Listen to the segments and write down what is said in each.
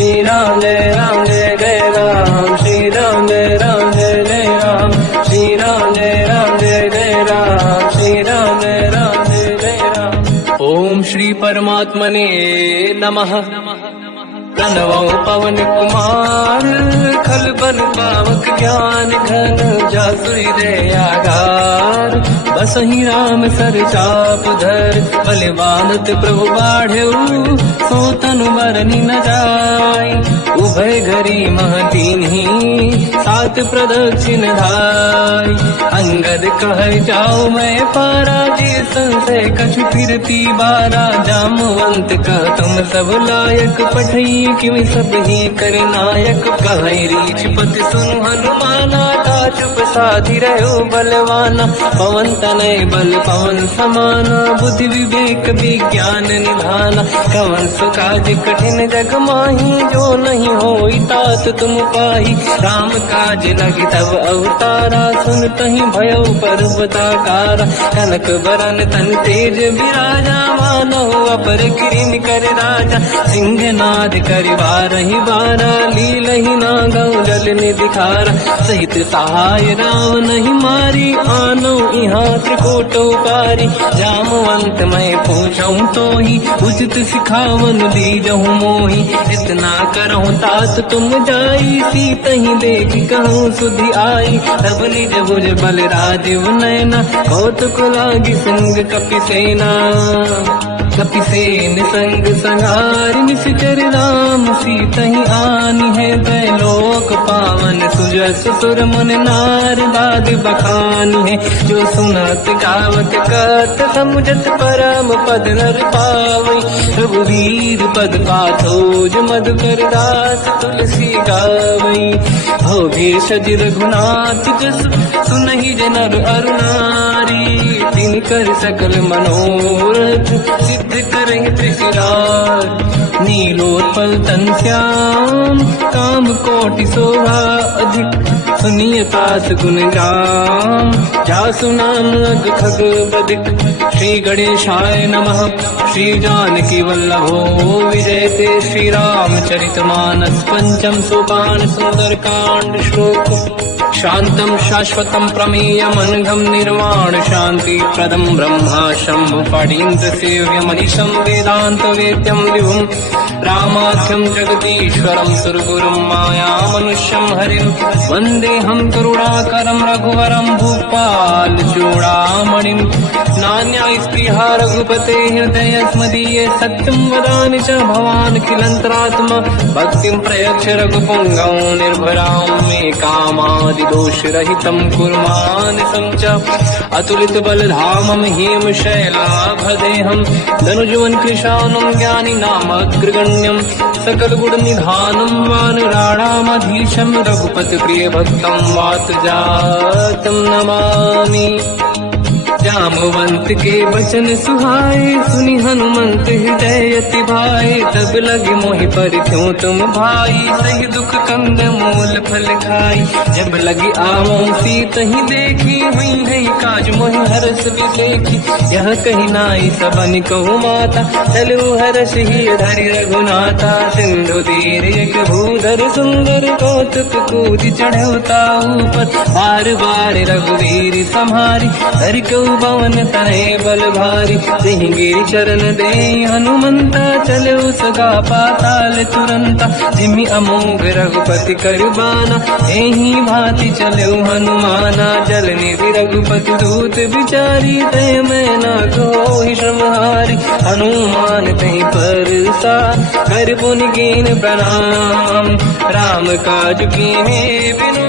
श्री राम जय जय राम, श्री राम जय जय राम, श्री राम जय जय राम, श्री राम जय जय राम। ओम श्री परमात्मने नमः। प्रणवो पवन कुमार, खल बन पावक ज्ञान घन, जासुरी दयागार, बसहि राम सर चाप धर, बलवानत प्रभु बाढ़ऊ, सो तनु मरनि न जाय, उभय घरी महतीन्ही, सात प्रदक्षिण धाय, अंगद कह जाओ मैं पारा, जी संशय कछु फिरती बारा, जामवंत कह तुम सब लायक, पठई किमि सब ही कर नायक, कहि रीछ पति सुनु हनुमाना, चुप साधि रहो बलवाना, पवन तनय बल पवन समाना, बुद्धि विवेक विज्ञान निधाना, कवन सुकाज कठिन जग माही, जो नहीं होई तात तुम पाही, राम काज लगी तब अवतारा, सुनतहि भयउ पर्वताकारा, कनक बरन तन तेज विराजा, मानव अपर किरिन कर राजा, सिंहनाद करिवारहि बारा, लीलहि नागौ जल निधिखारा, सहित सहाय राम नहीं मारी, आनो यहाँ त्रिकोटो पारी, जामवंत मैं पूछऊं तो ही, उचित सिखावन दीजहु मोही, इतना करहु तात तुम जाई, सीतहि देख कहूँ सुधि आई, तब निज भुज बल राजीव नैना, कौतुक लागी संग कपिसेना, कपिसेन संग संहार, निश्चर राम सीतहि आनी है, दैलोक पावन सुजस सुर मुन नार, बाद बखानी है, जो सुनत गावत कत, समुझत परम पद नर पावई, रघुवीर पद पाथोज मधुकर दास, तुलसी गावई, हो भेषज रघुनाथ जस, सुनहि जनर अरुणारी, तिन कर सकल मनोरथ, सिद्ध करहि त्रिशिरार, नीलोत्पल तन श्याम, काम कोटि शोभा अधिक, सुनिय पास गुण राम, जासु नाम अग खग बदिक, श्री गणेशाय नमः। श्री जानकी वल्लभो विजयते, श्री रामचरित मानस पंचम सोपान, सुंदर कांड श्लोक, शांतम शाश्वतम प्रमेयम अनघम निर्वाण शांति प्रदम ब्रह्मा शंभु फणीन्द्र सेव्य मनीषम वेदांत वेद्यम विभुम, रामाख्यम जगदीश्वरम सुरगुरुम माया मनुष्यम हरिम, वंदे हम करुणाकरम रघुवरम भूपाल चूड़ामणिम, नान्या स्पृहा रघुपते हृदय स्मदीये, सत्यम वदामि च भवान् खिलंतरात्मा, भक्तिं प्रयच्छ रघुपुंगव निर्भरां मे कामादि दोष रहितं कुर्मानिसं च, अतुलित बलधामं हेम शैलाभदेहं, धनुजवन कृशानं ज्ञानी नामग्रगण्यं, सकल गुण निधानं वानराणामधीशं, रघुपति प्रिय भक्तं वात जातं नमामि। जामवंत के वचन सुहाए, सुनि हनुमंत हृदय अति भाए, तब लगे मोहि पर क्यों तुम भाई, सही दुख कंद मूल फल खाई, जब लगी आवों सीतहि देखी, हुई है काज मोहि हरस विसेखी, यह कही नाई सबन कहु माता, चलु हरस ही धरि रघुनाथा, सिंधु तीर एक भूधर सुंदर, कौतुक कूद चढ़ौता ऊपर, बार बार रघुवीर सम्हारी, हरि को पवन तनय बल भारी, सिंह चरण दे हनुमंता, चलो सगा पाताल तुरंता, जिमि अमोघ रघुपति कर बाना, एहि भांति चलो हनुमाना, जल निधि रघुपति दूत विचारी, तय मैं ना कोहि श्रमहारी, हनुमान तहि परसा, कर पुनि कीन प्रणाम, राम काज कीन्हे बिनु,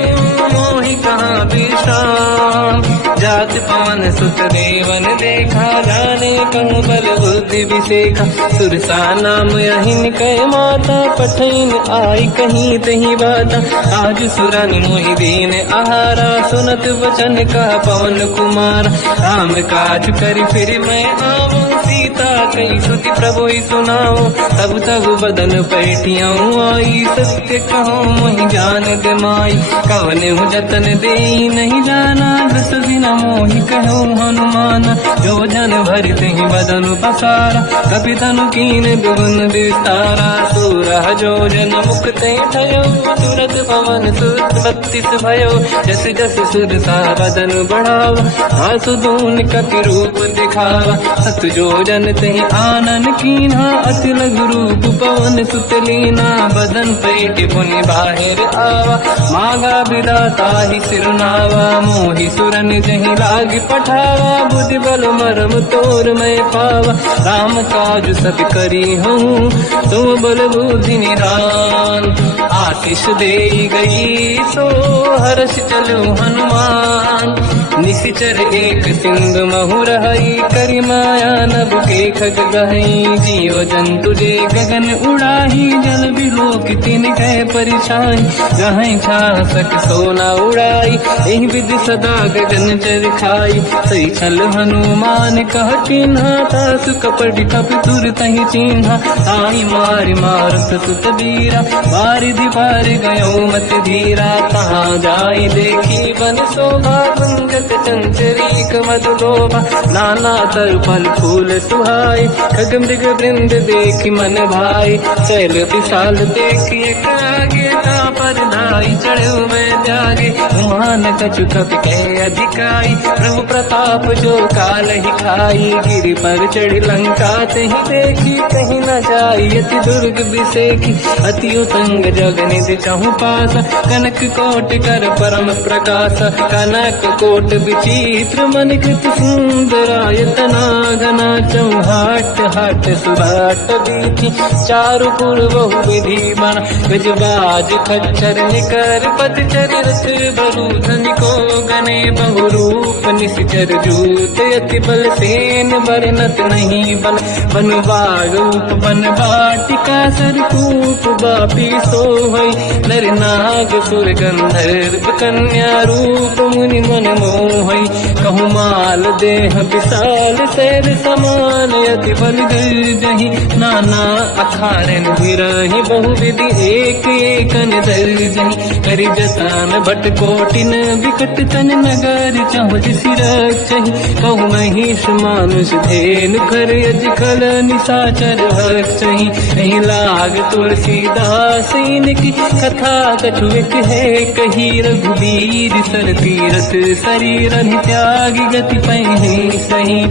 मोहि कहाँ विश्राम, जात पवन सुत देवन देखा, जाने कहूँ बल बुद्धि विसेखा, सुरसा नाम अहिन कह माता, पठैन आई कहीं तही बाता, आज सुरनि मोहि दीन आहारा, सुनत वचन का पवन कुमार, राम काज कर फिर मैं आवूं, सीता कई सुति प्रभु सुनाओ, तब तब बदन पैठियाँ आई, सत्य कहो मोहि जान गमाई, कवन जतन दे कई नहीं जाना, दस दिन मोहि कहो हनुमान। जो जन भरते ही बदन पसारा, कपि तनु कीन दुगुन विस्तारा। सूरह जो जन मुक्ते भयो, तुरत पवन सुत 32 भयो। जस जस सुर सा बदन बढ़ावा, आसु दून कपि रूप दिखावा। सत जो जन ते आनन कीन्हा, अति लघु रूप पवन सुत लीना। बदन पेट पुनि बाहिर आवा, मांगा विदाता ही सिरनावा। मोहि सुरन जहि लाग पठावा, बुद्धि बल मरम तोर मैं पावा। राम काज सब करी हूँ, तुम बल बुद्धि निदान। आशीष दे गई सो हर्ष चलो हनुमान। निशिचर एक सिंधु महु रहई, करि माया नभ के खग गहई। जीव जंतु जे गगन उड़ाही, जल बिलोक तिन कह परिछाई। जहाँ छा सक सोना उड़ाई, एहि विधि सदा गगन चर खाई। सही छल हनुमान कह किन्हा, तासु कपट कप तुर तहि चिन्हा। ताई मारि मारुत सुत बीरा, बारिधि पार गयो मत धीरा। कहाँ जाई देखी बन शोभा, गुंजत चंचरीक मधुलोभा। नाना तर फल फूल सुहाई, खग मृग वृंद देखी मन भाई। शैल विशाल देखी एक आगे, पर धाई चढ़ो मैं त्यागे। मान कछु कपि कह अधिकाई, प्रभु प्रताप जो काल ही खाई। गिरि पर चढ़ी लंका ते ही देखी, कहीं न जाई अति दुर्ग बिसेखी। अति उत्तंग जग निधि चहु पासा, कनक कोट कर परम प्रकाश। कनक कोट विचित्र मन कृत सुंदरायतना घना। चौहाट हाट सुराट बीती, चारु पुर बहु विधि बना। गजबाज खच्चर निकर पतचर, रथ बरु धनिको गने बहु रूप। निशिचर जूत अति बल सेन, बरनत नहीं बल। बन बारूप बन बाटिका, सरकूप बापी सोहई। नर नाग सुर गंधर्व कन्या, रूप मुनि मन मोहई। कहु माल देह विशाल, शैल समान अति बल गर्जहि। नाना अखारन बिरहि, बहु विधि एक एकन दर्जहि। करि जसान भट कोटिन, विकट तन नगर चहु सिरक्षहि। कहु महिष मानुष धेनु, खर यज खल निशाचर भक्षहि। एहि लाग तुलसीदास इनकी, कथा कछु एक है कही। रघुबीर सर तीरथ शरीर, त्यागी गति पहि सही।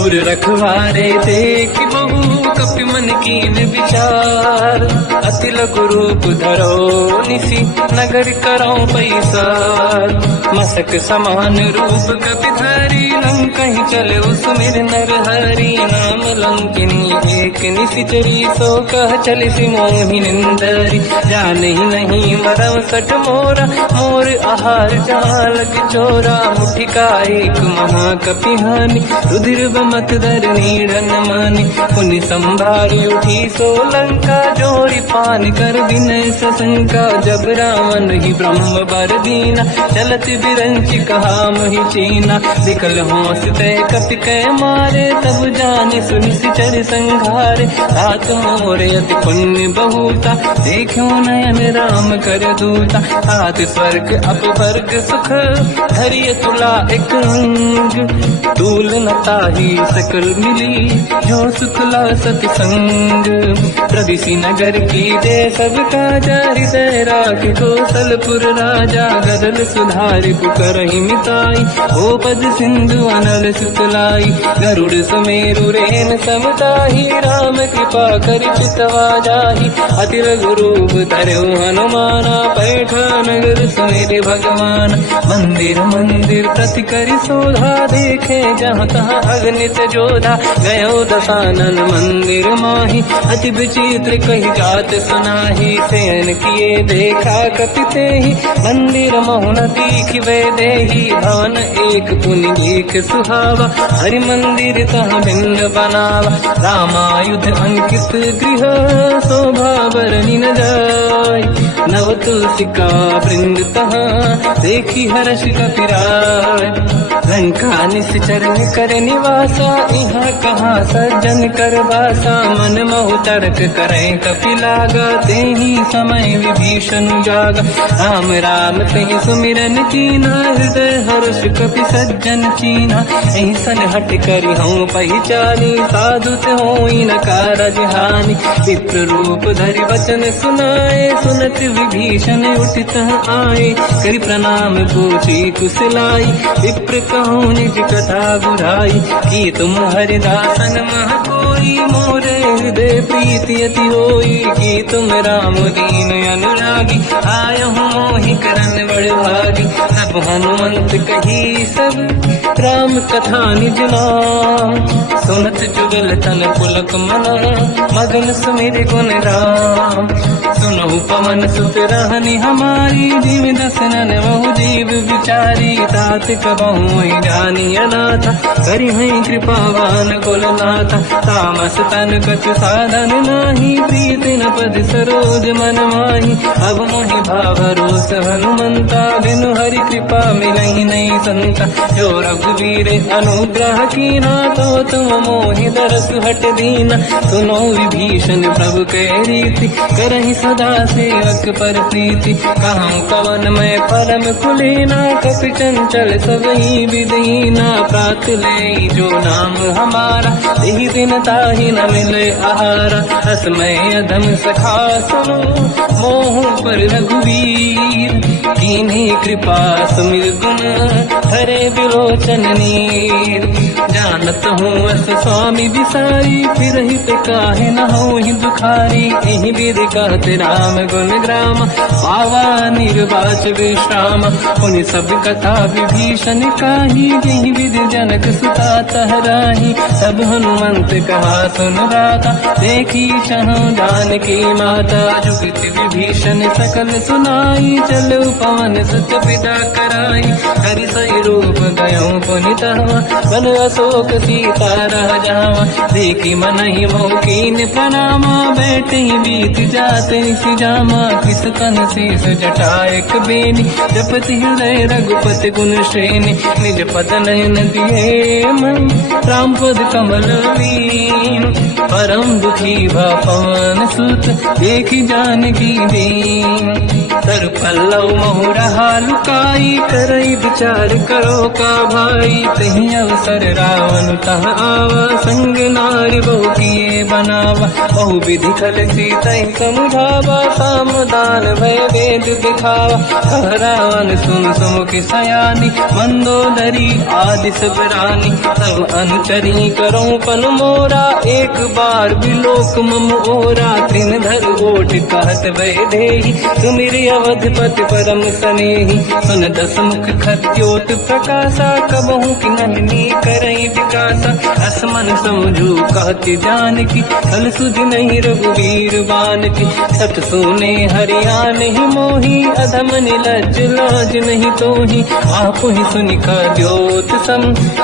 उर रखवारे देख बहु, कपि मन कीन विचार। अति लघु रूप धरो निसी, नगर करौ पैसार। मसक समान रूप कपि धरी, लंकहि चले सुमिर नर हरि। नाम लंकिनी एक निशिचरी, सो कह चलिसि मोहि निंदरी। जानहि नहीं मरम सठ मोरा, मोर आहार जालक चोरा। मुठिका एक महाकपि हानि, रुधिर बमत धर नीड़न मानि। पुनि संभारी उठी सो लंका, जोरी पान कर विनय सशंका। जब रावण ही ब्रह्म बर दीना, चलत बिरंचि कहा मोहि चीना। विकल होश तय कपि कह मारे, तब जाने सुनि सिचर संघारे। तात मोर अति पुण्य बहुता, देखो नयन राम कर दूता। हाथ स्वर्ग अपवर्ग सुख, धरिय तुला एक अंग। तूल न ताहि सकल मिली, जो सुखला सतसंग। प्रदिशि नगर की दे सब काजा, हृदय राख कौशलपुर राजा। गदल सुधारि पुकरहि मिताई, हो पद सिंधु अनल सुतलाई। गरुड़ सुमेरु रेन समताहि, राम कृपा करि चितवा जाहि। अति लघु रूप धरौ हनुमाना, पैठा नगर सुमिरि भगवान। मंदिर मंदिर प्रति करि शोधा, देखे जहाँ तहाँ अगणित जोधा। गयो दशानन मंदिर माहि, अति विचित्र कही जात सुनाहि। शयन किए देखा कपि तेहि, मंदिर महु न दीखिबे देहि। भवन एक पुनि देख सुहावा, हरि मंदिर तहाँ भिन्न बनावा। रामायुध अंकित गृह, शोभा बरनि न जाय। नव तुलसिका वृंद तहाँ, देखी हर्ष कपि राय। लंका निश्चर कर निवासा, यहाँ कहाँ सज्जन कर वासा। मन महु तर्क करें कपिलागा, ते ही समय विभीषण जागा। राम राम कहीं सुमिरन कीना, हृदय हर्ष कपि सज्जन चीना। ऐसन हट करी हूँ पहचानी, साधु ते होई न कारज हानि। विप्र रूप धरि वचन सुनाए, सुनत विभीषण उठित आए। करि प्रणाम पूछी कुशलाई, विप्र कहूँ निज कथा बुझाई। कि तुम हरिदासन मह कोई, मोरे हृदय प्रीति अति होई। कि तुम राम दीन अनुरागी, आय हूँ मोहि करन बड़ भागी। तब हनुमंत कही सब राम कथा निज नाम, सुनत जुगल तन पुलक मना, मगन सुमिर गुण राम। सुनहु पवन सुत रहनी हमारी, जीव दसनन बहु जीव विचारी। तात कबहु जानी अनाथा, करि हैं कृपावान कुलनाथा। तामस तन कछु साधन नाही, प्रीत न पद सरोज मन माही। अब मोहि भावरोस हनुमंता, बिनु हरि कृपा मिलहि नहीं संता। जो रघुवीर अनुग्रह कीना, तो तुम मोहि दरस हट दीना। सुनो विभीषण प्रभु के रीति, करहि सदा सेवक पर प्रीति। कहूँ कवन मैं परम कुलीना, कपि चंचल सबहि विदहीना। प्रात ले जो नाम हमारा, यही दिन ताहि न मिले आहारा। असमय अधम सखा सुनो, मोह पर रघुवीर। कीन्ही कृपा सुमिर गुण, हरे बिलोचन नीर। जानत हूँ अस स्वामी बिसारी, फिर हित काहे न होहि दुखारी। एहि विधि कहते राम गुण ग्राम, पावा निर्वाच विश्राम। पुनि सब कथा विभीषण काही, जेहि विधि जनक सुता तहराही। तब हनुमंत कहा सुन राता, देखी चहु जानकी माता। जुगति विभीषण सकल सुनाई, चलो पवन सुत पिता कराई। हरि सही रूप गयो पुनितवा, बन अशोक सीता रह जावा। देखी मनहि मोह कीन प्रणामा, बैठे ही बीत जाते निसि जामा। किस तन शेष जटायक बेनी, जपति हृदय रघुपति गुण श्रेणी। निज पद नयन दिए मन, राम पद कमल लीन। परम दुखी भा पवन सुत, देखी जानकी दीन। तर पल्लव महु रहा लुकाई, करई विचार करो का भाई। तही अवसर रावण तह आवा, संग नारी बहु किए बनावा। बहु विधि खल सीता समुझावा, साम दान भय वेद दिखावा। कह रावण सुन सुमुखि सयानी, मंदोदरी आदि सब रानी। सब अनुचरी करो पन मोरा, एक बार बिलोक मम ओरा। त्रिन धर ओठ कहत भय ढेही, सुमिरि अवधपति परम सनेही। सुन दस मुख खद्योत प्रकाशा, कबहु कि नहिनी करई विकासा। असमन समझू कहति जानकी, कल सुध नहीं रघुवीर बानकी। सत सुने हरिया नहीं मोही, अधम निलज लाज नहीं तोही। आप ही सुनि खद्योत सम,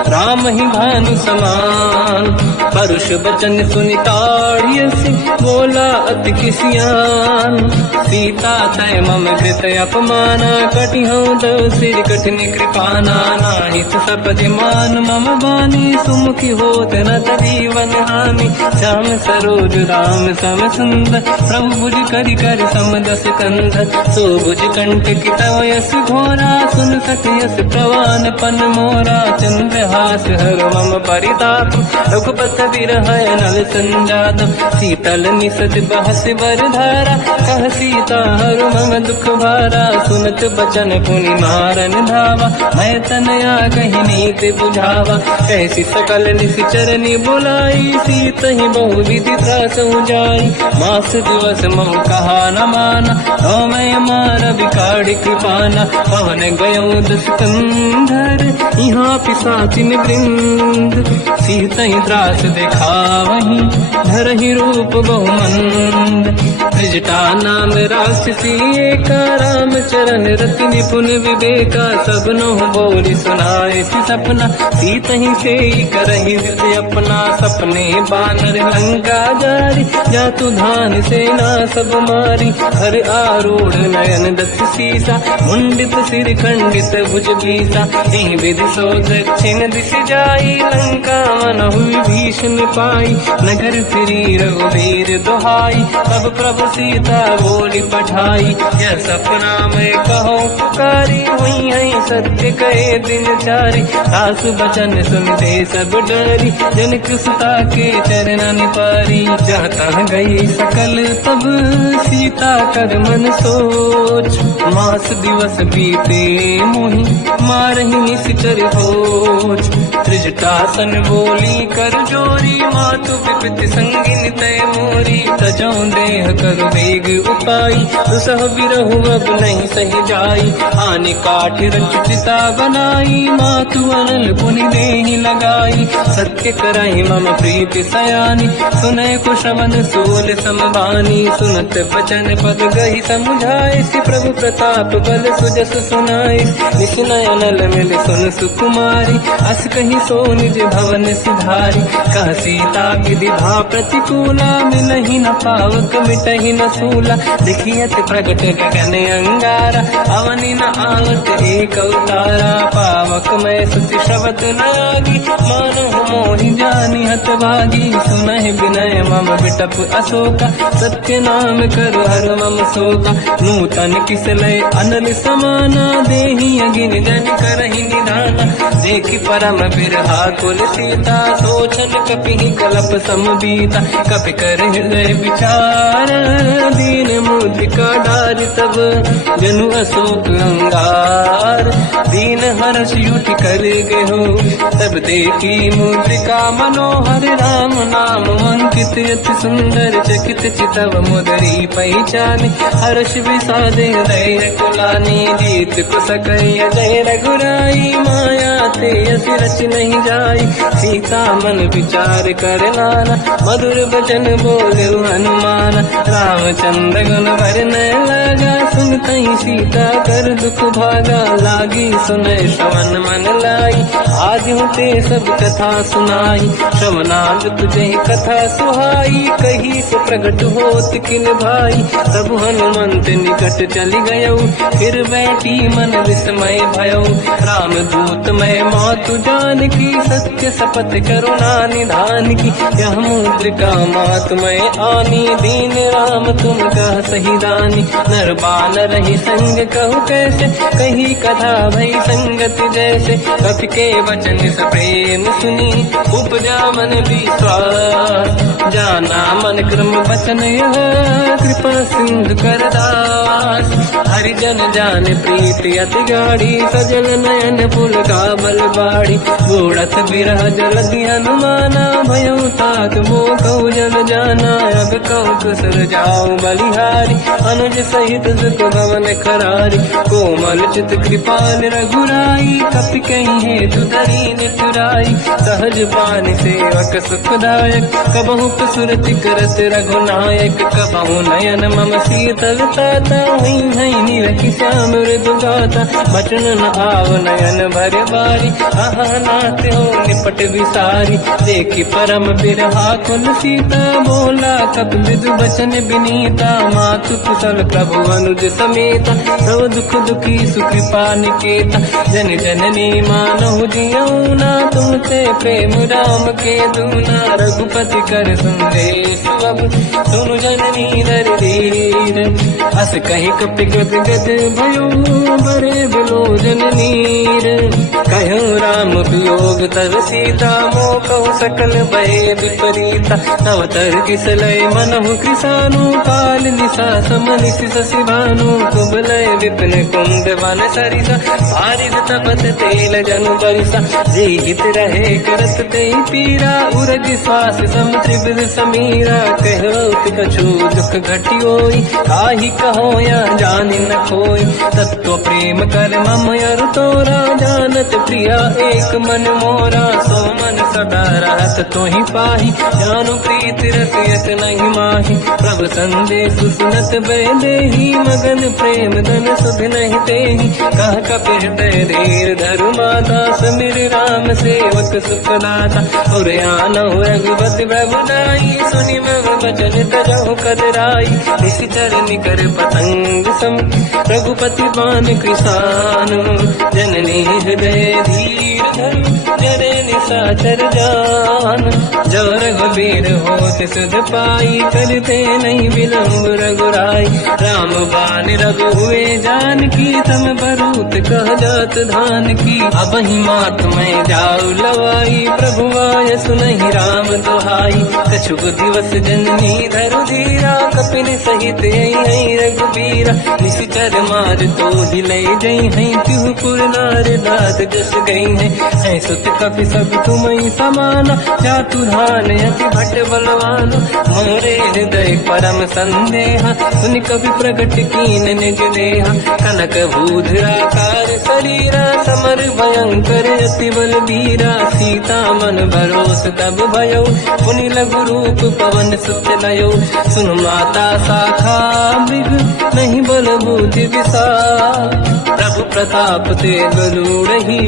राम ही भानु समान। परुष बचन सुनि ताड़ियसि, बोला अति किसियान। सीता तय मम कृत अपमाना, कटिहउँ दो सिर कठिन कृपाना। नाहित सपदि मान मम बानी, सुमुखी होत न जीवन हानि। श्याम सरोज राम सम सुंदर, प्रभु भुज करि कर समदस कंधर। सो भुज कंठ की तव यस घोरा, सुन सत यस प्रवान पन मोरा। चंद्रहास हर मम परिताप, रघुपत बिरह नल संजात। शीतल निसत बहस बर धारा, कह सीता हर मम दुख भारा। सुनत बचन पुनि मारन धावा, मैं तनया कहीं नीति बुझावा। कैसी सकल निश्चरनी बुलाई, सीत ही बहु विधि त्रासहु जाई। मास दिवस मोह कहा न माना, तो मैं मार बिकाड़ी कृपाना। पवन गयो दस कंधर, यहाँ पिशाचिन वृंद। सीत ही त्रास दिखावहीं, धरहि रूप बहुमंद। त्रिजटा नाम राक्षसी एका, राम चरण रति निपुण विवेका, सबनो बोली सुनाए सी सपना, सीत ही से करहि हृदय अपना, सपने बानर लंका जारी, जातु धान सेना सब मारी, हर आरूढ़ नयन दत्त सीसा, मुंडित सिर खंडित भुज बीसा, यही विधि सो दक्षिण दिश जाई, लंका मन हुई भीषण पाई, नगर फिरी रघुबीर दुहाई, तब प्रभु सीता बोली पठाई, यह सपना मैं कहो पुकारी, हुई है सत्य कहे दिन चारी, सास बचन सुन दे सब डरी, जनक सुता के चरणन पारी, जाता गई सकल तब सीता कर मन सोच, मास दिवस बीते मोहि मारहि निश्चर होच, त्रिजटासन बोली कर जोरी, मातु विपति संगिन तय मोरी, तजौ देह कर वेग उपाई, दुसह बिरहु अब नहीं सही जाई, आने काठ रचिता बनाई, मातु अनल पुनि देहि लगाई, सत्य कराई मम प्रीति सयानी, सुनय कुशवन सोल समबानी, सुनत बचन पद गही समुझाए, सि प्रभु प्रताप बल सुजस सुनाई, निश्नय अनल मिल सुन सुकुमारी, अस कही सो निज भवन सिधारी, कह सीता विधि भा प्रतिकूला, मिलहि न पावक मिटहि न सूला, दिखियत प्रगट गगन अंगारा, अवनि न आवत एक अवतारा, पावक मैं सुति श्रवत न आगी, मानहु मोहि जानि हत भागी, सुनहि विनय मम बिटप अशोका, सत्य नाम कर हर मम शोका, नूतन किसलय अनल समाना, देहि अगिन जन करहि निधाना, देखि परम बिरहा कुल सीता, सोचन कपिहि कलप समबीता, कपि कर हृदय विचार, दीन मुद्रिका डार तब जनु अशोक अंगार, दीन हर्ष युति कर गेहो, तब देखी मुद्रिका मनोहर, राम नाम अंकित अति सुंदर, चकित चितव मुदरी पहचान, हर्ष विषादे हृदय कुलानी, जीत कुसकय जय रघुराई, माया ते अति रच नहीं जाई, सीता मन विचार कर नाना, मधुर बचन बोले हनुमान, रामचंद्र गुण वर्णय लगा, सुनतहि सीता कर दुख भागा, लागी सुनय श्रवण मन लाई, आज होते सब कथा सुनाई, श्रवणाद तुझे कथा सुहाई, कही से प्रगट होत किन भाई, तब हनुमंत निकट चली गयो, फिर बैठी मन विस्मय भयो, राम दूत मैं मातु जान की, सत्य शपथ करुणा निधान की, यह मुद्रिका मात मैं आनी, दीन राम तुम कह सही दानी, नर बानर ही संग कहु कैसे, कही कथा भई संगत जैसे, कपि के वचन सप्रेम सुनी, उपजा मन विश्वास, जाना मन क्रम वचन यह, कृपा सिंधु कर दास, हरिजन जान प्रीति अति गाढ़ी, सजल नयन पुल का बल बाड़ी, गोड़थ बिरह जलधि हनुमाना, भयो तात मोह जल जाना, अब कहु कुशल जाओ बलिहारी, अनुज सहित सुख भवन करारी, कोमल चित कृपाल रघुराई, कपि कहीं हेतु दरीन तुराई, सहज पान सेवक सुखदायक, कबहु सुरति करत रघुनायक, कबहु नयन मम शीतल ताता, हुई है निरखि श्याम मृदु गाता, बचन न आव नयन भर बारी, आहा नाथ हो निपट विसारी, देखि परम बिरहा कुल सीता, बोला कपि मृदु बचन विनीता, मातु कुशल प्रभु अनुज समेता, सब दुख दुखी सुकृपा निकेता, जन जननी मानहु जियौना, तुमसे प्रेम राम के दूना, रघुपति कर संदेश अब सुनु जननी नर धीर, अस कहि कपि गद गद भयो, बरे बिलोचन नीर, कहूँ राम वियोग तर सीता, मोह कहु सकल भय विपरीता, तव तर किसलय मनहु कृसानु, काल निशा समनिशि शशि भानु, कुबलय विपिन कुंद वन सरिसा बारिद तपत तेल जनु बरिसा जीवित रहे करत ते पीरा उरग श्वास सम त्रिविध समीरा कहत कछु दुख घटियोई काहि कहो या जानि न खोई तत्व प्रेम कर मम अरु तोरा जानत प्रिया एक मन मोरा सो मन सदा रहत तोहि पाहि जानु प्रीत रसियत नहीं माहि प्रभु संदेश सुनत बेदेहि मगन प्रेम धन सुध नहीं तेहि कह कपिल धीर धरु माता समिर राम सेवक सुखदाता और आनो रघुपति प्रभुदाई सुनि मम वचन तरहु कदराई निश्चर निकर पतंग सम रघुपति पान कृषानु जननी हृदय धीर धरु जरे निशाचर जान जो रघुबीर होत सुध पाई करते नहीं विलम्ब रघुराई राम बान रघु हुए जान की तम बरूत कह जात धान की अब ही मात में जाऊ लवाई प्रभु आय सुनहि राम दुहाई कछुक दिवस जननी धरु धीरा कपिल सहित आई रघुबीरा निश्चर मार तो ही ले जई है तिहु पुर नार दात जस गई है सुत कपि सब तुमहि समाना जातु धान अति भट बलवान मोरे हृदय परम संदेहा सुनि कपि प्रगट कीन निज देहा कनक भूधराकार शरीरा समर भयंकर अति बल बीरा सीता मन भरोस तब भयो पुनि लघु रूप पवन सुत लयो सुन माता शाखा मृग नहीं बल बुद्धि विशाल प्रभु प्रताप ते गरुड़हि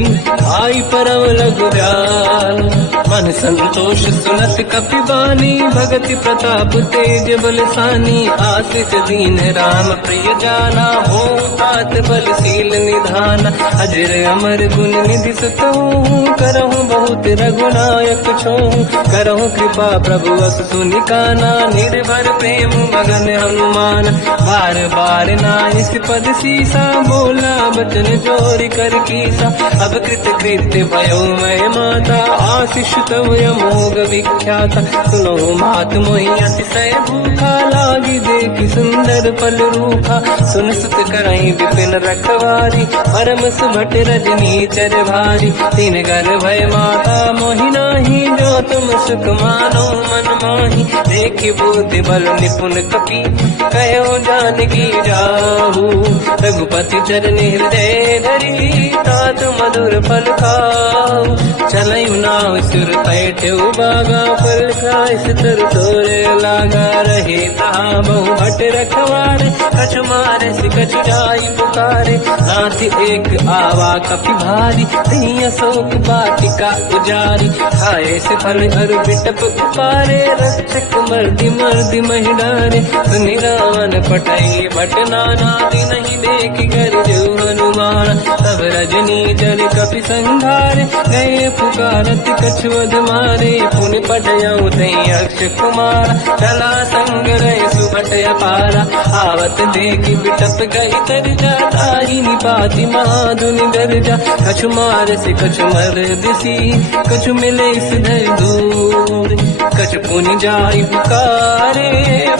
आई परम लघु दयाल मन संतोष सुनत कपि बानी भगति प्रताप तेज बलसानी आशिष दीन राम प्रिय जाना हो तात बलशील निधान अजर अमर गुण निधि सुतहु करहु बहुत रघुनायक छोहु करहु कृपा प्रभु अस सुनि काना निर्भर प्रेम मगन हनुमान बार बार नाइस पद सीसा बोला बचन जोरि कर कीसा अब कृत कृत्य भयो मैं माता आशीष तव अमोघ विख्याता सुनो मात मोहि अतिशय भूखा लागी देखी सुंदर फल रूखा सुन सुत करई विपिन रखवारी परम सुभट रजनी चर भारी तीन घर भय माता मोहि नाही जो तुम सुख मानो मन माही देखी बुद्धि बल निपुण कपि कहो जानकी जाहू रघुपति चरनि हृदय धरी तात मधुर फल खाऊ चलयु नाव सुर पैठे बागा फल खाय सितर तोरे लागा रहे तहाँ बहु भट रखवारे कछु मारे सि कछु जाई पुकारे नाथ एक आवा कपि भारी तीय अशोक वाटिका उजारी खाए से फल अरु बिटप उपारे रक्षक मर्दि मर्दि महि डारे सुनि रावण पटई भट नाना दिन नहीं देख कर जो हनुमान तब रजनी जल कपि संघारे गए पुकारत कछुअध मारे पुनि पटयऊ तई अक्ष कुमार चला संग रहे सुभट अपारा आवत देखी बिटप गई तर जाताई निपाति महाधुनि गर्जा कछु मार से कछु मर दिसी कछु मिले सिधर दूर कछु पुनि जाई पुकारे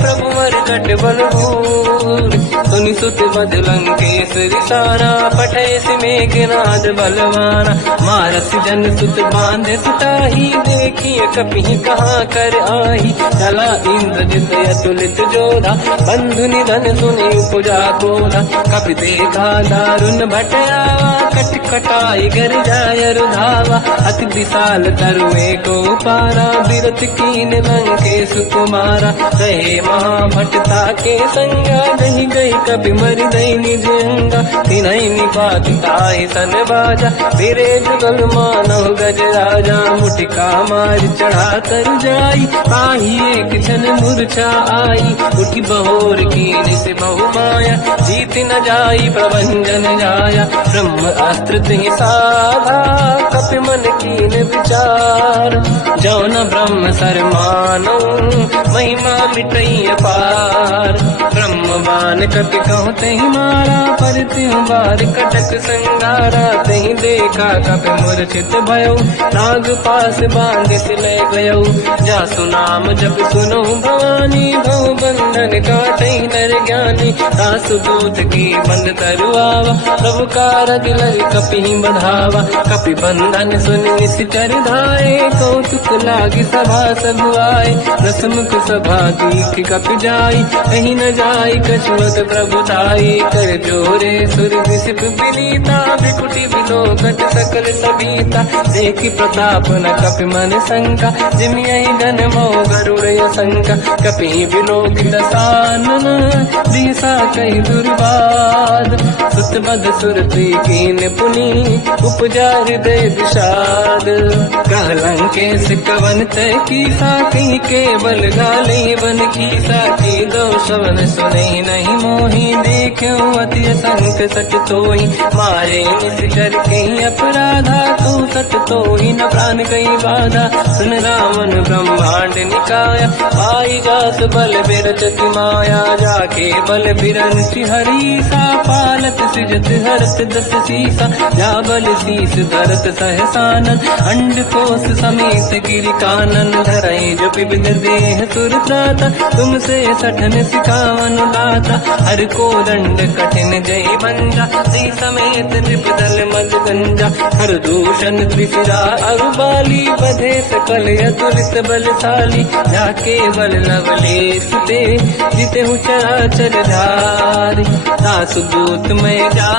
प्रभु मर कट बल भूर सुनि सुत बद लंकेश रिसारा पठय से मेघनाद बलवाना मारस जन सुत बांधे सुताही देखिए कपि कहाँ कर आही चला इंद्रजित अतुलित जोधा बंधु निधन सुनि उपजा क्रोधा कपि देखा दारुण भटयावा कट कटाई गर जाय रुधावा अति विशाल तरुए को पारा बिरत कीन लंकेश कुमारा रहे महाभटता के संगा दही गई कपि मरि दई निज अंगा तिनहि निपात ताहि सन बाजा फिरे जुगल मानव गज राजा मुटिका मार चढ़ा तर जाई पाही एक क्षण मूर्छा आई उठी बहोर कीन से बहु माया जीत न जाई प्रभंजन जाया ब्रह्म अस्त्र तिहि साधा कपि मन कीन विचार जो न ब्रह्म सर मानो महिमा मिटई अपार ब्रह्म बान कपि कहु तहि मारा पर तिहु बार कटक संगारा तहि देखा कपि मूर्छित भयो नाग पास बांध सिले गयो जासु नाम जप सुनो भवानी भव बंधन काटई नर ज्ञानी। दास दूत की बंद तरुआवा, प्रभु कारज लय कपि बढ़ावा। कपि बंधन सुनि निश्चर धाये, कौतुक लागी सभा सब आए। दसमुख सभा दीख कपि जाई, कहीं न जाई कछुअत प्रभु ताई। कर जोरे सुर विसिप विनीता, विकुटी विलोकट सकल सबीता। देखि प्रताप न कपि मन शंका, जिमियहि जन्मो गरुड़ शंका। कपि विलोकित सानन, दिशा कहि दुर्वाद। सुत बद सुरति कीन पुनि, उपजा हृदय विषाद। कहलंकेश कवन तय कीसा, कहीं केवल गाले बन कीसा। की दो शवन सुने नहीं मोहि, देख्यो अति संक सट तोहि। मारे निश्चर कहीं अपराधा, तू सट तोहि न प्राण कहीं बाधा। सुन रावण ब्रह्मांड निकाया, पाई जास बल बिरचति माया। जाके बल बिरंच हरीसा, पालत सृजत हरत दस सीसा। जा बल शीस धरत सहसानन, अंड कोश समेत गिरि कानन। धरई जो विविध देह सुर त्राता, तुमसे सठन सिखावन दाता। हर को दंड कठिन जय बंजा, श्री समेत नृपदल मद गंजा। हर दूषण त्रिशिरा अरुबाली, बधे सकल अतुलित बलशाली। जाके बल लवलेश ते, जिते चराचर धारी। दास दूत में जा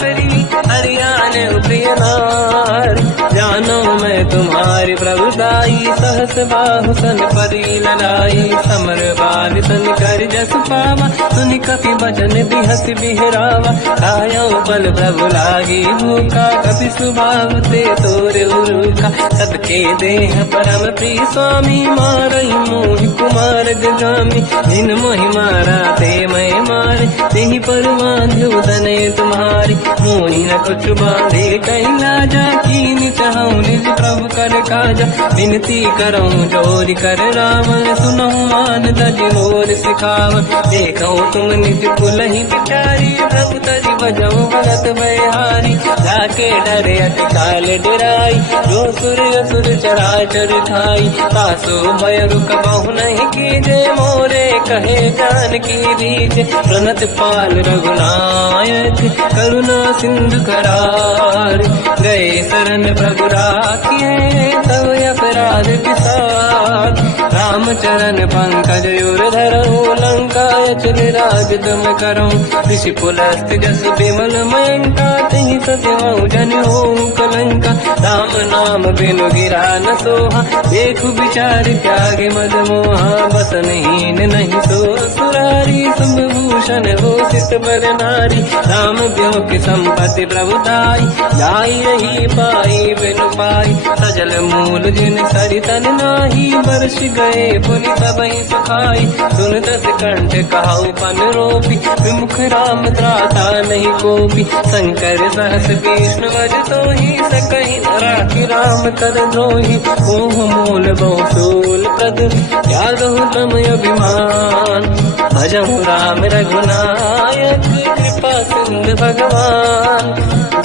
करी, हरियाण प्रिय नारी। जानो मैं तुम्हारी प्रभुदाई, सहस बाहु सन परी लड़ाई। समर बाल सन कर जस पावा, सुनि कपि बचन बिहस बिहरावा। खायो बल प्रभु लागी भूखा, कपि स्वभाव ते तोर उरुखा। सबके देह परम प्रिय स्वामी, मारई मोहि कुमार जगामी। जिन मोहि मारा ते मैं मारे, तेहि पर बांधो दने तुम्हारी। मोहि न कुछ बांधे कहीं लाजा, कीन चाहूं निज प्रभु कर काजा। विनती करऊं जोरि कर रावण, सुनहु मान तज मोर सिखावन। देखो तुम निज कुलहि बिचारी, प्रभु तज बजऊ भगत बहारी। जाके डरे अति काल डराई, जो सुर असुर चराचर खाई। तासो भय रुक बहु नहीं कीजे, मोरे कहे जान की दीजे। प्रणत पाल रघुनायक, करुणा सिंधु करार। गए शरण प्रभु राखिए, तब अपराध विसार। रामचरण पंकज उर धरऊ, लंका चल राज तुम करो। ऋषि पुलस्त जस विमल मयंका, तहि सत्यवौ जन हो कलंका। राम नाम बिनु गिरा न सोहा, देखु विचार त्यागे मद मोहा। बसनहीन नहीं सो सुरारी, शुभ भूषण हो सित बर नारी। राम ब्यों की संपत्ति प्रभुताई, जाई रही पाई बिनु पाई। सजल मूल जिन सरितन नाही, बरस गए पुनि सबहि सुखाई। सुन दस कंठ कहाऊ पन रोपी, विमुख राम त्राता नहीं कोपी। शंकर सहस विष्णु वज तोहि, सकहि न राखि राम कर द्रोही। मोह मूल बहु शूल प्रद, त्यागहु तम अभिमान। भजहु राम रघुनायक, कृपा सिंधु भगवान।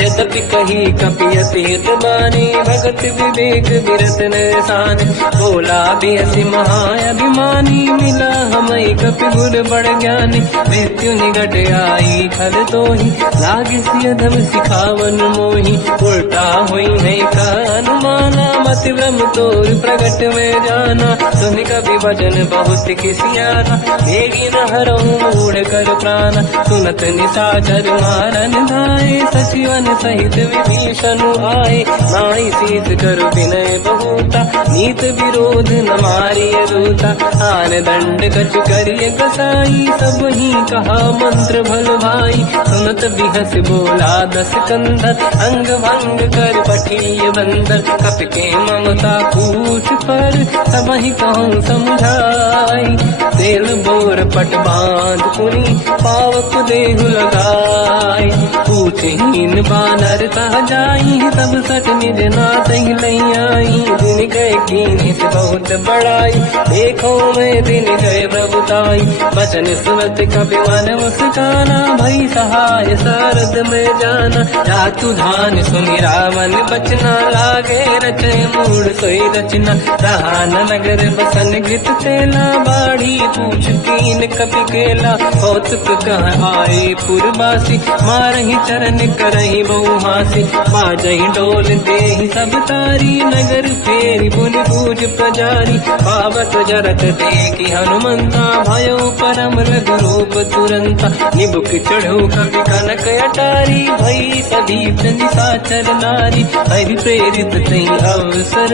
यद्यपि कही कपि अतीत बानी, भगत विवेक विरत निशान। बोला बियसि महाअभिमानी, मिला हमई कपि गुर बड़ ज्ञानी। मृत्यु निकट आई खल तोहि, लागे सियधम सिखावन मोहि। उल्टा हुई नहीं का अनुमाना, मति भ्रम तोर प्रगट में जाना। सुन कपि वचन बहुत किसियाना, मेरी न हरऊं मूढ़ कर प्राण। सुनत निशाचर मारन धाये, सचिवन सहित विभीषण आए। नाई शीत करु विनय बहुता, नीत विरोध न मारिय दूता। आन दंड कछु करिय कसाई, सब ही कहा मंत्र भल भाई। सुनत बिहस बोला दस कंधर, अंग भंग कर पठिय बंदर। कपि के ममता पूछ पर, सब ही कहूँ समझाई। तेल बोर पट बांध पुनि, पावक देहु लगाई। पूछहीन बात नर तह जाई सब सट निज नाथ ही लई आई। दिन गए कीनी से बहुत बड़ाई देखो मैं दिन गए प्रभुताई। बचन सुनत कपि मन मुस्काना भई सहाय सारद में जाना। जातु धान सुनि रावण बचना लागे रचे मूड सोई रचना। रहा नगर बसन गीत तेला बाढ़ी पूछ कीन कपि केला। कौतुक कह आए पुरवासी मारही चरण करही बहु हासी। बाजही डोल देहि सब तारी नगर फेरी पुनि पूज प्रजारी। पावत जरत देखी हनुमंता भयो परम रघुरूप तुरंता। निबुक चढ़ो कवि कनक अटारी भई सभी निशाचर नारी। हरि प्रेरित तई अवसर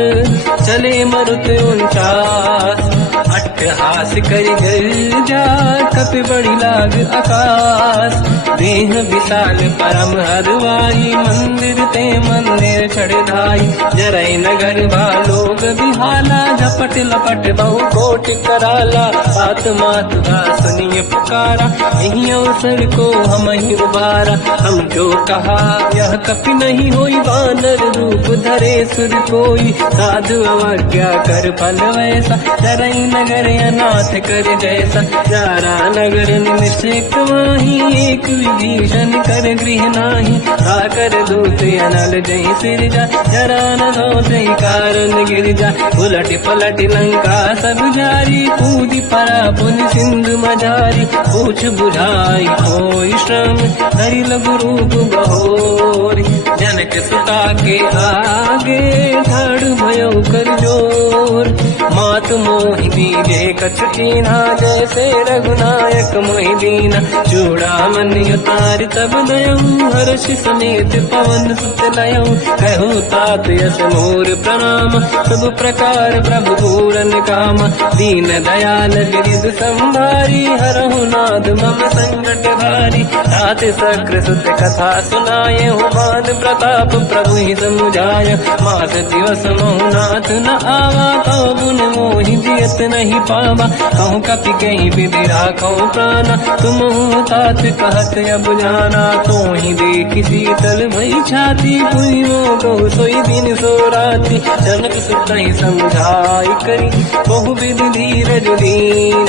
चले मरुत 49। अट्टहास करि गर्जा कपि बड़ी लाग आकाश। देह विशाल परम हरवाई मंदिर ते मंदिर चढ़ धाई। जरई नगर भालोग बिहाला झपट लपट बहु कोट कराला। बात मात का सुनिए पुकारा यही अवसर को हम ही उबारा। हम जो कहा यह कपि नहीं होई वानर रूप धरे सुर कोई। साधु अवज्ञा कर फल वैसा जरई नगर अनाथ कर जैसा। जारा नगर निमिषेक माही एक विभीषण कर गृह नाही। आकर दूत अनल जय सिर जा जरा न दो कारण गिर जा। उलट पलट लंका सब जारी कूदी परा पुन सिंधु मजारी। पूछ बुझाई कोई श्रम हरि लघु रूप बहोरी। जनक सुता के आगे ठाड़ भयो कर जोर। मात मोहि दीजे कछु कीन्हा जैसे रघुनायक मोहि दीना। चूड़ामणि उतारि तब दयऊ हर्ष समेत पवन सुत लयऊ। कहो तात यस मोर प्रणाम सब प्रकार प्रभु पूरन काम। दीन दयाल गिरिध संभारी हरहु नाद मम संकट भारी। तात सक्र सुत कथा सुनाये हो मान प्रताप प्रभु ही समुझाय। मास दिवस महु नाथ न आवा कहो गुण मोहि जियत नहीं पावा। कहूँ कपि कहीं विधि राखो प्राणा तुम तात कहत अब जाना। तो ही देखी शीतल भई छाती पुइयो को सोई दिन सो राती। जनक सुत ही समझाई करी बहु विधि धीरज दीन।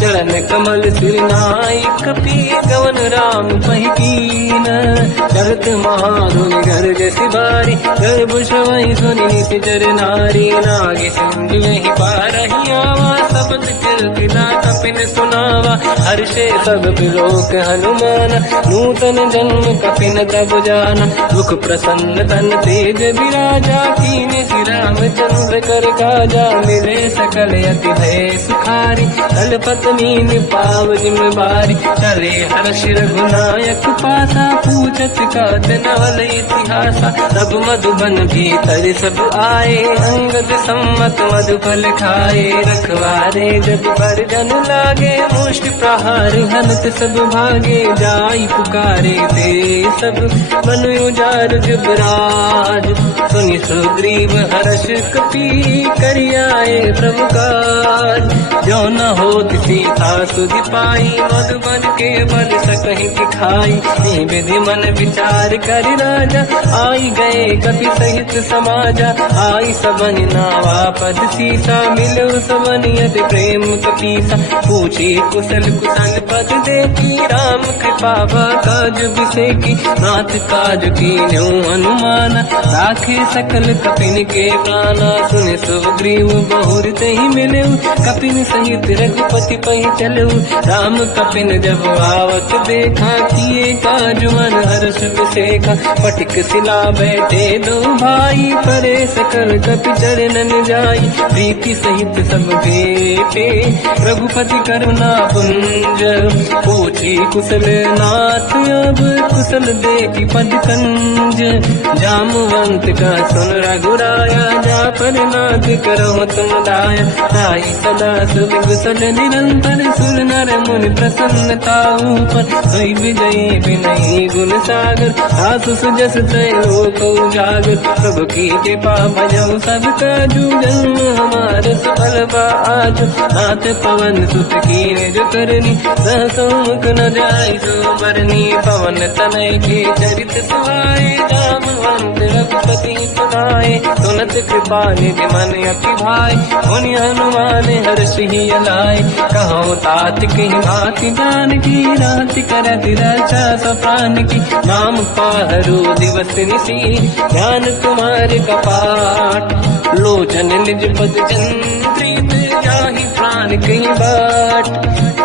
चरण कमल सिर नाई कपि गवन राम पहि कीन। चलत महाधुनि गर्ज सिबारी गर्भ श्रवहि सुनि निशिचर नारी। नागे सिंधु ही पारही आवा सबद कीर्तिना कपिन सुनावा। हर्षे सब बिलोक हनुमान नूतन जन्म कपिन तब जाना। दुख प्रसन्न तन तेज विराजा कीने श्री रामचंद्र कर काजा। मिले सकल अति भय सुखारी कलपत मीन पाव जिम्मेवारी। चले हर्ष रघुनायक पासा पूछत कात नवल इतिहासा। सब मधुबन भीतर सब आए अंगद सम्मत मधुफल खाए। रखवारे जब पर जन लागे मुष्टि प्रहार हनत सब भागे। जाई पुकारे ते सब मन उजार जुबराज। सुनि सुग्रीव हर्ष कपि करियाए प्रभु काज। जो न होत सीता सुधि पाई मधुबन के बल सकहि दिखाई। विधि मन विचार कर राजा आई गए कपि सहित समाजा। आई सबन नावा पद सीसा मिलो सबन यदि प्रेम कपीसा। पूछी कुशल कुशल पद देखी राम कृपा काज बिसेकी। नाथ काज कीन्यो हनुमाना राखे सकल कपिन के प्राणा। सुन सुग्रीव बहुर तहि मिलऊ कपिन सहित रघुपति पहि चलऊ। राम कपिन जब आवत देखा किए काज मन हर्ष बिसेखा। पटिक सिला बैठे दो भाई परे सकल कपि चरणन जाई। प्रीति सहित सब भेटे रघुपति करुणा पुंज। पूछी कुशल नाथ अब कुशल देखी पद कंज। जामवंत का सुन रघुराया जा पर नाथ करो तुम दाया। ताई सदा सुख कुशल निरंतर सुर नर मुनि प्रसन्नता ऊपर। सोई विजयी विनयी गुण सागर आसु सुजस तय लोक उजागर। प्रभु की कृपा भजऊ सब काजू जन्म हमारे सफल बा आज। नाथ पवन सुत कीन्ह जो करनी सहसो मुख न जाय सो बरनी पवन तनय के चरित सुहाए जामवंत रघुपति सुनाए सुनत कृपा निधि मन अति भाई मुनि हनुमान हर्षि अलाय कहो तात कहीं भांति जान की रात करत रक्षा सप्रान की नाम पाहरो दिवस निसी ध्यान तुम्हारे कपाट लोचन निज पद चंद्रित जाहि प्राण कहीं बाट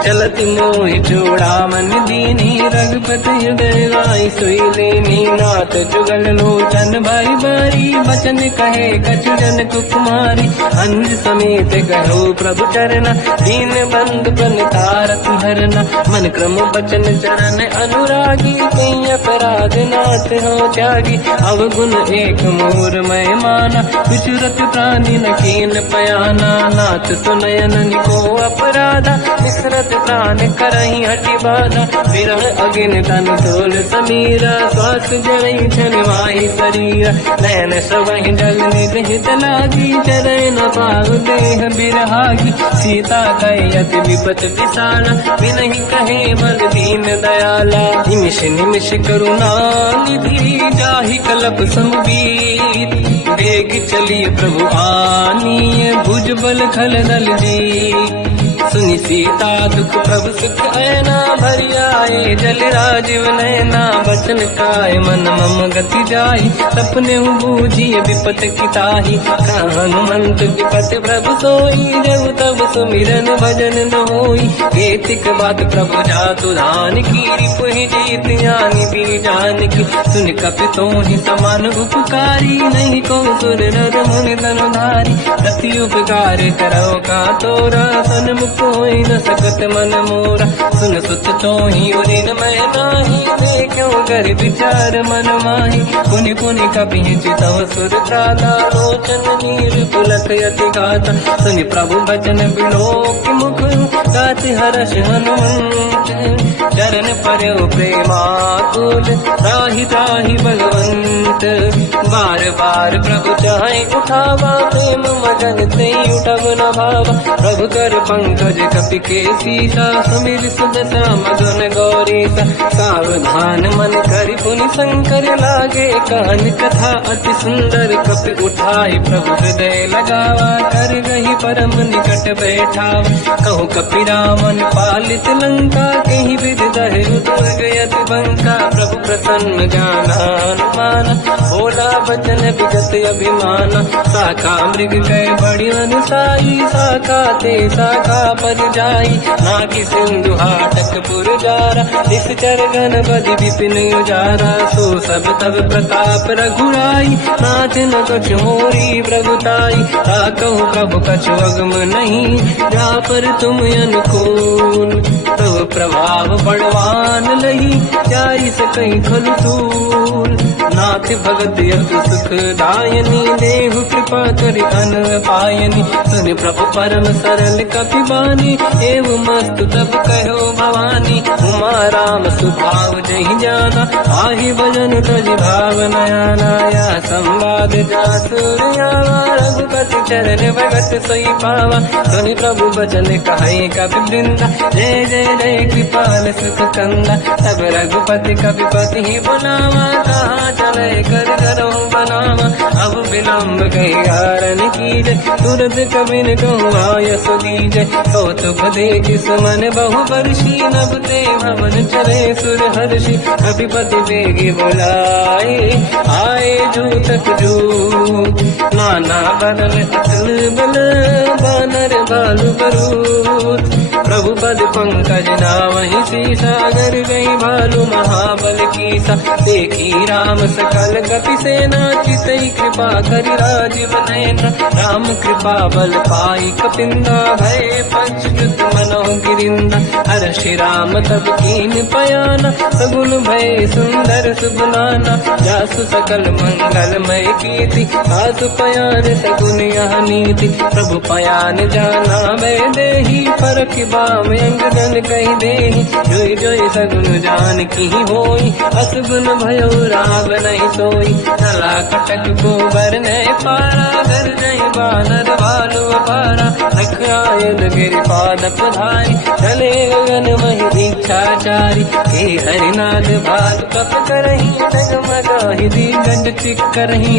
चलत मोहि जोड़ा मन दीनी रघुपति हृदय राय सोई लेनी नाथ जुगल लोचन भाई बारी बचन कहे कछु जन कुमारी अंज समेत कहो प्रभु चरना दीन बंधु प्रणतारत हरना मन क्रम बचन चरण अनुरागी कहीं अपराध नाथ हो त्यागी अवगुण एक मोर मैं माना विचुरत प्राणी न कीन पयाना नाथ सुनयन को अपराधा विसरत प्राण करही हटि बाधा विरह अगिन तन तोल समीरा श्वास जड़ई छनवाही शरीर नयन सवहि जल निज हित लागी चरण न पाहु देह बिरहागी सीता कहि अति विपत विसाला बिनहि कहे बल दीन दयाला निमिष निमिष करुणा निधि जाहि कलप समबीत वेग चलिए प्रभु आनीय भुज बल खल दल जी सुनि सीता दुख प्रभु सुख ऐना भरि आए जल राजीव नैना बचन काय मन मम गति जाई सपने बूझिए विपत किताही हनुमंत विपत प्रभु सोई जब तब सुमिरन भजन न होई केतिक बात प्रभु जातु धान की रिपुहि जीत ज्ञानी भी जान की सुन कपि तोहि समान उपकारी नहीं को सुर नर मुनि तनुधारी दति उपकार करो का तोरा सन्मुख कोई न सकत मन मोरा सुन सुत तोहि उरिन मैं नाही देखो कर विचार मन माही पुनि पुनि कपि चितव सुर त्राता लोचन नीर पुलक यति गाता सुनि प्रभु बचन बिलोक मुख गाति हर्ष हनुमंत चरण पर्यो प्रेमाकुल त्राहि त्राहि भगवंत बार बार प्रभु चाहे उठावा प्रेम मगन ते उठब न भावा प्रभु कर पंकज कपि के सीसा समीर सुदशा मगन गौरीसा सावधान मन करि पुनि शंकर लागे कान कथा अति सुंदर कपि उठाई प्रभु हृदय लगावा कर गही परम निकट बैठावा कहु कपि रामन पालित लंका कहीं विधि दहे दुर्ग यति बंका प्रभु प्रसन्न ज्ञानानुमान भोला बचन विगत अभिमान शाखा मृग गए बड़ी अनुसाई शाखा ते शाखा पर जाई नाकि सिंधु हाटक पुरजारा निश्चर गण बदि विपिन उजारा सो सब तब प्रताप रघुराई नाथ न कछु मोरी प्रभुताई ताकहु प्रभु कछु अगम नहीं जा पर तुम अनुकूल तब प्रभाव बड़वान लही जाई सकई खल तूल नाथ भगत यतु सुख दायनी देहु कृपा करि अन पायनी सुनि प्रभु परम सरल कपि बानी एव मस्तु तब कहो भवानी उमा राम सुभाव जहि जाना आहि भजन तज भाव नयाना या संवाद जासुर आवा रघुपति चरण भगत सोई पावा सुनि प्रभु बचन कहे कपि वृंदा जय जय जय कृपाल सुख कंदा तब रघुपति कपिपति ही बुलावा कहाँ चले कर करो बनावा अब विलम्ब कही कारण कीजय तुरंत कबिन कहूँ आयस दीजय कौतुक देख सुमन बहु वर्षी नभ ते भवन चले सुर हर्षि कपिपति बेगी बुलाए आए जूतक जू नाना बदल अतल बल बानर बालु बरूद प्रभु पद पंकज नामहि सीसागर गई भालू महाबल कीसा देखी राम सकल कपि सेना चितई कृपा करि राजीव नयना राम कृपा बल पाई कपिंदा भय पंचयुत मनो गिरिंदा हर श्री राम तब कीन पयाना सगुन भय सुंदर सुगुनाना जासु सकल मंगलमय कीर्ति आसु पयान सगुन यह नीति प्रभु पयान जाना मैं देही परख बाम अंगजन कही देही जोई जोई सगुन जान की होई असगुन भयो राव नहीं सोई नला कटक को बर ने पारा घर जई बानर भालू अपारा रख आयल गिर पाद पधारी चले गगन मही इच्छाचारी हे हरिनाथ भाल कप करही डगमगाहि दी गंड चिक्करहि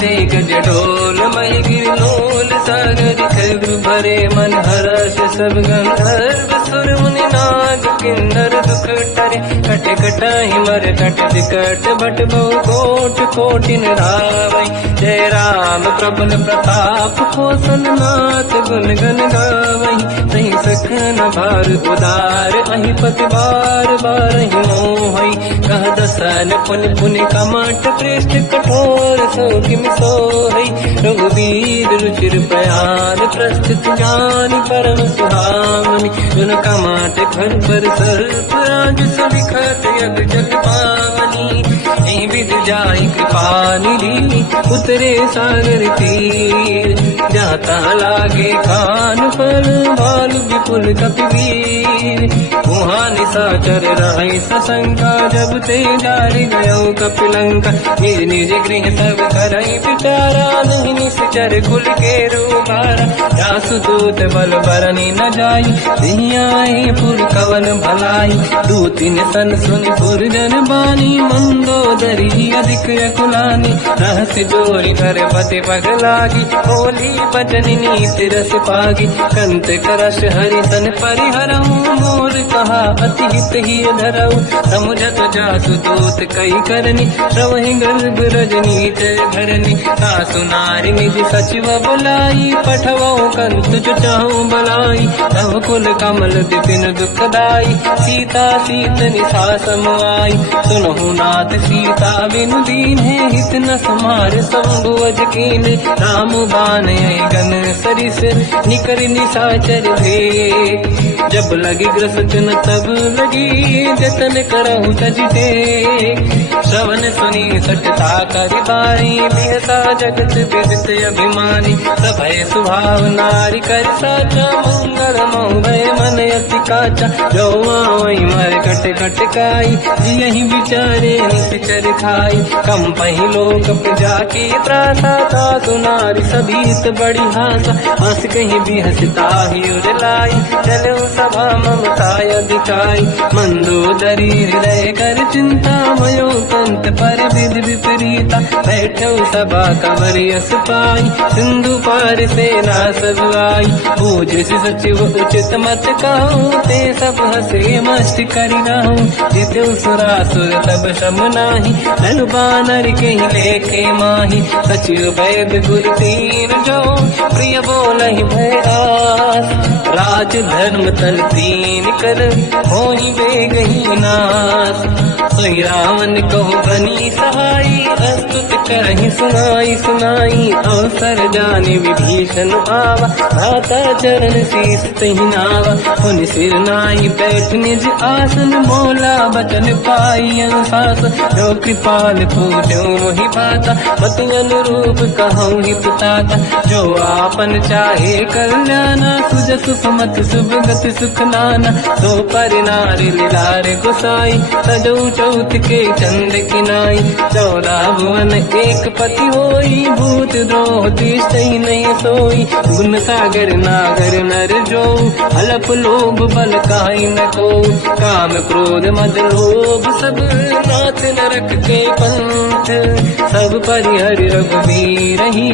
दे गज ढोल महि गिरलोल सागर खैर भरे मन हर्ष सब गंधर्व सुर मुनि नाग किन्नर दुख टरे कट कटाहि मर कट विकट भट बहु कोट कोटिन रावै जय राम प्रबल प्रताप कौशल नाथ गुण गन गावै तहि सखन भार उदार अहि पति बार बारहि मोहै कह दसन पुनि पुनि कमठ पृष्ठ कठोर सो किम सोहै रघुवीर रुचिर प्रयाण प्रस्थित ज्ञान परम सुहामनि जुन कमठ घर पर सर्प राज सविखत यग जग पावनी एहि विध जाहि कृपा निधि उतरे सागर तीर जाता लागे कान फल भालु विपुल कपिवीर वहाँ निशाचर रहि सशंका जब ते जारि गयो कपिलंका निज निज गृह सब करहि विचारा नहीं निश्चर कुल के रूबारा जासुदूत बल बरनि न जाई दिहियाहि पुर कवन भलाई दूतिन सन सुनि पुर जन बानी मंदोदरी अधिक अकुलानी रहस्य जोरी कर पति पगलागी होली बचन नीति रस पागी कंत करश हरि सन परिहरऊ मोर कहा अति हित ही धरऊ समुझत जासुदूत कई करनी श्रवहि गर्भ रजनी जय धरनी सासु नारी निज सचिव बुलाई पठवऊ कंत जो चाहू बलाई तव कुल कमल विपिन दुखदाई सीता सीतनि सासम आई सुनहु नाथ सीता बिनु दीन है हित न समार संभुवज कीन राम बान गन सरिस निकर निशाचर भेद जब लगी ग्रसन तब लगी जतन करहु तजते श्रवण सुनी सटता करि बारी बिहसा जगत विदित अभिमानी सभय सुभाव नारी कर साचा मंगल मोहय मन अति काचा जो आवई मर कट कट काई जियहि विचारे निश्चर खाई कम पहि लोक प्रजा की त्रासा था सुनारी सभीत बड़ी हासा हंस कहीं भी हंसता ही उर लाई चलो सभा ममता अधिकाई मंदोदरी हृदय कर चिंता मयो कंत पर विध विपरीता बैठो सभा कंवर यस पाई सिंधु पार सेना सब आई पूज सचिव उचित मत कहूँ ते सब हसे मस्त करि रहूं जितु सुरासुर तब शम नाही धनु बानर के लेखे माही सचिव वैद गुर तीन जो प्रिय बोलहि भय आस राज धर्म तल तीन कर होई बेगही नास सोई रावण कहो बनी सहाई अस्तुत करहि सुनाई सुनाई अवसर जाने विभीषण आवा भ्राता चरण शीस तहि नावा पुनि सिर नाई बैठ निज आसन बोला बचन पाई अनुशास जो कृपाल पूजो मोहि पाता मति अनुरूप कहूँ हित ताता जो आपन चाहे कल्याणा सुजस सुमति सुभगति सुख नाना तो पर नारी लीलार गोसाई सजौ चौथ के चंद किनाई 14 भुवन एक पति होई भूत द्रोह तिष्ठइ नहीं सोई गुण सागर नागर नर जो हलप लोभ बल काई न को काम क्रोध मद लोभ सब नाथ नरक के पंथ सब परिहरि रघुवीर ही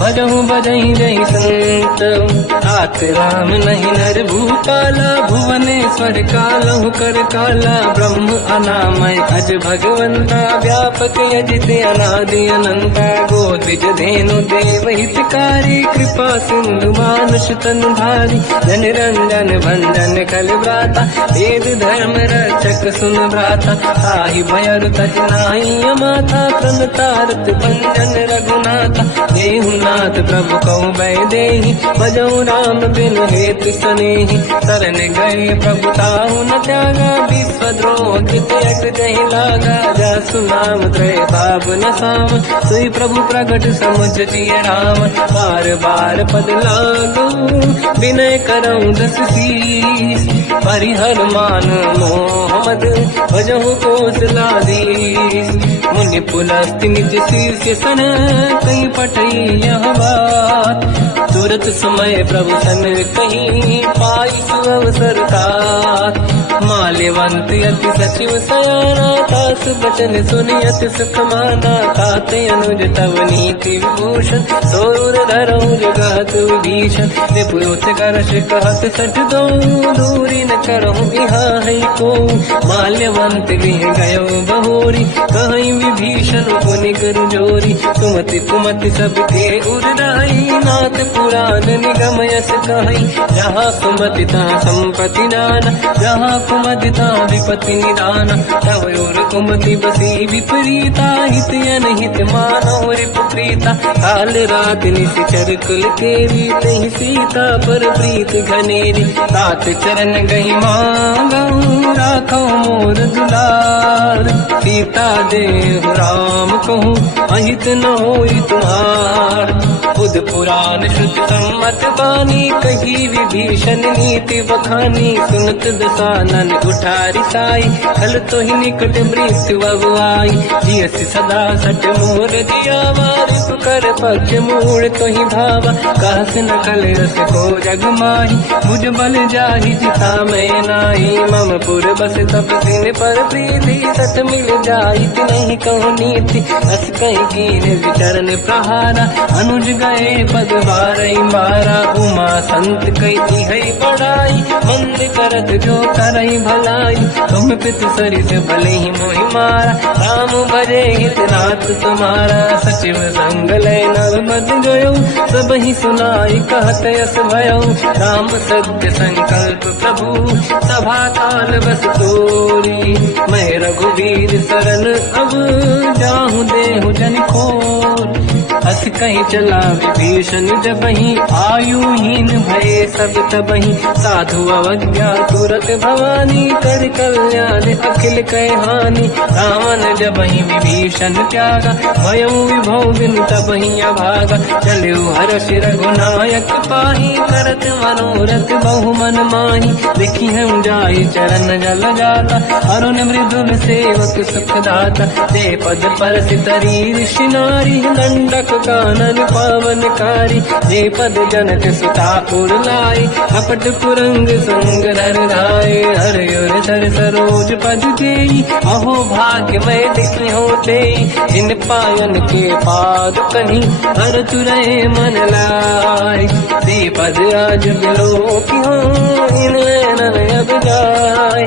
भजहु बजहि जहि संत हाथ राम नहीं नर भूपाला भुवनेश्वर कालहु कर काला ब्रह्म अनामय अज भगवंता व्यापक यजित अनादि अनंता गोद्विज धेनु देव हितकारी कृपा सिंधु मानुष तनु धारी जन रंजन भंजन कल व्राता वेद धर्म रक्षक सुन भ्राता ताहि भयर तज नाहि माथा प्रणतारत भंजन रघुनाथा देहुनाथ प्रभु कहु बै देहि भजऊ राम बिनु हेतु सनेहि शरण गए प्रभु ताहु न त्यागा विश्वद्रोह कृत यक जहि लागा जासु नाम त्रय पाप न साम सोई प्रभु प्रगट समुझ जिय राम बार बार पद लागू विनय करऊं दस शीस परिहर मान मोहम्मद भजहु कौशलाधीश मुनि पुलस्त्य निज शीर्ष सन कहीं पटई यह बात। तुरत समय प्रभु सन कहीं पाई सुअवसर तात। माल्यवंत अति सचिव सयाना तास बचन सुनियत सुख माना। ताते अनुज तव नीति विभूषण सोर धरऊ जगत विभीषण। निपुत करश कहत सठ दो दूरी न करहु बिहा है को। माल्यवंत गृह गयो बहोरी कहीं विभीषण पुनि कर जोरी। सुमति कुमति सबके उर्राई नाथ पुराण निगम यस कहीं। जहाँ कुमति तहाँ संपत्ति नाना जहाँ कुमति तहाँ विपत्ति निदाना। तव और कुमति बसी विपरीता हित अनहित मानव रिपुप्रीता। काल रात निशिचर कुल केरी तहि सीता पर प्रीत घनेरी। तात चरण गई मांगऊ राखो मोर दुलार। सीता देव राम कहूँ अहित न होई तुम्हार। बुध पुराण श्रुति सम्मत बानी कही विभीषण नीति बखानी। सुनत दसानन उठारी साई खल तो ही निकट मृत्यु अब आई। जियस सदा सट मोर दिया वारिप कर पक्ष मूड़ तो ही भावा। कहस न कल रस को जग माही भुज बल जाहि जिता मैं नाई। मम पुर बस तब सिन पर प्रीति सत मिल जाई नहीं कहूँ नीति। अस कहीं कीन विचरण प्रहारा अनुज गए पद बारई मारा। उमा संत कही है बड़ाई मंद करत जो करई भलाई। तुम पित सरिस भले ही मोहि मारा राम भजे हित नाथ तुम्हारा। सचिव संग लय नव मद गयो सब ही सुनाई कहत यस भयो। राम सत्य संकल्प प्रभु सभा काल बस तोरी। मैं रघुवीर शरण अब जाहूँ देहु जन खोर। अस कहीं चला विभीषण जबहि आयुहीन भये सब तबहि। साधु अवज्ञा तुरत भवानी कर कल्याण अखिल कह हानि। रावण जबहि विभीषण त्यागा भयउ विभव बिनु तबहि अभागा। चलु हर्ष रघुनायक पाहि करत मनोरथ बहु मन माहि। देखी हम जाय चरण जल जाता अरुण मृदुल सेवक सुख दाता। ते पद परस तरी ऋषि नारी दंडक कानन पावनकारी। जे पद जनक सुता पुर लाई कपट पुरंग संग धर धाय। हर सर सरोज पद देई अहो भाग्य मैं देखी होते। इन पायन के पाद कहीं हर तुरहे मन लाई। दे पद आज बिलो की हो इन नैनन अब जाय।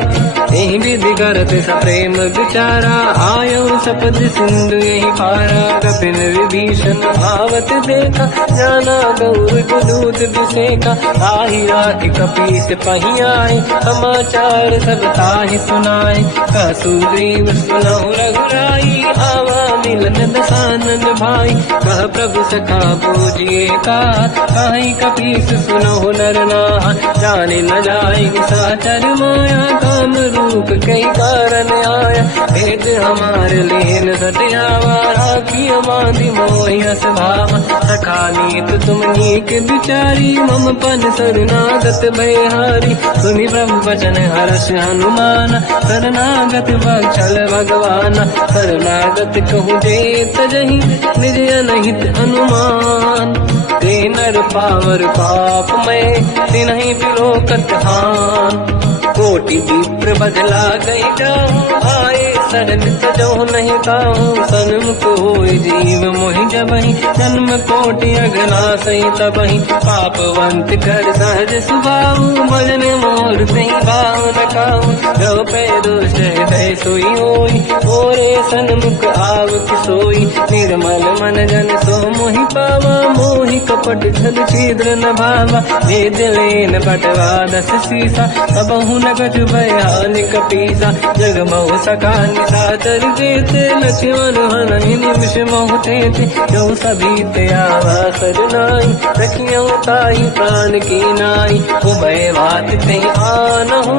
यही विधि करत सप्रेम विचारा आयो सपद सिंधु यही पारा। कपिन विभीषण आवत देखा जाना गौर गुदूत विसेका। आही राख कपीस पही आए समाचार सब ताहि सुनाए। कह सुग्रीव सुनहु रघुराई आवा मिलन दसानन भाई। कह प्रभु सखा पूजिए का कहीं कपीस सुनहु नर नाहा। जाने न जाए साचर माया काम रूप कई कारण आया। भेद हमार लेन सत्यावा राखी बांधि मोहि हस भावा। सखा नीत तुम नीक विचारी मम पन शरणागत भयहारी। सुनि प्रभु वचन हर्ष हनुमान शरणागत वत्सल भगवाना। शरणागत कहूँ जे तजहि निज अनहित अनुमान। ते नर पावर पाप में तिन्हि बिलोकत हान। कोटि विप्र बदला गई जाऊँ आए शरण तजो नहीं ताऊँ। सन्मुख होय जीव मोहि जबहि जन्म कोटि अगना सही तबहि। पापवंत कर सहज सुभाऊ भजन मोर सही भाव न खाऊँ। जो पे दुष्ट हृदय सोई होई ओरे सन्मुख आव सोई। निर्मल मन जन सो मोहि पावा मोहि कपट छल छिद्र न भावा। भेद लेन बटवा दस सीसा सबहु न गज भयान कपीसा। जग बहु सका निशाचर जेते लक्ष्मण हनहि निमिष मोह तेते। जो सभी ते आवा सरनाई रखियो ताई प्राण की नाई। उभय बात ते आनहु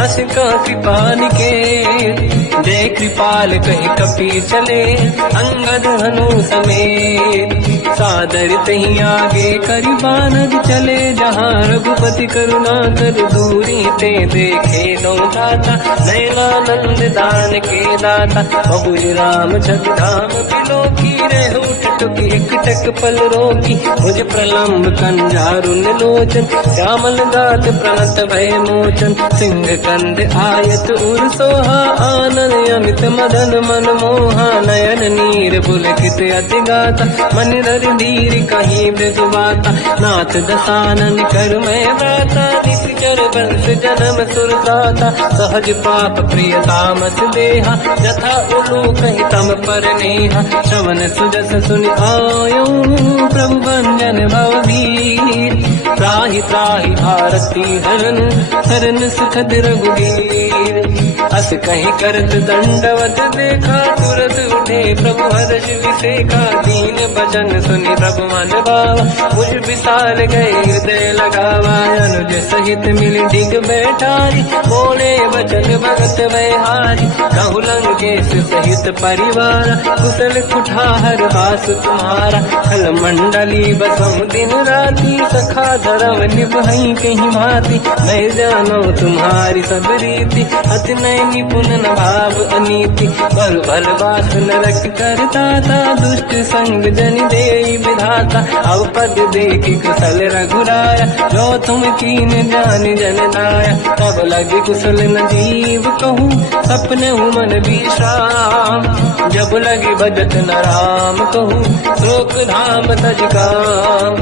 हस का कृपान के। जय कृपाल कहि कपी चले अंगद हनु समेत। सादर तहीं आगे करी बानग चले जहाँ रघुपति करुणा कर दूरी ते देखे दो दाता नयनानंद दान के दाता बहुज राम जगधाम बिलो की रह उठ टुक एक टक पल रोकी मुझ प्रलम्ब कंजारुन लोचन श्यामल दात प्रणत भय मोचन सिंह कंद आयत उर सोहा आनंद अमित मदन मन मोहा नयन नीर पुलकित अति गाता मन धर धीर कहीं मृदुबाता नाथ दसानन कर मैं व्राता निश्चर वंश जन्म सुरदाता सहज पाप प्रिय तामस देहा जथा उलू कहीं तम पर नेहा श्रवण सुजस सुनि आयो प्रभु भंजन भववीर त्राहि त्राहि आरती हरन हरन सुखद रघुवीर अस कहीं करत दंडवत देखा तुरत उठे प्रभु हर्ष विसेखा दीन भजन सुनि प्रभु मन भावा मुझ विसार गए हृदय लगावा अनुज सहित मिल डिग बैठारी बोले वचन भगत वैहारी कहु लंकेश सहित परिवार कुशल कुठार वास तुम्हारा खल मंडली बसम दिन राती सखा धर्म निभई कहीं भांति मैं जानो तुम्हारी सब रीति अति नय निपुण न भाव अनीति पर भल बात नरक करता था दुष्ट संग जन दे विधाता अब पद देखी कुशल रघुराया जो तुम कीन जान जन नाया तब लगे कुशल न जीव कहूँ सपने मन विश्राम जब लगे भजत न राम कहूँ शोक धाम तज काम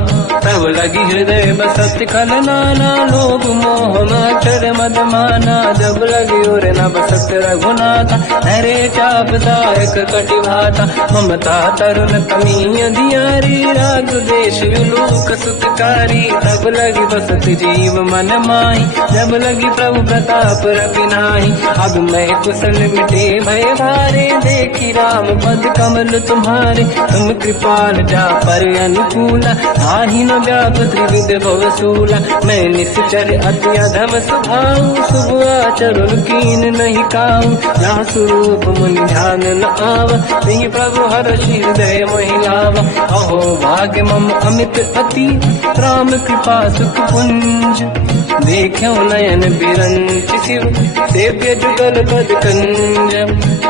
तब लगी हृदय बसत खल नाना लोभ मोह मचर मद माना जब लगी और न बसत रघुनाथा हरे चाप दायक कटिभाता ममता तरुण कमीय दियारी राग देश विलूक सुतकारी तब लगी बसत जीव मन माही जब लगी प्रभु प्रताप रविनाही अब मैं कुशल मिटे भय भारे देखी राम पद कमल तुम्हारे तुम कृपाल जा पर अनुकूला आही न व्याप त्रिविध भवसूला मैं निश्चर अति अधम स्वभाव शुभ आचरण कीन नहीं काऊ जहाँ स्वरूप मुनि ध्यान न आव नहीं प्रभु हर्ष हृदय महिलाव अहो भाग्य मम अमित अति राम कृपा सुख पुंज देखो नयन बिरंच शिव सेव्य जुगल पद कंज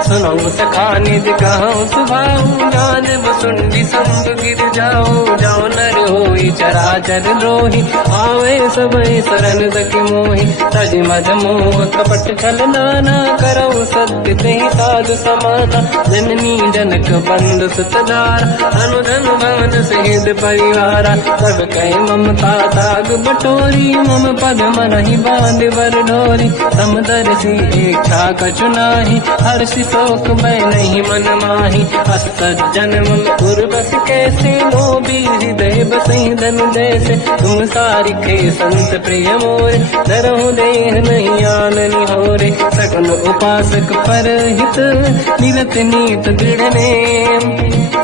सुनो सखा निध कहो सुभाऊ जान बसुंडी संग गिर जाओ जाओ नर होई चराचर द्रोही आवे सबई शरण सखी मोहि तज मद मोह कपट छल नाना करौ सत्य तेहि साधु समाना जननी जनक बंधु सुतदार अनुधन भवन सहित परिवारा सब कहे ममता ताग बटोरी मम पद मनहि बांध बर डोरी समदर्शी इच्छा कछु नाही हर्षि शोक मैं नहीं मन माही असज्जन मम उर्वश कैसे लोभी हृदय बसई धन जैसे तुम सारिखे संत प्रिय मोरे धरहु देह नहीं आननि होरे सकल उपासक पर हित निरत नीत दृढ़ नेम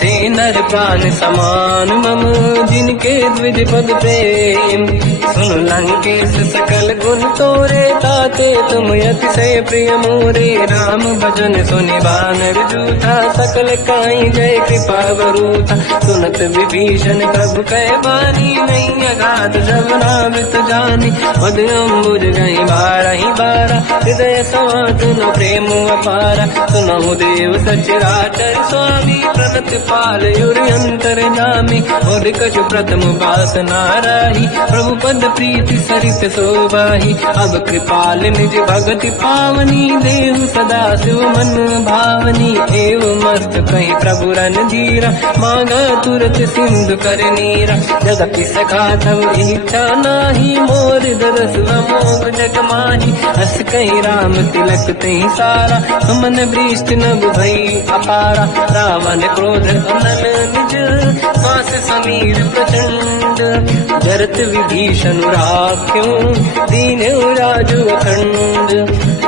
ते नर प्राण समान मम जिनके द्विज पद प्रेम सुन लंकेश सकल गुण तोरे ताते तुम अतिशय प्रिय मोरे राम भजन सुनि बानर जूथा सकल काई जय कृपा वरूथा सुनत विभीषण प्रभु कह बानी नहीं अगाध जब नामित जानी पद अम्बुज गई बारहि बारा हृदय समात न प्रेम अपारा सुनहु देव सचराचर स्वामी प्रणत पाल युरि अंतर जामी और कछु प्रथम बास नाराही प्रभु पद प्रीति सरित शोभाही अब कृपाल निज भगति पावनी देव सदा शिव मन भावनी एवं मस्त कहीं प्रभु रन धीरा मांगा तुरत सिंधु कर नीरा जगति सखा तब इच्छा नाही मोर दरस मोग जग माही हस कहीं राम तिलक तही सारा सुमन वृष्टि नभ भई अपारा रावण क्रोध अनल निज मास समीर प्रचंड जरत विभीषण राख्यों दीन राजु अखंड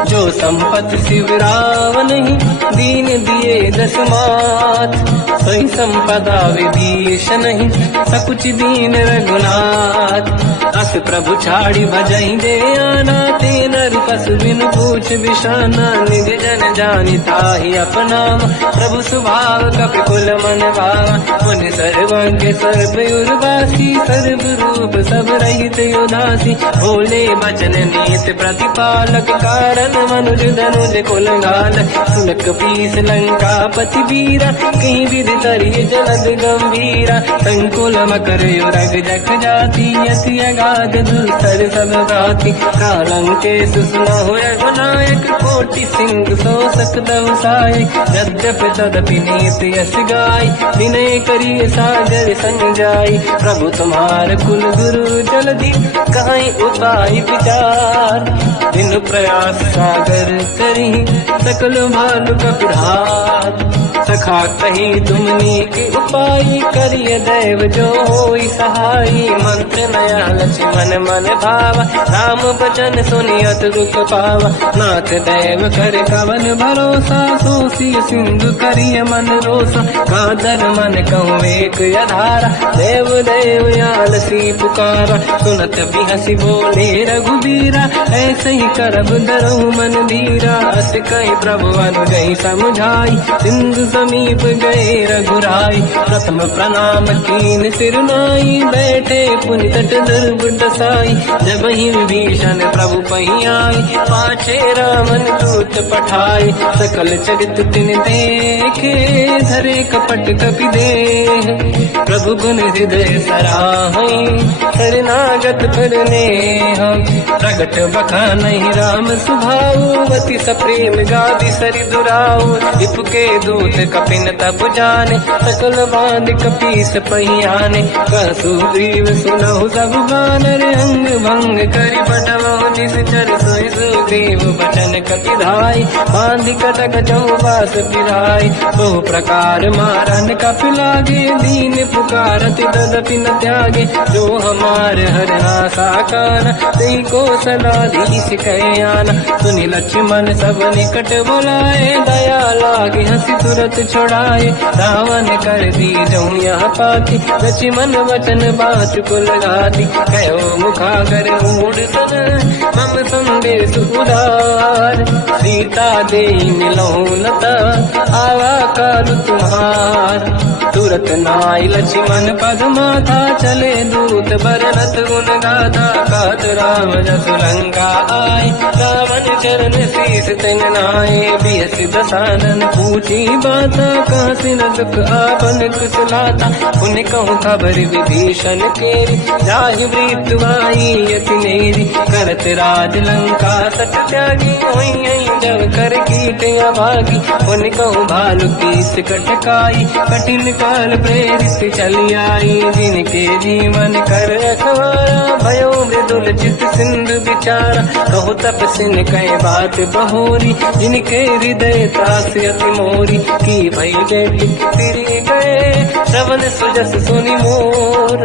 जो संपत शिवराव नहीं, दीन दिए दस मात। सोई संपदा विभीष नहीं, सकुच दीन रघुनाथ। अस प्रभु छाड़ी भजई दे आना, ते नर पशु बिनु पूछ बिशाना। निज जन जानिता ही अपनाम, प्रभु स्वभाव कपि कुल मन भावा। मुनि सर्वज्ञ सर्व उर्वासी, सर्व रूप सब रहित उदासी। भोले बचन नीत प्रतिपालक, कारण मनुज धनुज कुल घाल। सुनक पीस लंका पति वीरा, कहीं विधि तरिय जलद गंभीरा। संकुल मकर युरग जख जाति, अति अगाध दुस्तर सब भाति। कालंकेश सुनहुँ रघुनायक, कोटि सिंह सो सकदउ साय। यद्यपि तदपि नीत यश गाय, विनय करिय सागर संग जाय। प्रभु तुम्हार कुल गुरु जल्दी, कहीं उपाय विचार। दिन प्रयास सागर करी, सकल भालु कपिधार। सखा कही तुमनी के उपाय, करिय दैव जो होई सहाय। मंत्र नया लक्ष्मण मन भावा, राम बचन सुनियत दुख पावा। नाथ दैव कर कवन भरोसा, सोसी सिंधु करिय मन रोसा। कादर मन कहूँ एक अधारा, देव देव आलसी पुकारा। सुनत बिहसी बोले रघुबीरा, ऐसे ही करब डरहु मन धीरा। अस कहीं प्रभु अनुजहि समझाई, सिंधु समीप गए रघुराई। प्रथम प्रणाम कीन सिर नाई, बैठे पुनि तट दुर्ग दसाई। जब ही विभीषण प्रभु पही आई, पाछे रामन दूत पठाई। सकल चरित तिन देखे, धरे कपट कपि देह। प्रभु गुण हृदय सराहई, शरणागत फिरने हम। प्रगट बखानहि राम सुभाऊ, अति सप्रेम गादि सरि दुराऊ। विपुके दूत कपिन तब जाने, सकल बांध कपीस पहियाने। कह सुग्रीव सुनहु सब बानर, अंग भंग करि बटवहु निश्चर। सोई सुग्रीव बचन कपि धाई, बांध कटक चौबास पिराई। बहु प्रकार मारन कपि लागे, दीन पुकारत तदपि न त्यागे। जो हमार हरना साकाना, तेई को सलाधीश कहे आना। सुनि लक्ष्मण सब निकट बुलाए, दया लागे हंसी तुरत छुड़ाए। रावण कर दी जऊँ यहाँ पाती, लक्ष्मण वचन बात कुल गाती। कहो मुखागर मूढ़ सन, मम संदेश उदार। सीता दे मिलऊँ लता, आवा काल तुम्हार। तुरत नाई लक्ष्मण पद माथा, चले दूत बरनत गुण गाथा। कहत राम जसु लंका आए, रावण चरण शीस तिन नाए। बियस दसानन पूछी बाता, कहाँ सिन दुख आपन कुशलाता। पुन कहूँ खबर विभीषण केरी, जाहि मृत्यु आई यति नेरी। करत राज लंका सट त्यागी, हुई जब कर कीट अभागी। पुन कहूँ भालु कीस कटकाई, कठिन काल प्रेरित चली आई। जिनके जीवन कर रखवारा, भयो मृदुल चित सिंधु विचारा। कहो तपसिन कह बात बहोरी, जिनके हृदय त्रास अति मोरी। की भई बेटी तिरि गए, श्रवण सुजस सुनि मोर।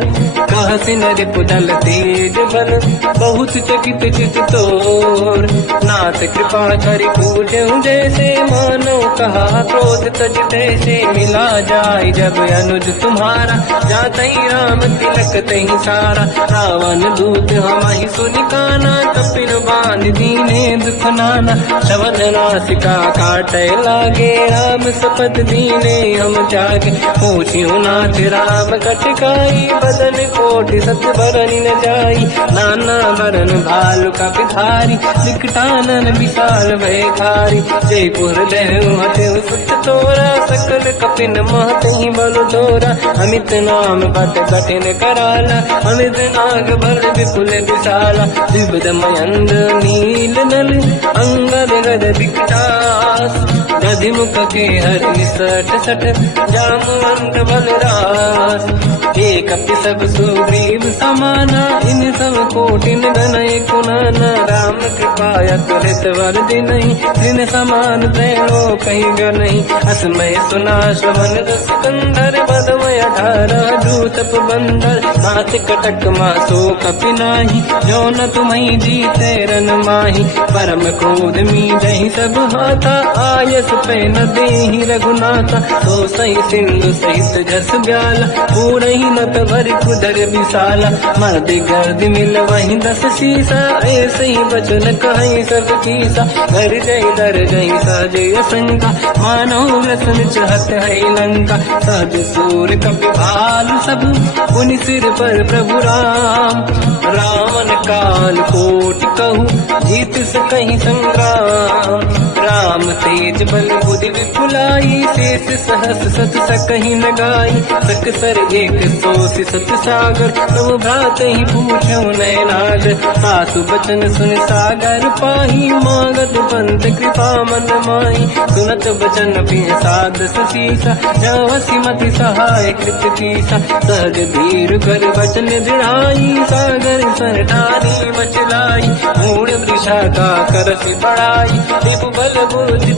कहसिन रिपुदल तेज बल, बहुत चकित चित तोर। नाथ कृपा करि पूजऊँ जैसे, मानो कहा क्रोध तज तैसे। मिला जाय जब अनुज तुम्हारा, जातहि राम तिलक तहि सारा। रावण दूत हमहि सुनि काना, कपिन बांध दीने दुख नाना। श्रवण नासिका काटय लागे, राम सपथ दीने हम जागे। पूछियो नाथ राम कटकाई, बदन कोटि सत बरनि न जाई। नाना बरन भालु कपिधारी, विकटानन विशाल भयखारी। जयपुर लहु हतेउ सुत तोरा, सकल कपिन महतहि बल तोरा। अमित नाम बट कठिन कराला, अमित नाग बल विपुल विशाला। विबुध मयंद्र नील नल, अंगद गद विकटास। दधिमुख के हरि सठ सठ जामवंत बलराज। एक अपि सब सुग्रीव समाना इन सब कोटिन गनय कुनाना। राम कृपाया तुरत वर दिनहि दिन समान त्रैलो कहीं गनहि। असमय सुना श्रवण रस कंधर बदमय 18 दूतप बंदर। मात कटक मासो कपि नाही जो न तुम्हि जीते रन माही। परम क्रोध मीजहि सब हाथा आयस पे न देहि रघुनाथा। तो सही सिंधु सहित जस ब्याला पूरहि नत भरि कुदर विशाला। मर्द गर्द मिल वही 10 सीसा ऐसे ही बचन कहि सब कीसा। घर जय दर जय सहजय शंका मानो रसन चहत है लंका। सहज सूर कपि भालु सब पुनि सिर पर प्रभु राम। रावण काल कोटि कहूँ जीत सकहि संग्राम। राम तेज बल बुद्धि विपुलाई शेष सहस सत सकहि न गाई। सकसर एक सोसी सत सागर तब भ्रात ही पूछो नयनागर। सासु बचन सुन सागर पाही मागत पंत कृपा मन माही। सुनत बचन पिय साध ससीसा जवसी मति सहाय कृत कीसा। सहज धीर कर बचन दृढ़ाई सागर सन ठानी मचलाई। मूढ़ वृषा का करसि बढ़ाई दिप बल बुद्धि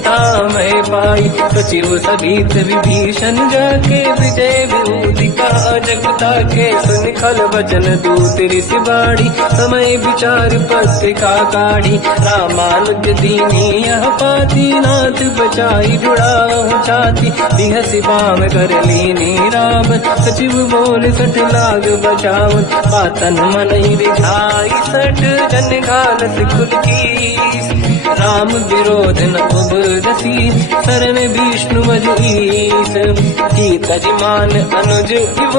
मैं पाई। सचिव सभीत विभीषण जाके विजय विभूति का जगता के। सुन खल बचन दूत ऋषि बाड़ी समय विचार पत्रिका काढ़ी। रामानुज दीनी यह पाती नाथ बचाई जुड़ाहु छाती। बिहसि बाम कर लीनी राम सचिव बोल सठ लाग बचावन। पातन मन ही रिझाई सठ जन घालत कुल कीस। राम विरोध न उबरसी शरण विष्णु मजीस। कीतज मान अनुज इव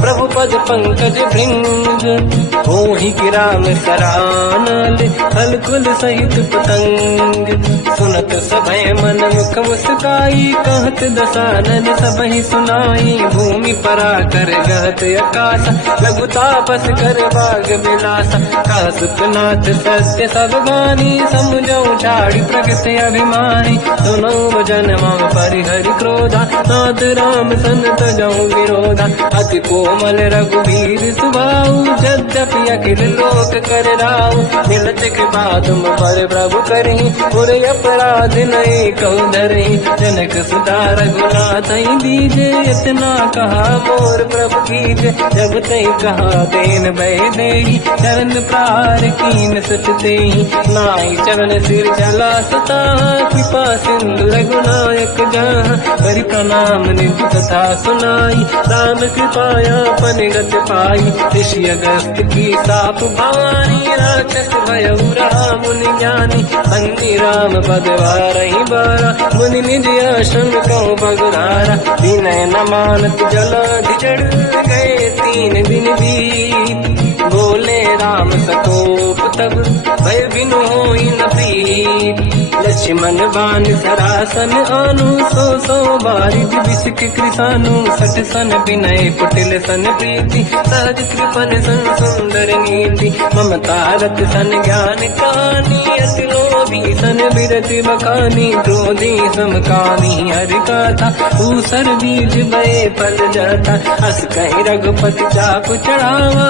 प्रभु पद पंकज भृंग। होहि कि राम सरानल हलकुल सहित पतंग। सुनत सभय मन मुख मुस्काई कहत दसानन सबहि सुनाई। भूमि परा कर गहत आकाशा लघु तापस कर बाग विलासा। कह सुखनाथ सत्य सब गानी समझौ ठाड़ी प्रगट अभिमानी। सुनो भजन मम परिहरि क्रोधा नाथ राम सन तजौ विरोधा। अति कोमल रघुवीर सुभाऊ यद्यपि अखिल लोक कर राऊ। मिलत कृपा तुम पर प्रभु करहि पुर अपराध नहीं कहु धरहि। जनक सुता रघुनाथ दीजे इतना कहा मोर प्रभु कीजे। जब तई कहा देन भय देहि चरण प्रार कीन सत तेहि। नाई चरण सिर चला सता कृपा सिंधु रघुनायक जहाँ। हरि प्रणाम निधि कथा सुनाई राम कृपाया पनिगत पाई। ऋषि अगस्त की साप भवानी राक्षस भयउ राम मुनि ज्ञानी। बंदी राम पद वारहि बारा मुनि निज आश्रम कहु बगुधारा। विनय न मानत जलाधि जड़ गए 3 दिन बीत। बोले राम सकोप तब भय बिनु होई न प्रीत। लक्ष्मण बाण सरासन आनु 100 बारिज बिसिक कृसानु। सठ सन विनय कुटिल सन प्रीति सहज कृपन सन सुंदर नीति। ममता रत सन ज्ञान कहानी अति लोभी सन बिरति बखानी। क्रोधी समकामी हरि गाथा ऊसर बीज बये फल जाता। अस कहि रघुपति चाप चढ़ावा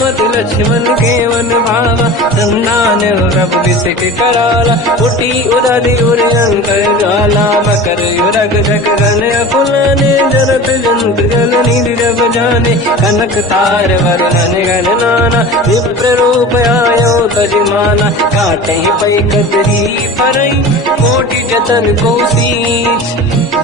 मत लक्ष्मण के वन भावा। संदान प्रभु बिसिक कराला उठी उदधि उर अंकर ज्वाला। मकर युरग जग गण अकुलाने जरत जंत जल निधि जब जाने। कनक तार वरन गण नाना विप्र रूप आयो तजमाना। काटे पै कतरी परई कोटि जतन को सींच।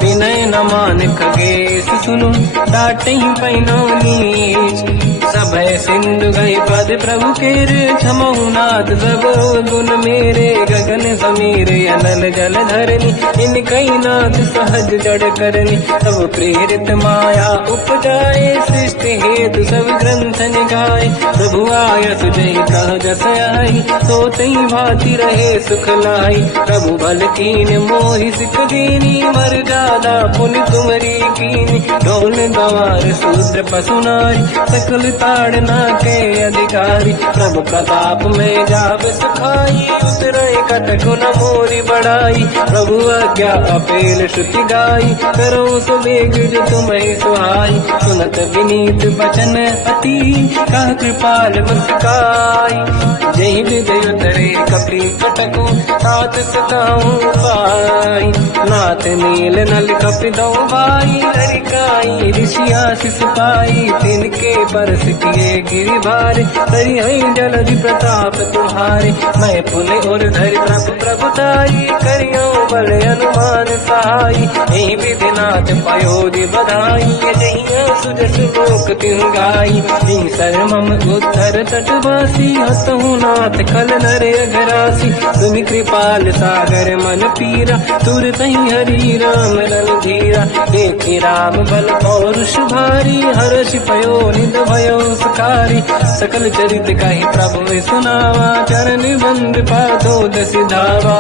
विनय न मान खगेश सुनु डाटे पैनो नीच। सभय सिंधु गई पद प्रभु केरे क्षमहु नाथ सब गुण मेरे। गगन समीर अनल जल धरनी इन कई नाथ सहज जड़ करनी। सब प्रेरित माया उपजाए सृष्टि हेतु सब ग्रंथ निगाए। प्रभु आय सुजय कह जस आई सो तई भांति रहे सुख लाई। प्रभु बल कीन मोहि सिख दीनी मर्यादा पुनि तुमरी कीनी। ढोल गवार शूद्र पशु नारी सकल ताड़ना के अधिकारी। प्रभु प्रताप में जाब सुखाई उतरे कटक न मोरी पढ़ाई। प्रभु आज्ञा अपेल श्रुति गाई, करो सो वेग जो तुम्हें सुहाई। सुनत विनीत बचन अति, कह कृपाल मुस्काई। जय हृदय तरे कपि कटकु, तात सकाऊं पाई। नाथ नील नल कपि दो भाई, हरिकाई ऋषि आशीष पाई। तिनके परस किए गिरि भारे, तरी हई जलधि प्रताप तुम्हारे। मैं पुनि और धरि प्रभु प्रभुताई, करियो बल अनुमान सहाय। यही विधिनाथ पयोधि बधाई, जहिया सुजस लोक तिहु गाई। सर मम उत्तर तटवासी, हसहु नाथ खल नर अघरासी। तुम कृपाल सागर मन पीरा, तुरत ही हरि राम रणधीरा। देखि राम बल पौरुष भारी, हर्ष पयो निध भयो सुखारी। सकल चरित कहि प्रभु सुनावा, चरण बंद पादो सिधावा।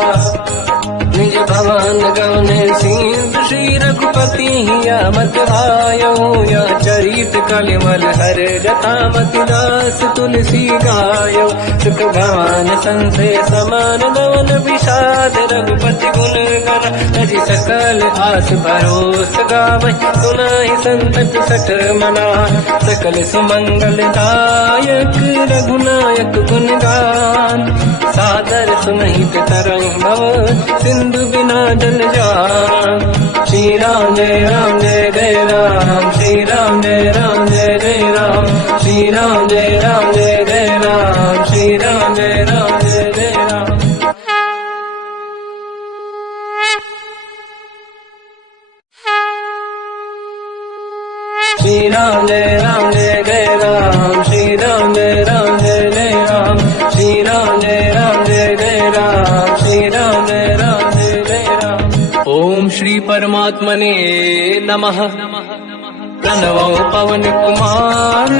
निज भवन गवने सिंधु, श्री रघुपति हिया मत आयो। या चरित कलिमल हर जटामति, दास तुलसी गायो। सुख भवन संसे समान, गवन विषाद रघुपति गुण गण। तजि सकल आस भरोस गावै, सुनाहि संतत सठ मना। सकल सुमंगल दायक, रघुनायक गुण गान। सादर सुनहित तरंग भव, सिंधु बिना जल जान। श्री राम जय राम जय जय राम, श्री राम जय राम जय जय राम। श्री राम जय राम जय जय राम, श्री राम जय राम जय जय राम। श्री राम जय राम जय जय राम, श्री राम जय राम जय जय राम। श्री राम जय राम जय जय राम, श्री राम जय राम जय जय राम। ओम श्री परमात्मने नमः। प्रणवो पवन कुमार,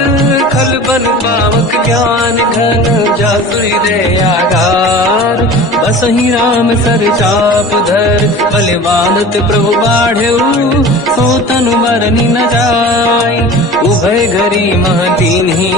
खल बन पावक ज्ञान घन। जासुरी दयागार, बसहि राम सर चाप धर। बलवानत प्रभु बाढ़ऊ, सो तनु बरनि न जाय। उभय घरी मह दीन्ही,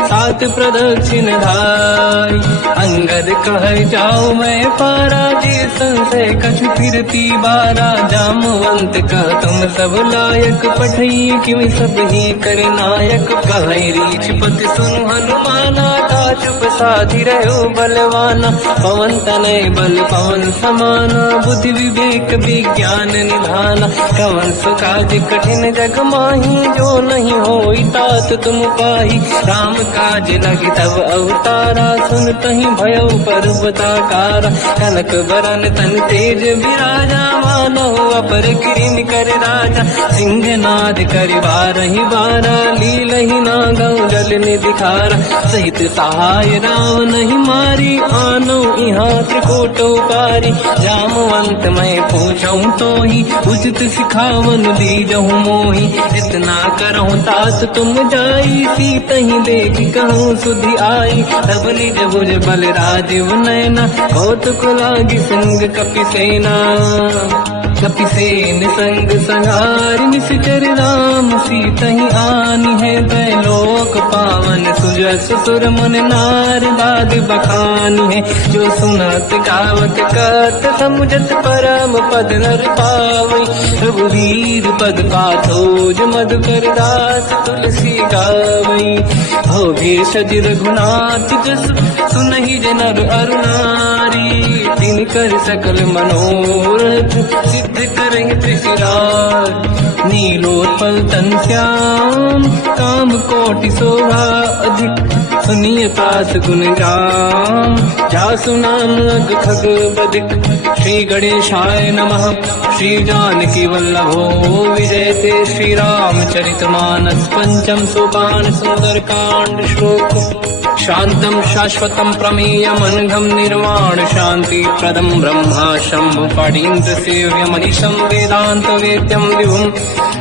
सात प्रदक्षिण धाय। अंगद कह जाओ मैं पारा, जी संशय कछु फिरती बारा। जामवंत कह तुम सब लायक, पठई किमि सब ही कर नायक। कहै रीछ पति सुनु हनुमाना, चुप साधि रहो बलवाना। पवन तनय बल पवन समाना, बुद्धि विवेक विज्ञान निधाना। कवन सुकाज कठिन जग माही, जो नहीं होई तात तुम पाही। राम काज लगी तब अवतारा, सुनतहि भयो पर्वताकारा। कनक बरन तन तेज विराजा, मानो अपर किरिन कर राजा। सिंहनाद करि बारहि बारा, लीलहि नागौ जल निधिखारा। सहित सहाय राम नहीं मारी, आनो इहाँ त्रिकोटो पारी। जामवंत मैं पूछऊं तो ही, उचित सिखावन दीजहु मोहि। इतना करहु तात तुम जाई, सीतहि देख कहूँ सुधि आई। तब निज भुज बल राजीव नयना, कौतुक लागी संग कपि सेना। कपिसेन संग संहार, निश्चर राम सीतहि आनी है। दैलोक पावन सुजस सुर मुन नार, बाद बखानी है। जो सुनत गावत कत, समुझत परम पद नर पावै। रघुवीर पद पाथोज, मधुकर दास तुलसी गावै। हो भेषज रघुनाथ जस, सुनहि जनर अरु नारी। तिनकर सकल मनोरथ, सिद्ध करहि त्रिशिरार। नीलोत्पल तन श्याम, काम कोटि शोभा अधिक। सुनिय पास गुण राम, जासु नाम अग खग बदिक। श्री गणेशाय नमः। श्री जानकी वल्लभो विजयते। श्री रामचरित मानस पंचम सोपान, सुंदर कांड श्लोक। शांतं शाश्वतं प्रमेयम्, अनघं निर्वाण शांति प्रदं। ब्रह्मा शंभु फणीन्द्र सेव्यमनिशं, वेदांत वेद्यं विभुं।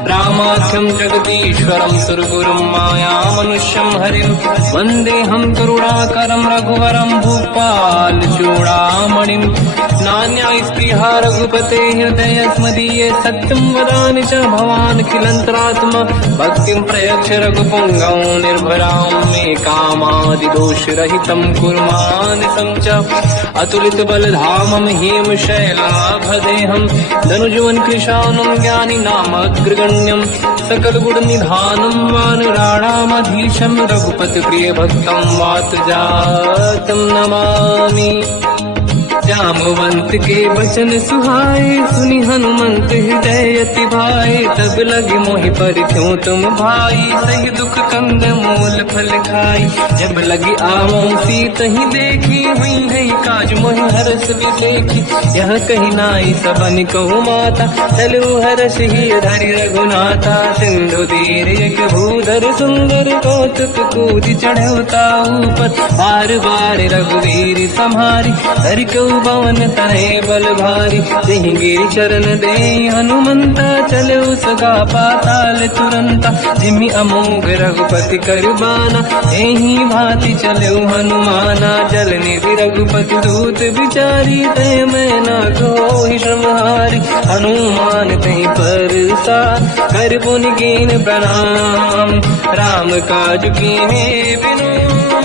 रामाख्यं जगदीश्वरं, सुरगुरुं मायामनुष्यं हरिं। वन्देऽहं करुणाकरं रघुवरं, भूपाल चूडामणिं। नान्यास्पृहा रघुपते हृदयस्मदीये, सत्यं वदामि च भवान् खिलन्तरात्मा। भक्तिं प्रयच्छ रघुपुङ्गं, निर्भरां मे कामादि दोष रहितं कुर्मानिसं च। अतुलित बलधाम वामं हेम शैलाभदेहं धनुजवन कृशानं ज्ञानी नामग्रगण्यं सकल गुण निधानं वानराणामधीशं रघुपति प्रिय भक्तं वातजातं नमामि। जामवंत के वचन सुहाए सुनि हनुमंत हृदय अति भाए तब लगे मोहि पर क्यों तुम भाई सही दुख कंद मूल फल खाई जब लगी आवों सीत ही देखी हुई है काज मोहि हरस विदेखी यह कही नाई सबन कहु माता चलो हरस ही धरि रघुनाथा सिंधु तीर एक भूधर सुंदर कौतुक कूद चढ़ौता ऊपर बार बार रघुवीर सम्हारी हर को पवन तनय बल भारी सिंह गिरि चरण दे हनुमंता चलो सगा पाताल तुरंता जिमि अमोघ रघुपति कर बाना एहि भांति चलो हनुमाना जल निधि रघुपति दूत बिचारी तय मैं न कोहि श्रमहारी हनुमान तहि परसा कर पुनि कीन प्रणाम राम काज कीन्हे बिनु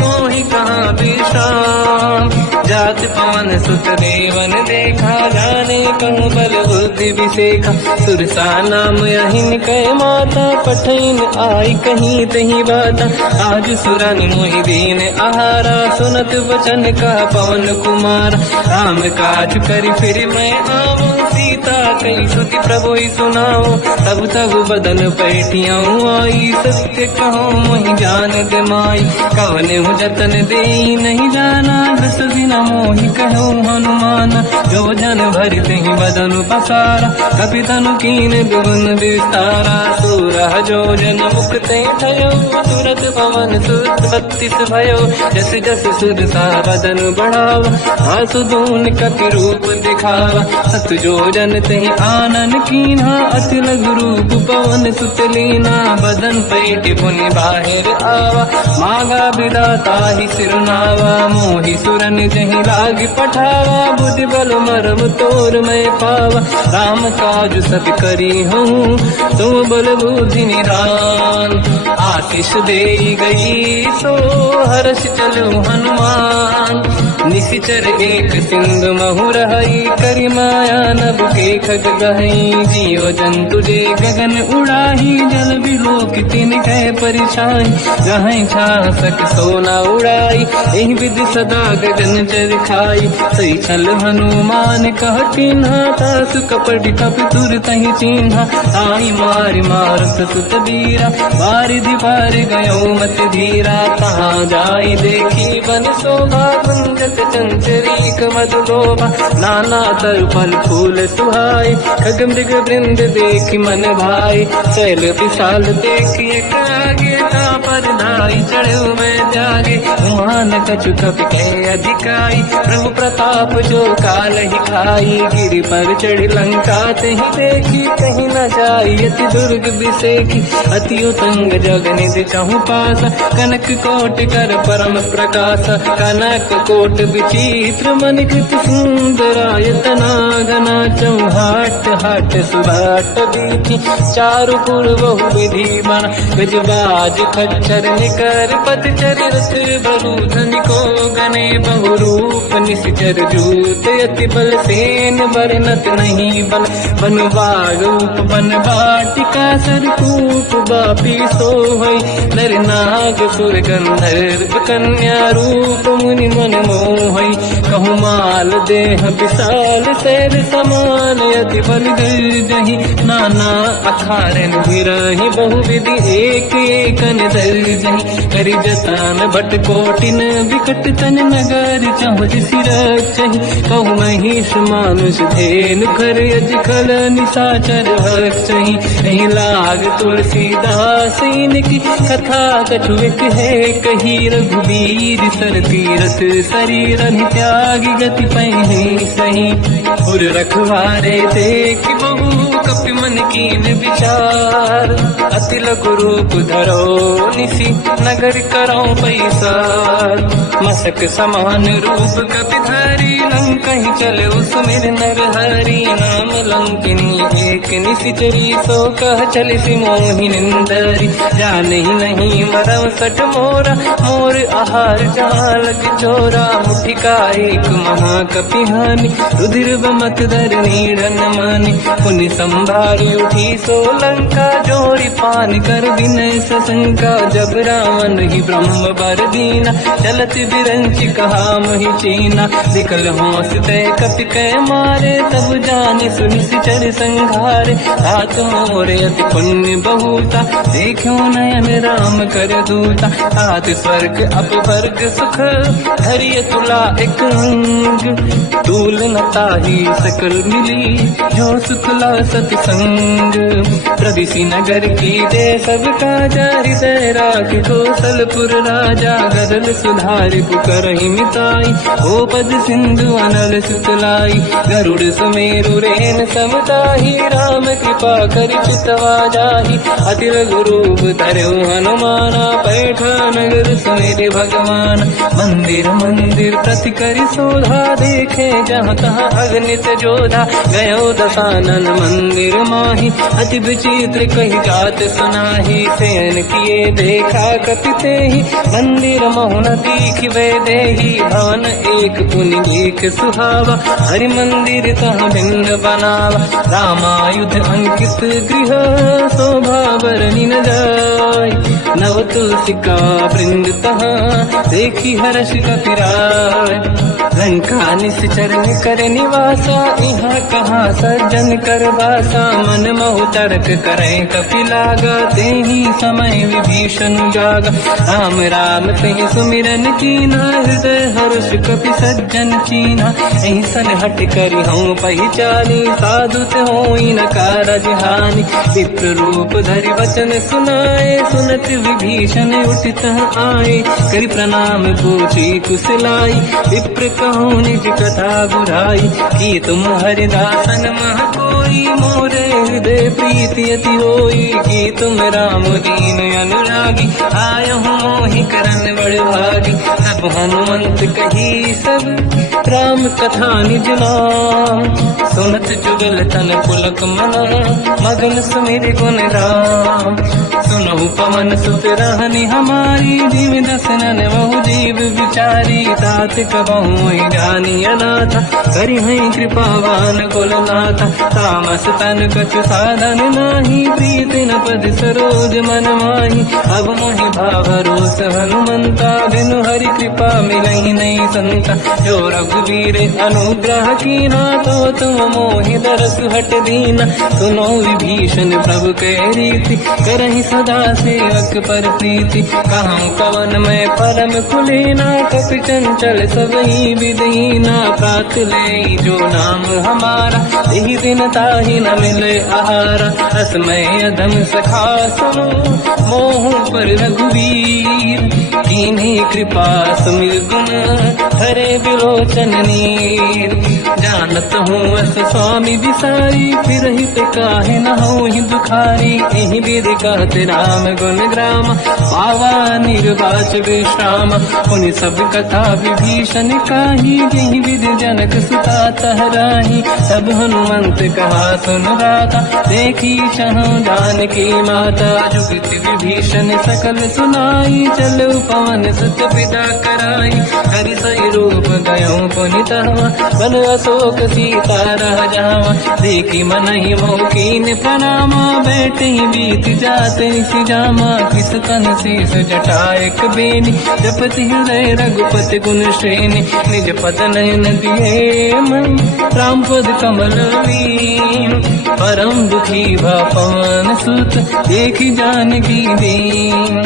मोहि कहाँ विश्राम जात पवन सुत देवन देखा जाने कहूँ बल बुद्धि विसेखा सुरसा नाम अहिन कह माता पठैन आई कहीं तही बाता आज सुरनि मोहि दीन आहारा सुनत वचन का पवन कुमार राम काज करि फिर मैं आवूं सीता कई सुति प्रभु सुनाओ तब तब बदन पैठियाऊं आई सत्य कहो मोहि जान गमाई कवन हूँ जतन दे नहीं जाना दस दिन मोहि कहो हनुमान जो जन भरि तहि बदन पसारा कपि तनु कीन दुगुन विस्तारा सूरह जो जन मुख ते भयो तुरत पवन सुत 32 भयो जस जस सुरसा बदन बढ़ावा आंसू दून कपि रूप दिखावा सत जो जन तहि आनन कीन्हा अति लघु रूप पवन सुत लीना बदन पैठ पुनि बाहिर आवा मागा विदाता ही सिरनावा मोहि सुरन जहि लाग पठावा बुद्धि बल मरम तोर मैं पावा राम काज सब करी हूँ तुम बल बुद्धि निदान आशीष दे गई सो हर्ष चलो हनुमान निशिचर एक सिंधु महु रही करि माया नभ के खग गहई जीव जंतु जे गगन उड़ाही जल बिलोक तिन कह परिछाई जहाँ छा सक सोना उड़ाई एहि विधि सदा गगन चर खाई सही छल हनुमान कह चिन्हा तासु कपट कप तुर तहि चिन्हा आई मार मारत सुत बीरा बारिधि पार गयो मत धीरा कहाँ जाई देखी बन शोभा गुंजत चंचरीक मधुलोभा नाना तर फल फूल सुहाई खग मृग वृंद देख मन भाई शैल विशाल देखिए आगे का पर धाई चढ़ो मैं जागे मान कछु कपि के अधिकाई प्रभु प्रताप जो काल ही खाई गिरि पर चढ़ लंका तहि देखी कहीं न जाई अति दुर्ग विसेखी अति उतंग जग निधि चहु पास कनक कोट कर परम प्रकाश कनक कोट विचित्र मन कृत सुंदरायतना घना चौहाट हाट सुभाट बीती चारु पुर बहु विधि बन गजबाज खच्चर निकर पतचर रथ बरु धनिको गने बहु रूप निश्चर जूत अति बल सेन बरनत नहीं बल बन बाग रूप बन बाटिका सरकूप बापी सोहई नर नाग सुर गंधर्व कन्या रूप मुनि मन मोहई कहु माल देह विशाल शैल समान अति बल गर्जहि नाना अखारन बिरहि बहु विधि एक एकन दर्जहि करि जतान भट कोटिन विकट तन नगर चहुज सिरचहि कहु महिष मानुष धेनु खर यज खल निशाचर भक्षहि एहि लाग तुलसीदास इनकी कथा कछु एक है कही रघुवीर सर तीरथ शरीर त्यागी गति पहि सही उर रखवारे देख बहु कपि मन कीन विचार अति लघु रूप धरो निसी नगर करो पैसार मसक समान रूप कपि धरी नंग कहीं चले उसमें नर हरि नाम लंकिनी एक निशिचरी सो कह चल सी मोहि निंदरी जान ही नहीं मरम सट मोरा मोर आहार जाल चोरा मुठिका एक महाकपिहानी रुधिर बमत धर नीड़न मानी पुनि संभारी उठी सोलंका जोड़ी पान कर विनय सशंका जब रावण ही ब्रह्म बर दीना चलत बिरंच कहा मोहि चीना विकल होश तय कपि कै मारे तब जाने सुनि सिचर संघारे तात मोरे अति पुण्य बहुता देखो नयन राम कर दूता तात स्वर्ग अपवर्ग सुख हरिय तुला एक अंग तूल न ताही सकल मिली जो सुखला सतसंग प्रदिशि नगर की दे सब काजा हृदय राख कौशलपुर राजा गदल सुधारि पुकरहि मिताई ओ पद सिंधु अनल सुतलाई गरुड़ सुमेरु रेन समताही राम कृपा कर चितवा जाहि अति रघुरूप धरऊ हनुमाना पैठा नगर सुमेरे भगवान मंदिर मंदिर प्रति करि शोधा देखे जहाँ तहाँ अगणित जोधा गयो दशानन मंदिर माही अति विचित्र कही जात सुनाही शयन किए देखा कपिते ही मंदिर मोहन दीख वे देही भवन एक पुनि देख सुहावा हरि मंदिर तहाँ भिन्न बनावा रामायुध अंकित गृह शोभा बरनि न जाय नव तुलसी का वृंद तहाँ देखी हर्ष कपिराय लंका निश्चर कर निवासा यहाँ कहाँ सज्जन कर वासा मन महु तर्क करे कपि लागा तेहि समय विभीषण जागा राम राम तेहि सुमिरन कीना हृदय हर्ष कपि सज्जन चीना ऐसन हट करि हूँ पहचानी साधुत होई न कारज हानि विप्र रूप धरि वचन सुनाए सुनत विभीषण उठित आए करि प्रणाम पूछी कुशलाई विप्र कहूँ निज कथा बुराई कि तुम हरिदासन मह कोई मोरे हृदय प्रीति अति होई कि तुम राम दीन अनुरागी आय हूँ मोहि करन बड़ भागी सब हनुमंत कही सब राम कथा निज नाम सुनत जुगल तन पुलक मना मगन सुमिर गुण राम सुनहु पवन सुत रहनि हमारी जीव दसनन बहु जीव विचारी तात कबहु जानी अनाथ करि हैं कृपावान कुलनाथ तामस तन कछु साधन नाही प्रीति न पद सरोज मन माही अब मोहि भावरोस हनुमंता बिनु हरि कृपा मिलहि नहीं संता जो रघुवीर अनुग्रह कीना तो तुम मोहि दरस हट दीना सुनो विभीषण प्रभु के रीति करहि सदा सेवक पर प्रीति कहूँ कवन में परम कुलीना कपि चंचल सबही विदहीना प्रात ले जो नाम हमारा यही दिन ताहि न मिले आहारा असमय अधम सखा सुनो मोह पर रघुवीर कीन्ही कृपा सुमिर गुण हरे विलोचन नीर जानत हूँ अस स्वामी विसारी फिर हित काहे न हो ही दुखारी यही विधि कहते राम गुण ग्राम पावा निर्वाच विश्राम उन सब कथा विभीषण काही यही विधि जनक सुता तहराही सब हनुमंत कहा सुन राता देखी चहु जानकी माता जुगति विभीषण सकल सुनाई चल पवन सुत विदा कराई हरि सही रूप गयो पुनितवा बन अशोक सीता रह जावा देखी मन ही मोकीन प्रणामा बैठ ही बीत जाते सी जामा किस तन शीस जटायक बेनी जपति हृदय रघुपति गुण श्रेणी निज पद नयन दिए मन राम पद कमल लीन परम दुखी भा पवन सुत देखी जानकी दीन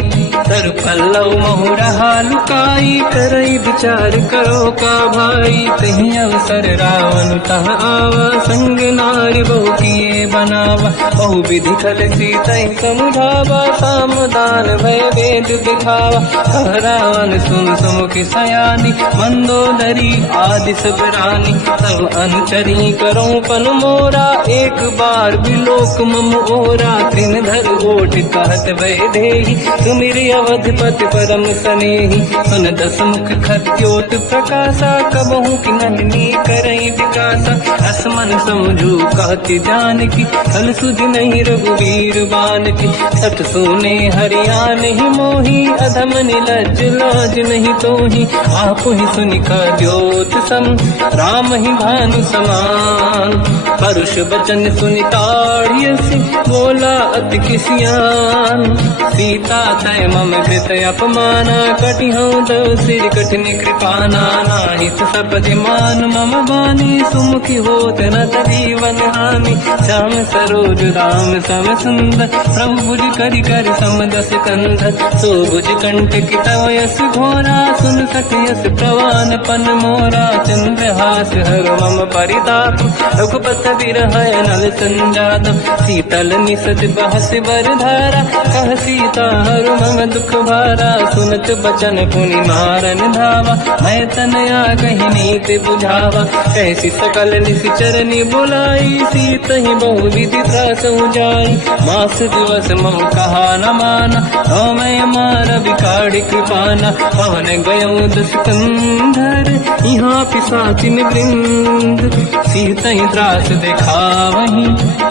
तर पल्लव महु रहा लुकाई करई विचार करो का भाई तही अवसर रावण तह आवा संग नारी बहु किए बनावा बहु विधि खल सीता समुझावा सामदान भय वेद दिखावा कह रावण सुन सुमुख सयानी मंदोदरी आदि सब रानी सब अनुचरी करो पन मोरा एक बार विलोक मम ओरा तृणधर ओट कहत वैदेही सुमिरि अवधपति परम सनेही सुन दस मुख खद्योत प्रकाशा कबहू की नलिनी करई विकासा असमन समझू कहती जान की कल सुध नहीं रघुवीर बान की सठ सोने हरियाण ही मोही अधम निलज लाज नहीं तोही आप ही सुनिका द्योत सम राम ही भानु समान परुष बचन सुनिताड़ियसि बोला अति किसियान सीता तय मम कृत अपमाना कटिहौ दो सिर कठिन कृपाना नाहित सपदि मान मम बानी सुमुखी होत न जीवन हानि श्याम सरोज राम सम सुंदर प्रभु भुज करि कर समदस कंध सो भुज कंठ की तव यस घोरा सुन सकयस प्रवान पन मोरा चंद्रहास हर मम परिताप रघुपत विरह नल संजात शीतल निसत बहस बरधारा कह सीता हर मम दुख भारा सुनत बचन पुनि मारन धावा मैं तनया कही नीति बुझावा कैसी सकल निश्चरनी बुलाई सीत ही बहु विधि त्रासहु जाई मास दिवस मम कहा न माना तो मैं मार विकाड़ी कृपाना पवन गयो दस कंधर यहाँ पिशाचिन वृंद सीत ही त्रास देखा वही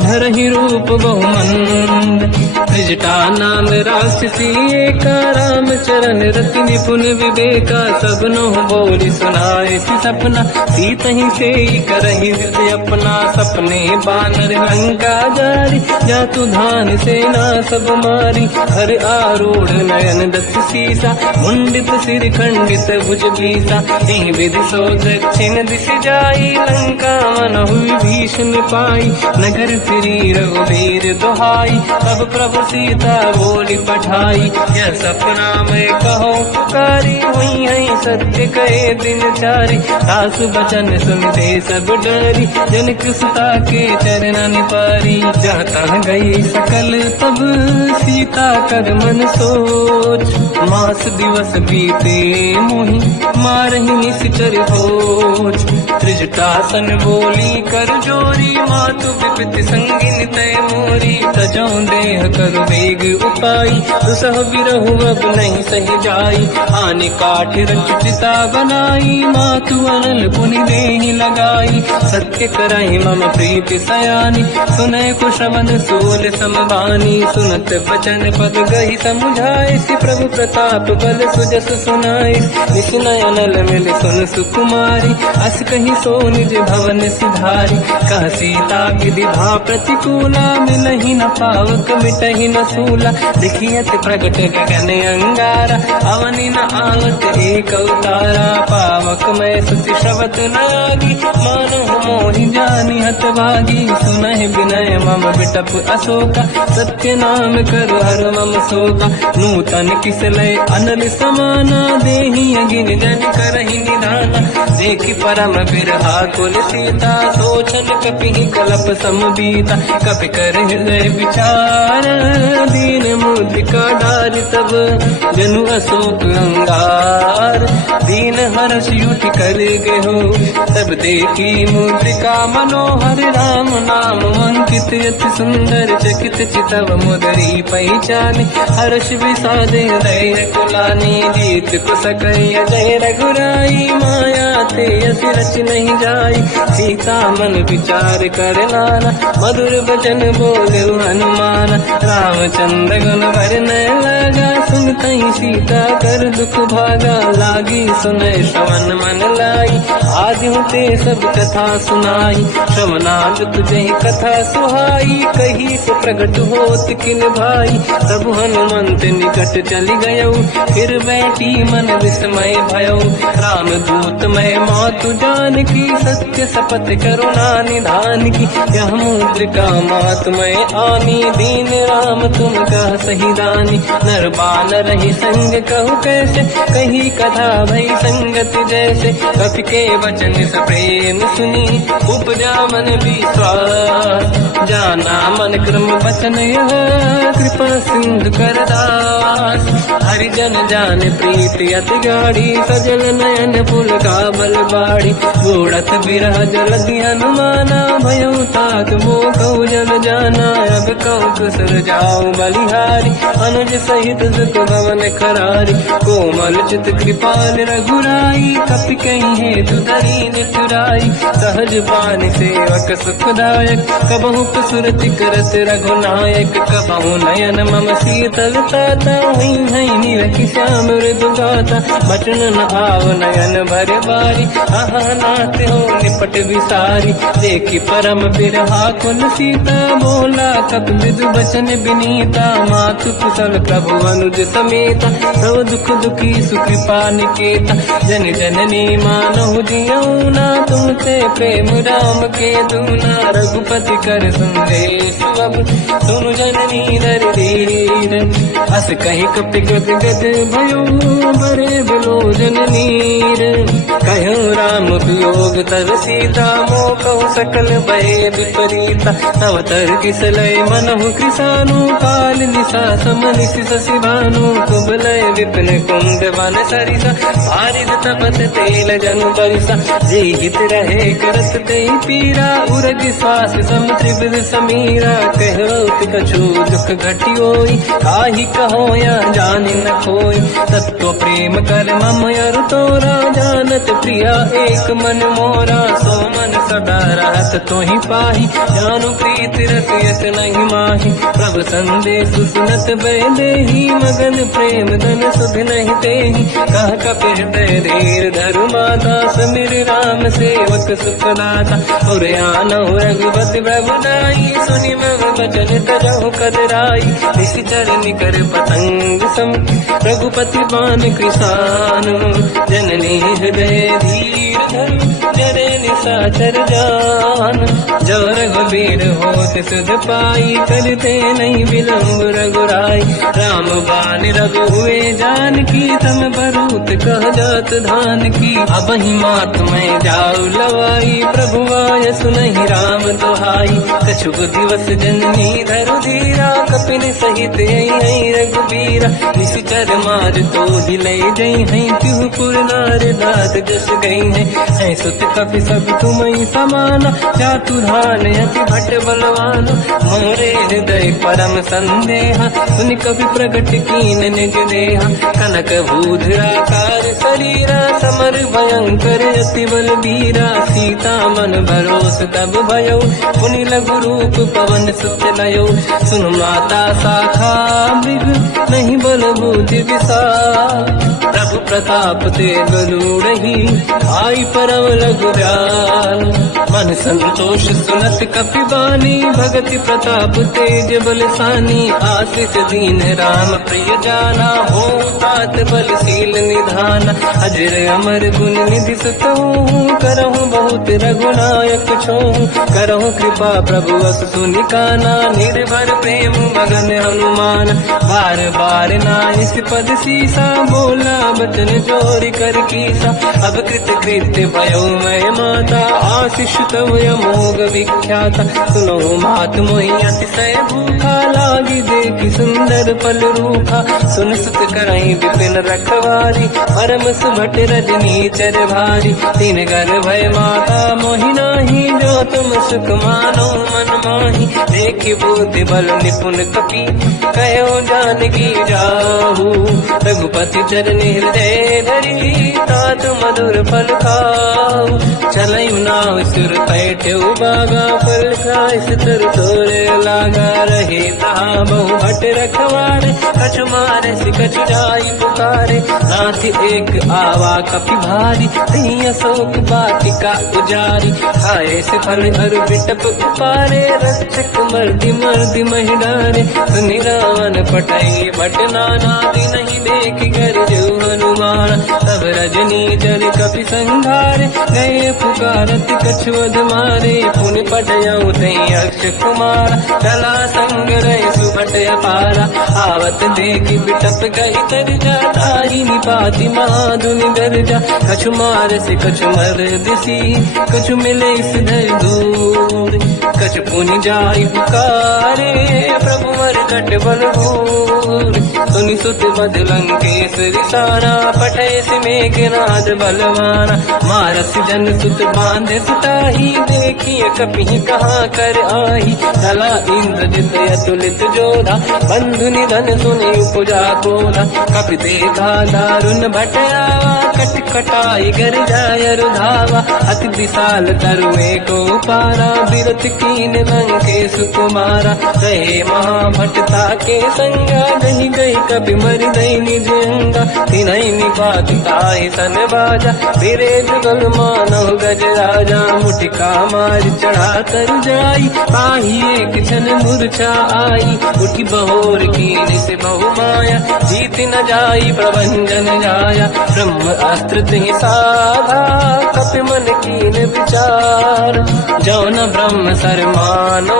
धर ही रूप बहुमंद त्रिजटा नाम राक्षसी एका राम चरण रति निपुण विवेका सबनो बोली सुनाए सपना सीत ही से करही हृदय अपना सपने बानर लंका जारी जातु धान सेना सब मारी हर आरूढ़ नयन दस सीसा मुंडित सिर खंडित भुज भीसा यही विधि सो दक्षिण दिश जाई लंका मन हुई भीषण पाई नगर फिरी रघुवीर दुहाई तब प्रभु सीता बोली पठाई यह सपना मैं कहो पुकारी हुई है सत्य कहे दिन चारी दास बचन सुनते सब डरी जनक सुता के चरण पारी जाता गई सकल तब सीता कर मन सोच मास दिवस बीते मोही मारही निश्चर होच त्रिजटासन बोली कर जोरी मातु विपित संगिन तय मोरी तजौ देह कर वेग उपाई दुसह बिरहु अब नहीं सही जाई आने काठ रचिता बनाई मातु अनल पुनि देहि लगाई सत्य कराई मम प्रीति सयानी सुनय कुशवन सूल समबानी सुनत बचन पद गही समुझाए सि प्रभु प्रताप बल सुजस सुनाई निसुनय अनल मिल सुन सुकुमारी अस कही सो निज भवन सिधारी कह सीता की विधा प्रतिकूला मिलहि न पावक मिटहि न सूला दिखियत प्रगट गगन अंगारा अवनि न आवत एक अवतारा पावक मैं सुति श्रवत नागी मानो मोहि जानि हत भागी सुनहि विनय मम विटप अशोका सत्य नाम कर हर मम शोका नूतन किसलय अनल समाना देहि अगिन जन करहि निधाना देखि परम बिरहा कुल सीता सोचन कपिहि कलप समबीता कपि कर हृदय विचार दीन मुद्रिका डार तब जनु अशोक अंगार दीन हर्ष युति कर गयो तब देखी मुद्रिका मनोहर राम नाम अंकित अति सुंदर चकित चितव मुदरी पहचान हर्ष विषाद हृदय कुलानी जीत को सकय जय रघुराई माया ते अति रच नहीं जाई सीता मन विचार कर नाना मधुर बचन बोले हनुमान रामचंद्र गुण वरन लगा सुनते ही सीता कर दुख भागा लागी सुनय श्रवण मन लाई आज होते सब कथा सुनाई श्रवणाद तुझे कथा सुहाई कही से प्रकट होत किन भाई सब हनुमंत निकट चली गयो फिर बैठी मन विस्मय भयो राम दूत मैं मातु जान की सत्य शपथ करुणा निधान की यह मुद्रिका मात मैं आनी दीन राम तुम कह सही दानी नर बानर ही संग कहु कैसे कही कथा भई संगत जैसे कपि के वचन सप्रेम सुनी उपजा मन विश्वास जाना मन क्रम वचन यह कृपा सिंधु कर दास हरिजन जान प्रीति अति गाढ़ी सजल नयन फूल का बल बाड़ी बूढ़त बिरह जल हनुमाना भयो ताग नाथ मोह कहु जल जाना, अब कहु कुशल जाओ बलिहारी, अनुज सहित सुख भवन खरारी, कोमल चित कृपाल रघुराई, कपि कहीं हेतु धरी निठुराई, सहज पान सेवक सुखदायक, कबहु सुरति करत रघुनायक, कबहु नयन मम शीतलता, हई हई निरखि श्याम मृदु गाता, बचन न आव नयन भर बारी, आहा नाथ हो निपट विसारी, देखी परम बिरहा कुल सीता, बोला कप मृदु बचन बिनीता, मातु कुशल प्रभु अनुज समेता, सब दुख दुखी सुकृपा निकेता, जन जननी मानहु जियऊ ना, तुमसे प्रेम राम के दूना, रघुपति कर संदेश अब सुनु जननी दर धीर, हस कहीं कपि गद गद भयो बरे बिलो जननीर, कहो राम वियोग तब सीता, मोह कहु सकल भय विपरीता, तव तर किसलय मनहु कृसानु, काल निशा समनिश शशि भानु, कुबलय विपिन कुंड वन सरिसा, बारिद तपत तेल जनु बरिसा, जे हित रहे करत ते पीरा, उरग श्वास सम त्रिविध समीरा, कहो कछु दुख घटियोई, काहि कहो या जानि न खोई, तत्व प्रेम कर मम अरु तोरा, जानत प्रिया एक मन मोरा, सो मन सदा रहत तोहि पाहि, जानु प्रीत रसियत नहीं माहि, प्रभु संदेश सुनत बैदेहि, मगन प्रेम धन सुध नहीं तेहि, कह कपि हृदय धीर धरु माता, समिर राम सेवक सुखदाता, और आनहु रघुपति प्रभु नाई, सुनि मम बचन तजहु कदराई, निश्चर निकर पतंग सम, रघुपति बान कृसानु, जननी हृदय धीर धरु, जरे निशाचर जान, जो रघुबीर होत सुध पाई, करते नहीं विलम्ब रघुराई, राम बान रघु हुए जानकी, तम बरूत कह जात धान की, अब ही मात में जाऊ लवाई, प्रभु आय सुनहि राम दोहाई, कछुक दिवस जननी धरु धीरा, कपिन सहित आई रघुबीरा, निश्चर मार तो दिले जई हैं, तिहुपुर नार दात जस गई है, सुत कपि सब तुमहि समाना, चातुधान अति भट बलवान, मोरे हृदय परम संदेहा, सुनि कपि प्रगट कीन निज देहा, कनक भूधराकार शरीरा, समर भयंकर अति बलबीरा, सीता मन भरोस तब भयो, पुनि लघु रूप पवन सुत लयो, सुन माता शाखा मृग नहीं बल बुद्धि विशाल, प्रभु प्रताप ते गरुड़हि, आई परम लघु दयाल, मन संतोष सुनत कपि बानी, भगति प्रताप तेज बलसानी, आशीष दीन राम प्रिय जाना, हो तात बलशील निधान, अजर अमर गुण निधि सुतहु, करहु बहुत रघुनायक छोहु, करहु कृपा प्रभु अस सुनि काना, निर्भर प्रेम मगन हनुमान, बार बार नाइस पद सीसा, बोला बचन जोरि कर कीसा, अब कृत कृत्य भयो मैं माता, आशीष तव अमोघ विख्याता, सुनो मात मोहि अतिशय भूखा, लागी देखी सुंदर पल रूखा, सुन सुत करई विपिन रखवारी, परम सुभट रजनी चर भारी, तीन घर भय माता मोहि नाही, जो तुम सुख मानो मन माही, देखि बुद्धि बल निपुण कपि, कहो जानकी जाहू, रघुपति चरनि हृदय धरी, तात मधुर फल खाऊ, चलऊ नाव सुर पैठे बागा, फल खाय सितर तोरे लागा, रहे तहाँ बहु भट रखवारे, कछु मारे सि कछु जाई पुकारे, नाथ एक आवा कपि भारी, तही अशोक वाटिका उजारी, खाए से फल हर बिटप उपारे, रक्षक मर्दि मर्दि महि डारे, सुनि रावण पटई भट नाना, नहीं देख कर जो हनुमान, तब रजनी जल कपि संघारे, गए पुकारत कछुअध मारे, पुनि पटयऊ तई अक्ष कुमार, चला संग रहे सुभट अपारा, आवत देखि बिटप गई तरजा, ताहि निपाति महाधुनि गरजा, कछु मार से कछु मर दिसी, कछु मिले सिधर दूर, कछ पुनि जाई पुकारे, प्रभु मरकट बल भूर। सुनि सुत बद लंकेश रिसाना, पठे मेघनाद बलवाना। मारस जन सुत बांधे सुताही, देखिए कपि कहाँ कर आई। चला इंद्रजित अतुलित जोधा, बंधु निधन सुनि उपजा क्रोधा। कपि देखा दारुण भट आवा, कट कटाई गर जाय रुधावा। अति विशाल तरुए को पारा, बिरत कीन लंकेश कुमारा। कहे महाभटता के संगा, गही गई कपि मरि दई निज अंगा। तिन्हि निपात ताहि सन बाजा, फिरे जुगल मानव गज राजा। मुटिका मार चढ़ा तर जाई, पाही एक क्षण मूर्छा आई। उठी बहोर कीन से बहु माया, जीत न जाई प्रभंजन जाया। ब्रह्म अस्त्र तिहि साधा, कपि मन कीन विचार। जो न ब्रह्म सर मानो,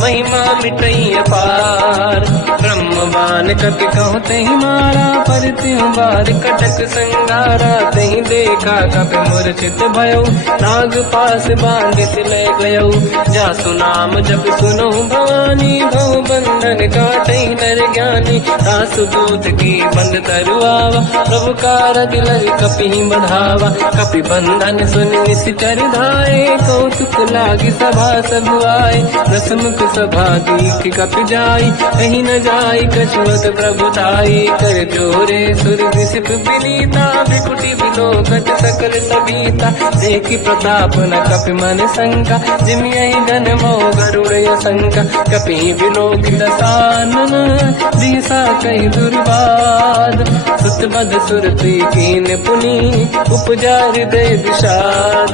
महिमा मिटई अपार। ब्रह्मवान कपि कहु तहि मारा, पर त्यों बार कटक संगारा। तहि देखा कपि मूर्छित भयो, नाग पास बांध ले गयो। जासु नाम जब सुनो भवानी, भव बंधन काटई नर ज्ञानी। दासु दूत की बंद तरुआवा, प्रभु कारज लग कपि बढ़ावा। कपि बंधन सुन निश्चर धाये, कौतुक लागी सभा सब आए। दसमुख सभा दीख कपि जाई, कहीं न जाई कछुअत प्रभुताई। कर जोरे सुर विसिप विनीता, विकुटी विलोकट सकल सबीता। देखि प्रताप न कपि मन शंका, जिमियहि गन मोह गरुड़ शंका। कपि विलोकित सानन, दिशा कहि दुर्वाद। सुत बद सुरति कीन पुनि, उपजा हृदय विषाद।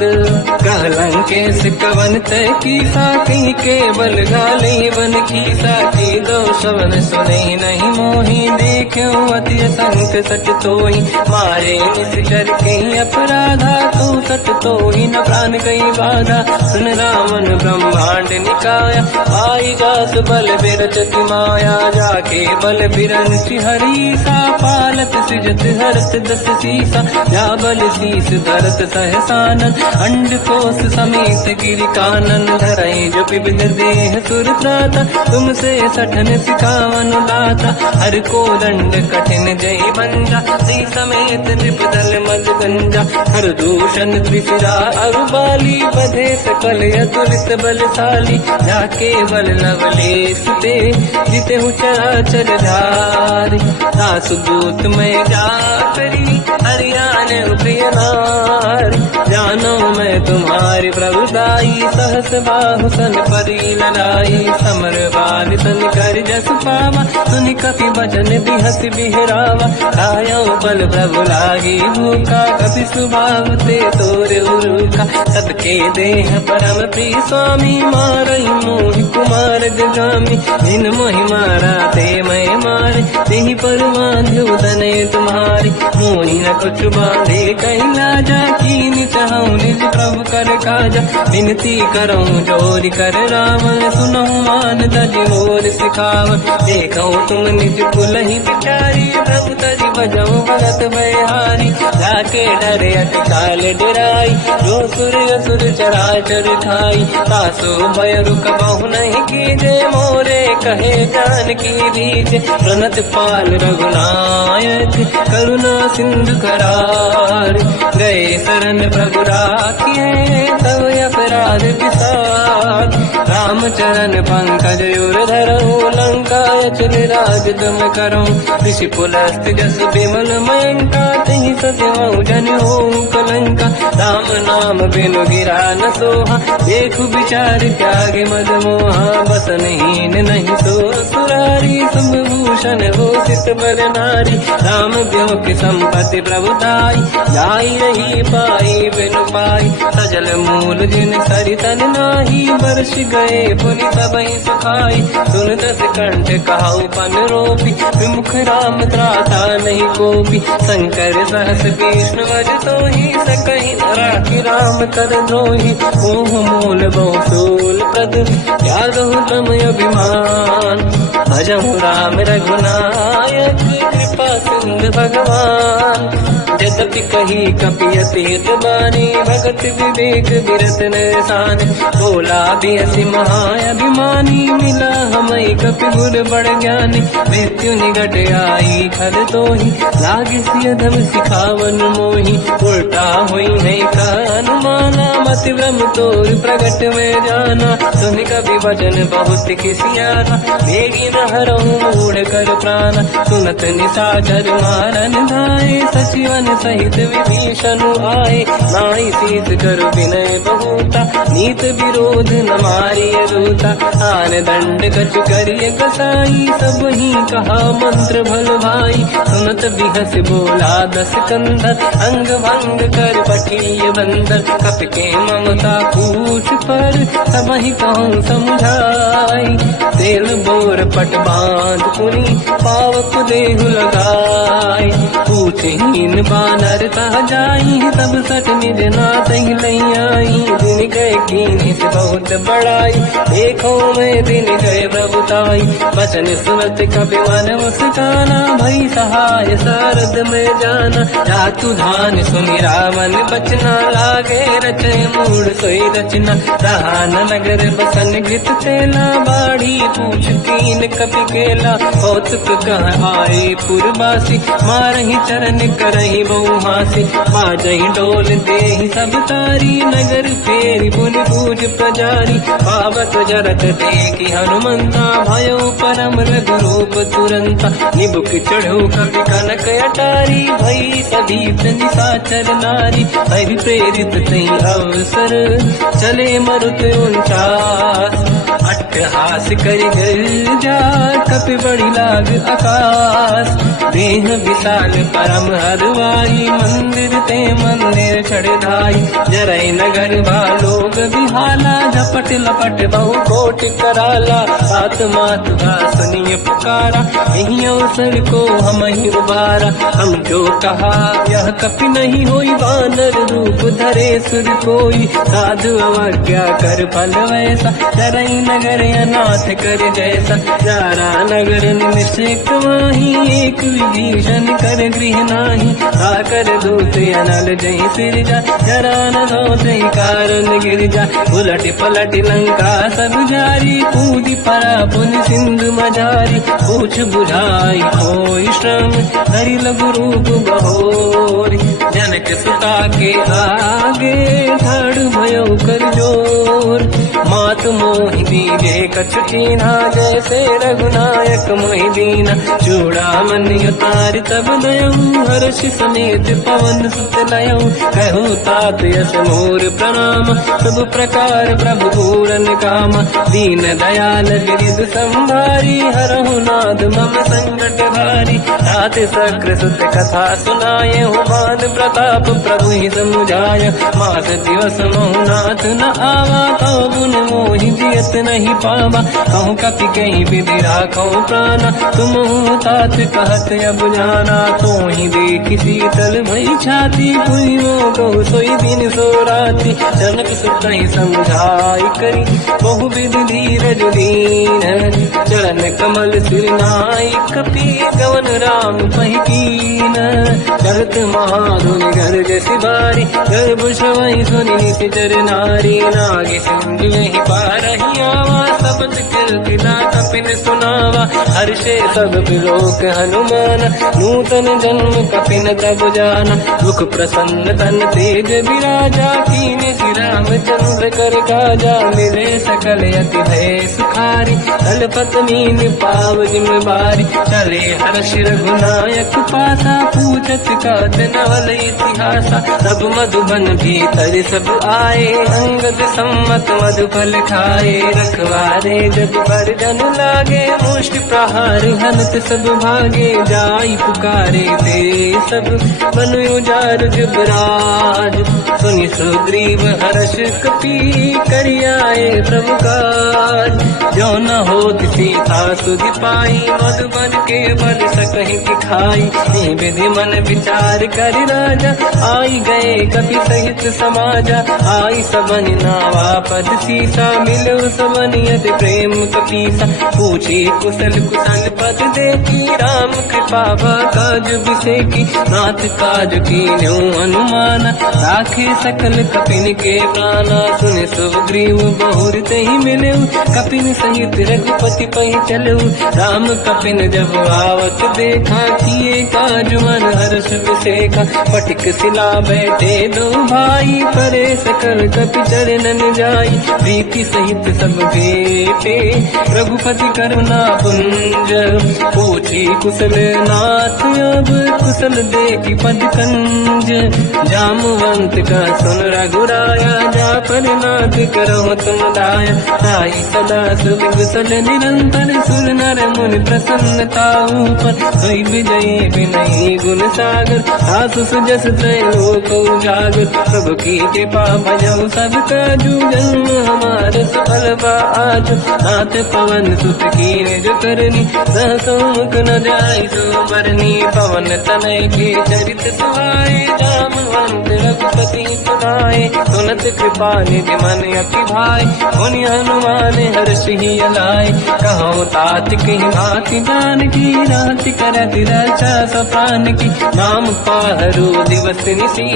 कह लंकेश कवन तय कीसा, कहीं केवल गाली बन कीसा। की दो शवन सुने नहीं मोही, देखो अति संक सट तोहि। मारे निश्चर कहीं अपराधा, तो सट तोहि न प्राण कहीं बाधा। सुन रावण ब्रह्मांड निकाया, आई जास बल बिरचति माया। जाके बल बिरन हरीसा, पालत सृजत हरत दस सीसा। जा बल शीस धरत सहसानन, अंड कोश समेत गिरि कानन। धरई जो विविध देह सुर त्राता, तुमसे सठन सिखावन दाता। हर को दंड कठिन जय बंजा, सी समेत त्रिपदल मद गंजा। हर दूषण त्रिशिरा अरुबाली, बधे सकल अतुलित बलशाली। जाके बल लवलेश ते, जिते हु चराचर धारी। दासु दूत में जाकरी, हरियाण प्रिय नारी। जानो मैं तुम्हारी प्रभुताई, सहस बाहु सन परी ललाई। समर बाल सन कर जस पावा, सुनि कपि बचन बिहस बिहरावा। आयो बल प्रभु लागी भूखा, कपि स्वभाव ते तोरे उरुखा। सबके देह परम प्रिय स्वामी, मारई मोहि कुमार जगामी। जिन मोहि मारा ते मैं मारे, तेहि पर बांधु तने तुम्हारी। मोहि न कुछ बांधे कहीं लाजा, कीन चाहूं निज प्रभु कर काजा। विनती करऊं जोरि कर रावण, सुनऊं मान तज मोर सिखावन। देखऊं तुम निज कुलहि बिचारी, प्रभु तज बजऊं भगत बलिहारी। जाके डरे अति काल डराई, जो सुर असुर चराचर खाई। तासो भय रुक बहु नहीं कीजे, मोरे कहे जान की दीजे। प्रणत पाल रघुनायक, करुणा सिंधु करार। गए शरण प्रभु राखिए, तब अपराध विसार। रामचरण पंकज उर धरऊं, लंका चल राज तुम करऊं। ऋषि पुलस्त जस विमल मयंका, तहि सत्यवं जन होऊं कलंका। राम नाम बिनु गिरा न सोहा, देखु विचार त्यागे मद मोहा। बसनहीन नहीं सो सुरारी, शुभभूषण हो सित बर नारी। राम ब्यों की संपत्ति प्रभुताई, जाई रही पाई बिनु पाई। सजल मूल जिन सरितन नाही, वर्ष गए पुनि सबहि सुखाई। सुन दस कंठ कहाऊ पन रोपी, विमुख राम त्राता नहीं कोपी। शंकर सहस विष्णु वज तोहि, सकहि न राखि राम कर द्रोही। ओह मूल बहु सूल प्रद, त्यागहु तम अभिमान। भजहु राम रघुनायक, कृपा सिंधु भगवान। यद्यपि कही कपियति हित बानी, भगत विवेक बिरत निशान। बोला भी हसी महाअभिमानी, मिला हमें कपि गुर बड़ ज्ञानी। मृत्यु निकट आई खल तोहि, लागे सिय धम सिखावन मोहि। उल्टा हुई है का अनुमाना, मति भ्रम तोर प्रगट में जाना। सुन कवि वचन बहुत खिसियाना, मेरी न हरहु मूढ़ कर प्राण। सुनत निशाचर मारन धाये, सचिवन सहित विभीषण आए। नाई शीत कर विनय बहुता, नीत विरोध न मारिय रूता। आन दंड कछ करिय कसाई, सब ही कहा मंत्र भल भाई। सुनत बिहस बोला दस कंधर, अंग भंग कर पठिय बंदर। कप के ममता पूछ पर, सब ही कहूँ समझाई। तेल बोर पट बांध पुनी, पावक देहु लगाई। पूछहीन बानर तह जाई, तब सट निज नाथ लई आई। दिन गए कीनी से बहुत बड़ाई, देखो मैं दिन गए प्रभुताई। बचन सुनत कपि मन मुस्काना, भई सहाय सारद में जाना। जातु धान सुनि रावण बचना, लागे रचे मूढ़ सोई रचना। रहा न नगर बसन घृत तेला, बाढ़ी पूछ कीन कपि केला। कौतुक कह आए पुरवासी, मारहि चरण करहि बहु हासी। बाजहि डोल देहि सब तारी, नगर फेरि पुनि पूज प्रजारी। पावत जरत देखि हनुमंता, भयो परम रघुरूप तुरंता। निबुक चढ़ो कपि कनक अटारी, भई सभीत निशाचर नारी। हरि प्रेरित तई अवसर, चले मरुत 49। अट्टहास करि गर्जा, कपि बड़ी लाग आकाश। देह विशाल परम हरवाई, मंदिर ते मंदिर चढ़ धाई। जरई नगर भालोग बिहाला, झपट लपट बहु कोट कराला। सात मात का सुनिय पुकारा, यही अवसर को हम ही उबारा। हम जो कहा यह कपि नहीं होई, वानर रूप धरे सुर कोई। साधु अवज्ञा कर फल वैसा, जरई नगर अनाथ कर जैसा। जारा नगर निमिषेक माही, एक विभीषण कर गृह नाही। आकर दूत अनल जय सिर जा, जरा न दो कारण गिर जा। उलट पलट लंका सब जारी, कूदी परा पुन सिंधु मजारी। पूछ बुझाई कोई श्रम, हरि लघु रूप बहोरी। जनक सुता के आगे, ठाड़ भयो कर जोर। मात मोहि दीजे कछु कीन्हा, जैसे रघुनायक मोहि दीना। चूड़ामणि उतारि तब दयऊ, हर्ष समेत पवन सुत लयऊ। कहु तात यस मोर प्रणाम, सब प्रकार प्रभु पूरन काम। दीन दयाल गिरिधु संभारी, हरहु नाद मम संकट भारी। तात सकृ सुत कथा सुनाए, मान प्रताप प्रभु ही समुझाय। मास दिवस महु नाथ न आवा, कौ गुण मोहि जियत नहीं पावा। कहूँ कपि कहीं विधि राखो प्राणा, तुम तात कहत अब जाना। तो ही देखि शीतल भई छाती, पुनि मोह कहु सोई दिन सो राति। जनक सुत ही समझाई करी, बहु विधि धीरज दीन। चरण कमल सिर नाई, कपि गवन राम पहि कीन। चलत महाधुनि गर्ज सिबारी, गर्भ श्रवहि सुनि निशिचर नारी। नागे सिंधु यहि पारहि आवा, सबद कीर्ति दाता पिन सुनावा। हर्षे सब बिलोक हनुमान, नूतन जन्म कपिन तब जाना। दुख प्रसन्न तन तेज विराजा, कीने श्री रामचंद्र कर काजा। मिले सकल अति भय सुखारी, तलपत मीन पाव जिम्मेवारी। चले हर्ष रघुनायक पासा, पूछत कात नवल इतिहासा। सब मधुबन भीतर सब आए, अंगद सम्मत मधुफल खाए। रखवारे जब पर जन लागे, मुष्टि प्रहार हनत सब भागे। जाई पुकारे ते सब, बन उजार जुबराज। सुनि सुग्रीव हर्ष कपि, करियाए प्रभु काज। जो न होत सीता सुधि पाई, मधुबन के बल सकहि दिखाई। विधि मन विचार कर राजा, आई गए कपि सहित समाजा। आई सबन नावा पद सीसा, मिलो सब मनियत प्रेम कपीसा, पूछी कुशल कुशल पद देखी, राम कृपा काज बिसेकी, नाथ काज की न्यू अनुमाना, राखे सकल कपिन के प्राणा, सुन सुग्रीव बहुरत ही मिले, कपिन सहित रघुपति पहि चलऊ, राम कपिन जब आवत देखा, किए काज मन हर्ष विसेखा, पटिक सिला बैठे दो भाई, परे सकल कपि चरणन जाई, प्रीति सहित सब भेटे, रघुपति करुणा पुंज, पूछी कुशल नाथ अब कुशल देखी पद कंज, जामवंत का सुन रघुराया, जा पर नाथ करो तुम दाया, ताई सदा सुविकुशल निरंतर, सुर नर मुनि प्रसन्नता ऊपर, सोई विजयी विनयी गुण सागर, आसु सुजस त्रैलोक उजागर, प्रभु की कृपा भजऊ सब काजू, जन्म हमार सफल आज, नाथ पवन सुत की निज करनी, सहसो मुख न जाय सो बरनी, पवन तनय के चरित सुहाए, जामवंत रघुपति सुनाए, सुनत कृपा निधि मन अति भाई, मुनि हनुमान हर्ष ही अलाय, कहो तात कहीं बात जान की, रात करत रक्षा सपान की, नाम पाहरो दिवस निसी,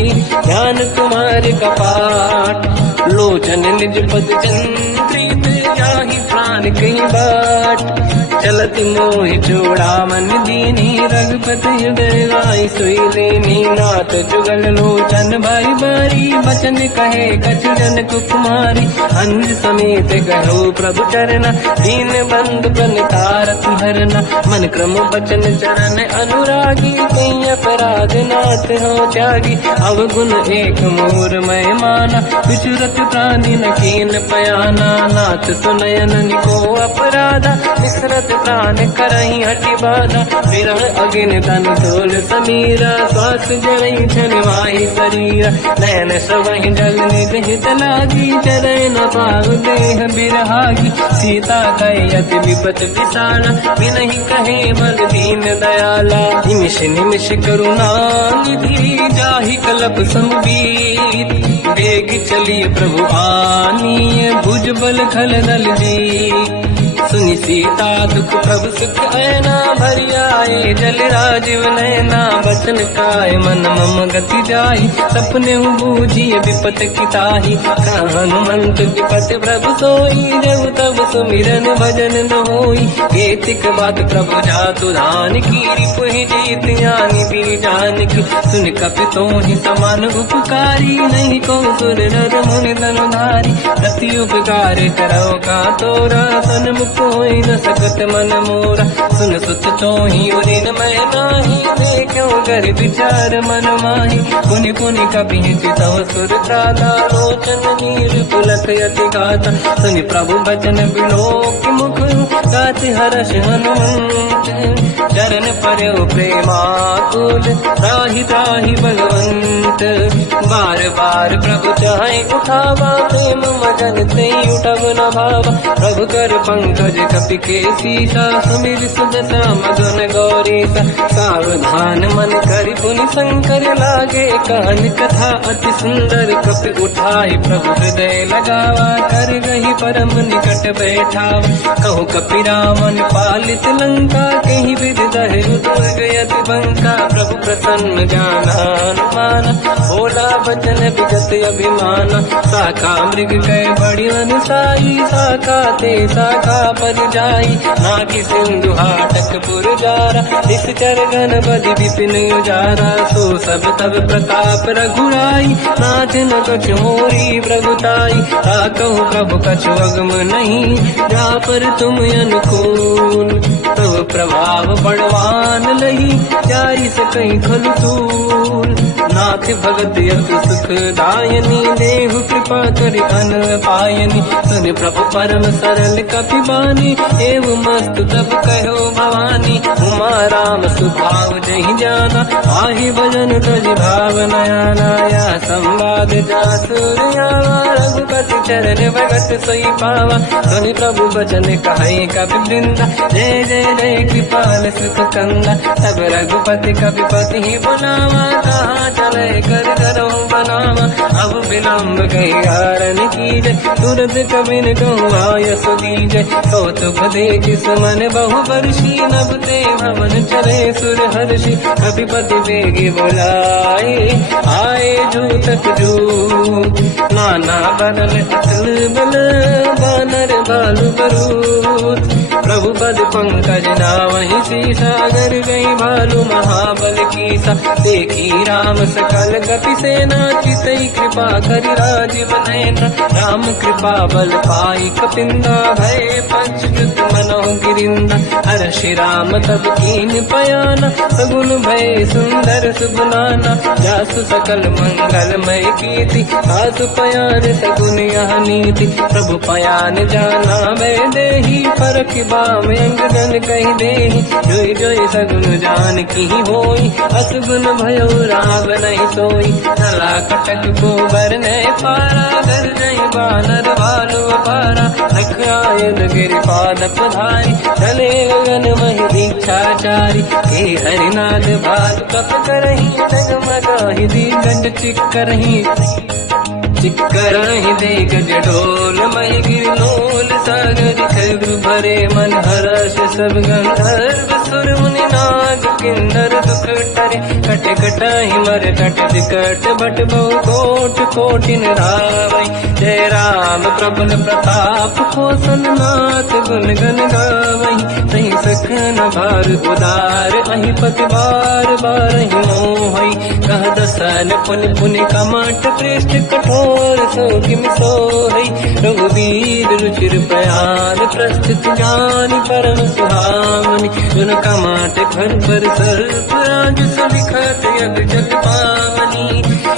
ध्यान तुम्हारे कपाट, लोचन निज पद चंद्रित, जाहि प्राण कहीं बाट, चलत मोहि चूड़ा मन दीनी, रघुपति हृदय राय सोई लेनी, नाथ जुगल लोचन भाई बारी, बचन कहे कछु जन कुमारी, अंज समेत कहो प्रभु चरना, दीन बंधु प्रणतारत हरना, मन क्रम बचन चरण अनुरागी, कहीं अपराध नाथ हो त्यागी, अवगुण एक मोर मैं माना, विचुरत प्राणी न कीन पयाना, नाथ सुनयन को अपराधा, विसरत प्राण करही हटि बाधा, विरह अगिन तन तोल समीरा, श्वास जरई छन वाहि शरीरा, नयन सवहि जल निज हित लागी, चरै न पाउ देह बिरहागी, सीता कहे अति विपत विसाला, बिनहि कहे बल दीन दयाला, निमिष निमिष करुणा निधि, जाहि कलप समुबीर, बेग चलिए प्रभु आनीय, भुज बल खल दल जी, सुनि सीता दुख प्रभु सुख ऐना, भरि आए जल राजीव नैना, बचन काय मन मम गति जाहि, सपने बूझिए विपत किताहि, हनुमंत विपत प्रभु सोई, जब तब सुमिरन भजन न होई, केतिक बात प्रभु जातु धान की, रिपुहि जीत ज्ञानी भी जान की, सुन कपि तोहि समान उपकारी, नहीं को सुर नर मुनि धनुधारी, प्रति उपकार करो का तोरा, सन्मुख होई न सकत मन मोरा, सुन सुत तोहि उदिन मैं नाही, देखो कर विचार मन माही, पुनि पुनि कपि चितव सुर त्राता, लोचन नीर पुलक अति गाता, सुनि प्रभु बचन बिलोक मुख, गाति हर्ष हनुमंत, चरण परयो प्रेमाकुल, त्राहि त्राहि भगवंत, बार बार प्रभु चाहे उठावा, प्रेम मगन ते उठब न भावा, प्रभु कर पंकज कपि के सीसा, सुमिर सुदशा मगन गौरीसा, सावधान मन करि पुनि शंकर लागे, कहन कथा अति सुंदर, कपि उठाई प्रभु हृदय लगावा, कर गही परम निकट बैठावा, कहु कपि रामन पालित लंका, कहीं विधि दहे दुर्ग यति बंका, प्रभु प्रसन्न ज्ञानानुमाना, भोला बचन विगत अभिमाना, शाखा मृग कै बड़ी अनुसाई, शाखा ते शाखा पर जाई, नाकि सिंधु हाटक पुरजारा, निश्चर घन बदि विपिन उजारा, सो सब तब प्रताप रघुराई, नाथ न कछु मोरी प्रभुताई, ताकहु प्रभु कछु अगम नहीं, जा पर तुम अनुकूल, तब प्रभाव बड़वान लही, जाई सकई खलु तूल, नाथ भगत यत सुख दायनी, देहु कृपा करि अन पायनी, सुन प्रभु परम सरल कपि बानी, एव मस्त तब कहो भवानी, उमा राम सुभाव जहि जाना, आहि भजन तज भाव नयाना, या संवाद जासुर आवा, रघुपति चरण भगत सोई पावा, सुनि प्रभु बचन कहे कपि वृंदा, जय जय जय कृपाल सुख कंदा। तब रघुपति कपिपति ही बुलावा, कहा चले कर करो बनावा। अब विलम्ब कही कारण कीजे, तुरंत कबिन कहूँ आयस दीजे। कौतुक देख सुमन बहु बरसी, नभ ते भवन चले सुर हर्षि। कपिपति बेगी बुलाए, आए जूतक जूत। नाना बदल अतल बल, बानर बालु बरूत। प्रभु पद पंकज नावहि सीसा, गर गई भालु महाबल कीसा। देखी राम सकल कपि सेना, चितई कृपा करि राजीव नयन। राम कृपा बल पाई कपिंदा, भय पंचकृत मनो गिरिंदा। हर्षि राम तब कीन पयाना, सगुन भय सुंदर सुबनाना। जासु सकल मंगलमय कीर्ति, आसु पयान सगुन यह नीति। प्रभु पयान जाना मैं देही, फरक बाम अंगदन कही देही। जोई जोई सगुन जान की होई, असगुन भयो राम नहीं सोई। चला कटक को बरने पारा, घर नहीं बानर बालु अपारा। लख आयन गिरिपाद पधारी, चले गगन महि दीक्षाचारी। हे हरिनाथ भाल कप करही, डगमगाहि दीगंज चिक्करही। चिक्करहि देख जडोल महि गिरलोल, सागर खग भरे मन हर्ष सब गंधर्व। सुर मुनि नाग किन्नर दुख टरे, कट कटाहि मर तट विकट भट बहु कोट कोटिन रावै। जय राम प्रबल प्रताप, कौशल नाथ गुण गन गावै। तहि सखन भार उदार, अहि पति बार बार ही मोहै। कह दसन पुनि पुनि कमठ, पृष्ठ कठोर सो किम सोहै। रघुवीर रुचिर प्रयान, प्रस्थित ज्ञान परम सुहावनी। सुन कमाट घर पर सर्प, आज सविखत यग जग पावनी।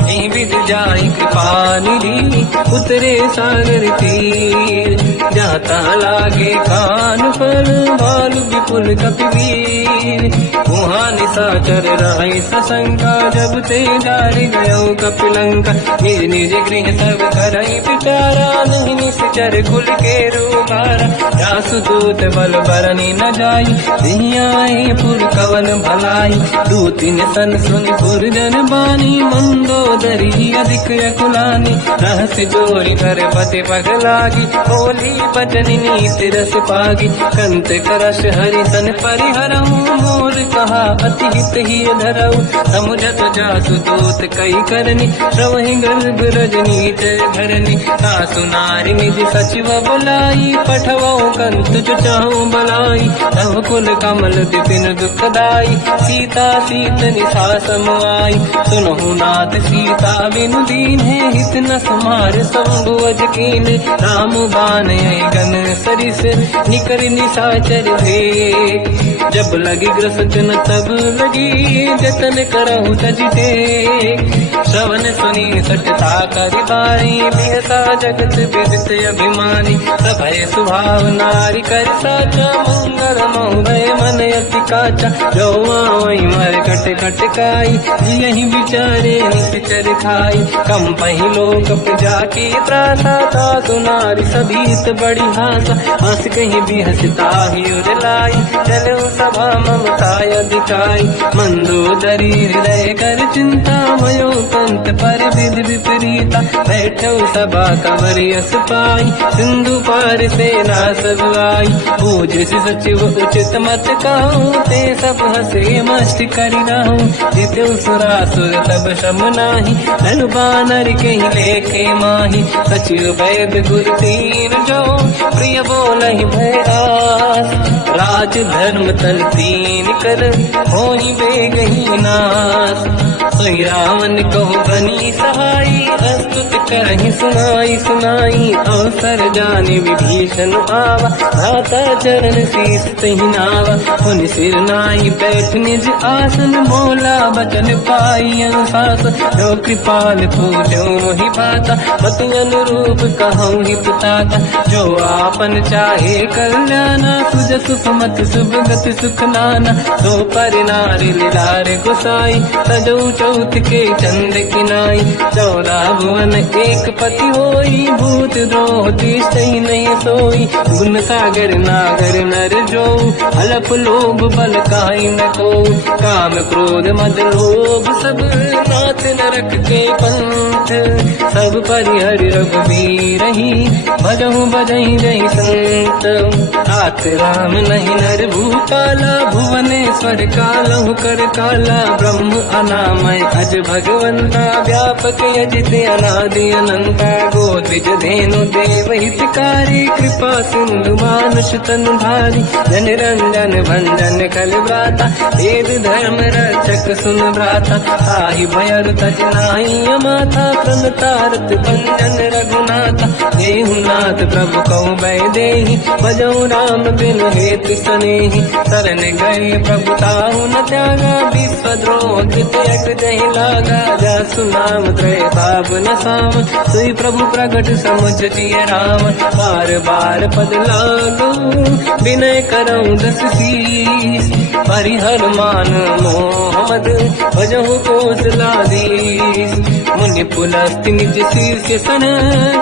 यही विध जाई कृपा निधि, उतरे सागर तीर। जाता लागे कान पर, भालु विपुल कपिवीर। वहाँ निशाचर रहि सशंका, जब ते डारि गयो कपिलंका। निज निज गृह सब करई पिटारा, नहीं निश्चर कुल के रूबारा। जासु दूत बल बरनी न जाई, दियाए पुर कवन भलाई। दूतिन सन सुन पुर जन बानी, मंदोदरी अधिक अकुलानी। रहस्य जोरी कर पति पगलागी, होली बचन नीति रस पागी। कंत करश हरि सन परिहरऊ, मोर कहा अति हित ही धरऊ। समुझत जासु दूत कई करनी, श्रवहि गर्भ रजनी जय धरनी। सासु नारी निज सचिव बुलाई, पठवऊ कंत जो चाहूं बलाई। तव कुल कमल विपिन दुखदाई, सीता सीत निशा समाई। सुनहु नाथ सीता बिनु दीन्हे, हित न समार शंभु अज कीन्हे। राम बाण गन सरिस, निकर निशाचर भेद। जब लगी ग्रसन तब लगी, जतन करहु तज टेक। श्रवण सुनी सटता करि बारी, बिहसा जगत विदित अभिमानी। सभय स्वभाव नारी कर साचा, मंगल मोह भय मन अति काचा। जो आवै मर कट कट काई, यही विचारे निश्चर खाई। कम पही लोक जाके त्रासा, सासु नारी सभीत बड़ी हासा। हंस कहीं भी हंसता ही उरलाई, चलो सभा ममता अधिकाई। मंदोदरी हृदय कर चिंता, भयो पंत पर विध विपरीता। बैठो सभा कंवरि यस पाई, सिंधु पार सेना सब आई। पूज सचिव उचित मत कहूँ, ते सब हंसे मस्त करि रहूं। जितु सुरासुर तब शम नाही, धनु बानर कहीं लेखे माही। सचिव वैद गुर तीन जो, प्रिय बोलहि भय आस। राज धर्म तल तीन कर, होई बेगहि नास। सोई रावण कहो बनी सहाई, अस्तुत करहि सुनाई सुनाई। अवसर जाने विभीषण आवा, भ्राता चरण शीस तहि नावा। पुनि सिर नाई बैठ निज आसन, बोला बचन पाई अनुशासन। जो कृपाल पूजो मोहि भाता, मति अनुरूप कहूँ हित ताता। जो आपन चाहे कल्याणा, सुजसु सुमति सुभगति सुख नाना, सो पर नारी लीलार गोसाई, सजौ चौथ के चंद की नाई, 14 भुवन एक पति होई, भूत द्रोह तीसई नहीं सोई, गुण सागर नागर नर जो, अलप लोभ बल काई न को, काम क्रोध मद लोभ सब नाथ नरक के पंथ, सब परिहरि रघुबीर ही, भजहु बजहि जय संत, तात राम नहीं नर भूपाला, भुवनेश्वर कालहु कर काला, ब्रह्म अनामय अज भगवंता, व्यापक यजित अनादि अनंता, गोद्विज धेनु देव हितकारी, कृपा सिंधु मानुष तनु धारी, जन रंजन भंजन कल व्राता, वेद धर्म रक्षक सुन व्राता, ताहि भयर तज नाहि अमाता, प्रणतारत भंजन रघुनाथा, देहु नाथ प्रभु कौ बै देहि, भजऊ राम बिनु हेतु सनेहि, शरण गए प्रभु ताहु न त्यागा, विश्वद्रोह कृतयक जहि लागा, जासु नाम त्रय भाव न साम, सोई प्रभु प्रगट समुझ जिय राम, बार बार पद लागू, विनय करऊं दस शीस, परिहर मान मोहम्मद, भजहु कौशलाधीश, मुनि पुलस्ति निज शीर्ष सन,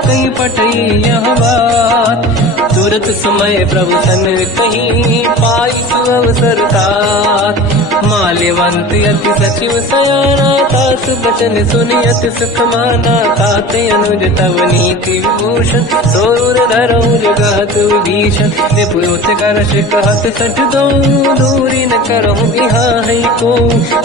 कहीं पटई यह बात, तुरत समय प्रभु सन कहीं, पाई सुअवसर तात, माल्यवंत अति सचिव सयाना, तास बचन सुनियत सुख माना, तात अनुज तव नीति विभूषण, सोर धरऊ जगत विभीषण, निपुत करश कहत सठ दो, दूरी न करहु बिहा है को,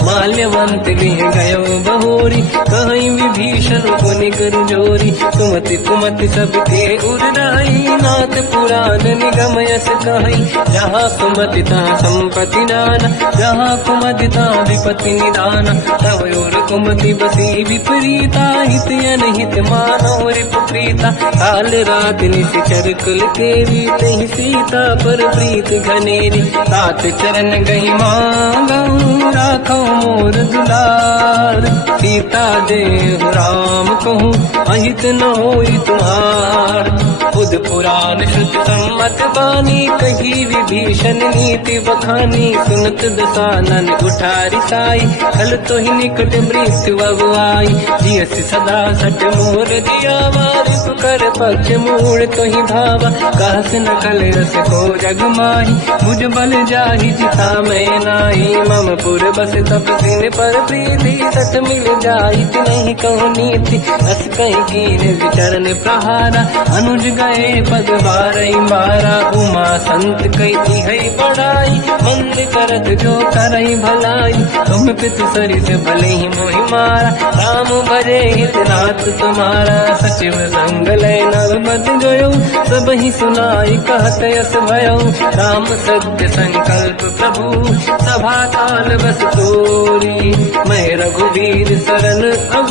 माल्यवंत लिह गयो बहोरी, कहीं विभीषण पुनि कर जोरी, सुमति कुमति सबके उरनाई, नाथ पुराण निगम यस कहीं, जहाँ सुमति तहाँ संपत्ति नाना, जहाँ कुमति तहाँ विपत्ति निदाना, तव और कुमति बसी विपरीता, हित अनहित मानव रिपुप्रीता, काल रात निशिचर कुल केरी, तहि सीता पर प्रीत घनेरी, तात चरण गई मांगऊ, राखो मोर दुलार, सीता देहु राम कहूँ, अहित न होई तुम्हार, बुध पुराण श्रुति सम्मत बानी, कही विभीषण नीति बखानी, सुनत दसानन उठारी साई, कल तो ही निकट मृत्यु अब आई, जियस सदा सट मोर दिया, मारिप कर पक्ष मूल तो ही भावा, कहस न कल रस को जग माही, मुझ बल जाहि जिता मैं नाई, मम पुर बस तप सिन पर प्रीति, सत मिल जाई नहीं कहूँ नीति, अस कहीं कीन विचरण प्रहारा, अनुज गए पद बारई मारा, उमा संत कही है बड़ाई, मंद करत जो करई भलाई, तुम पितु सरिस भले ही मोहि मारा, राम भजे हित नाथ तुम्हारा, सचिव संग लय नव मत गयो, सब ही सुनाई कहत यस भयो, राम सत्य संकल्प प्रभु, सभा काल बस तोरी, मैं रघुवीर शरण अब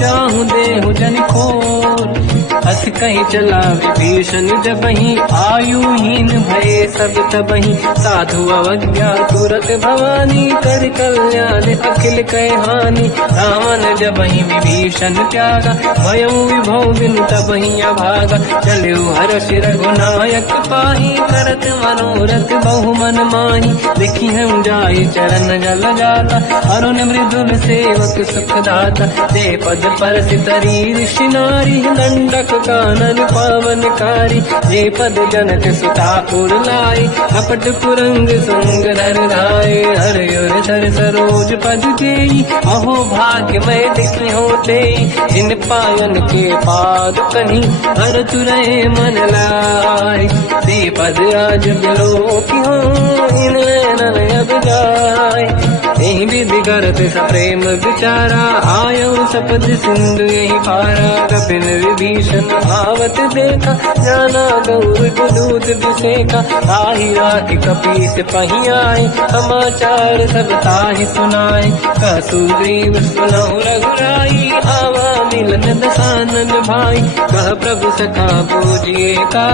जाहु देहु जन खोर, हस कहीं चला विभीषण जबहि, आयुहीन भये सब तबहि, साधु अवज्ञा तुरत भवानी, कर कल्याण अखिल कह हानि, रावण जबहि विभीषण त्यागा, भयउ विभव बिनु तबहि अभागा, चलु हर्ष रघुनायक पाहि, करत मनोरथ बहु मन माहि, देखि हूँ जाय चरण जल जाता, अरुण मृदुल सेवक सुख दाता, ते पद पर सितरी ऋषि नारी, दंडक कानन पावनकारी, जे पद जनक सुता पुर लाई, कपट पुरंग संग धर राय, हर युर धर सरोज पद जेई, अहो भाग्य मैं देखी होते, जिन पायन के पाद कहीं, हर तुरहे मन लाय, ते पद आज बिलो की हो, इन नैनन अब जाय, यही विधि करत सप्रेम विचारा, आयो सपद सिंधु यही पारा, कपिन विभीषण आवत देखा, जाना गौर गुदूत विसेका, ताहि राखि कपीस पहि आए, समाचार सब ताहि सुनाए, कह सुग्रीव सुनहु रघुराई, आवा मिलन दसानन भाई, कह प्रभु सखा पूजिए का,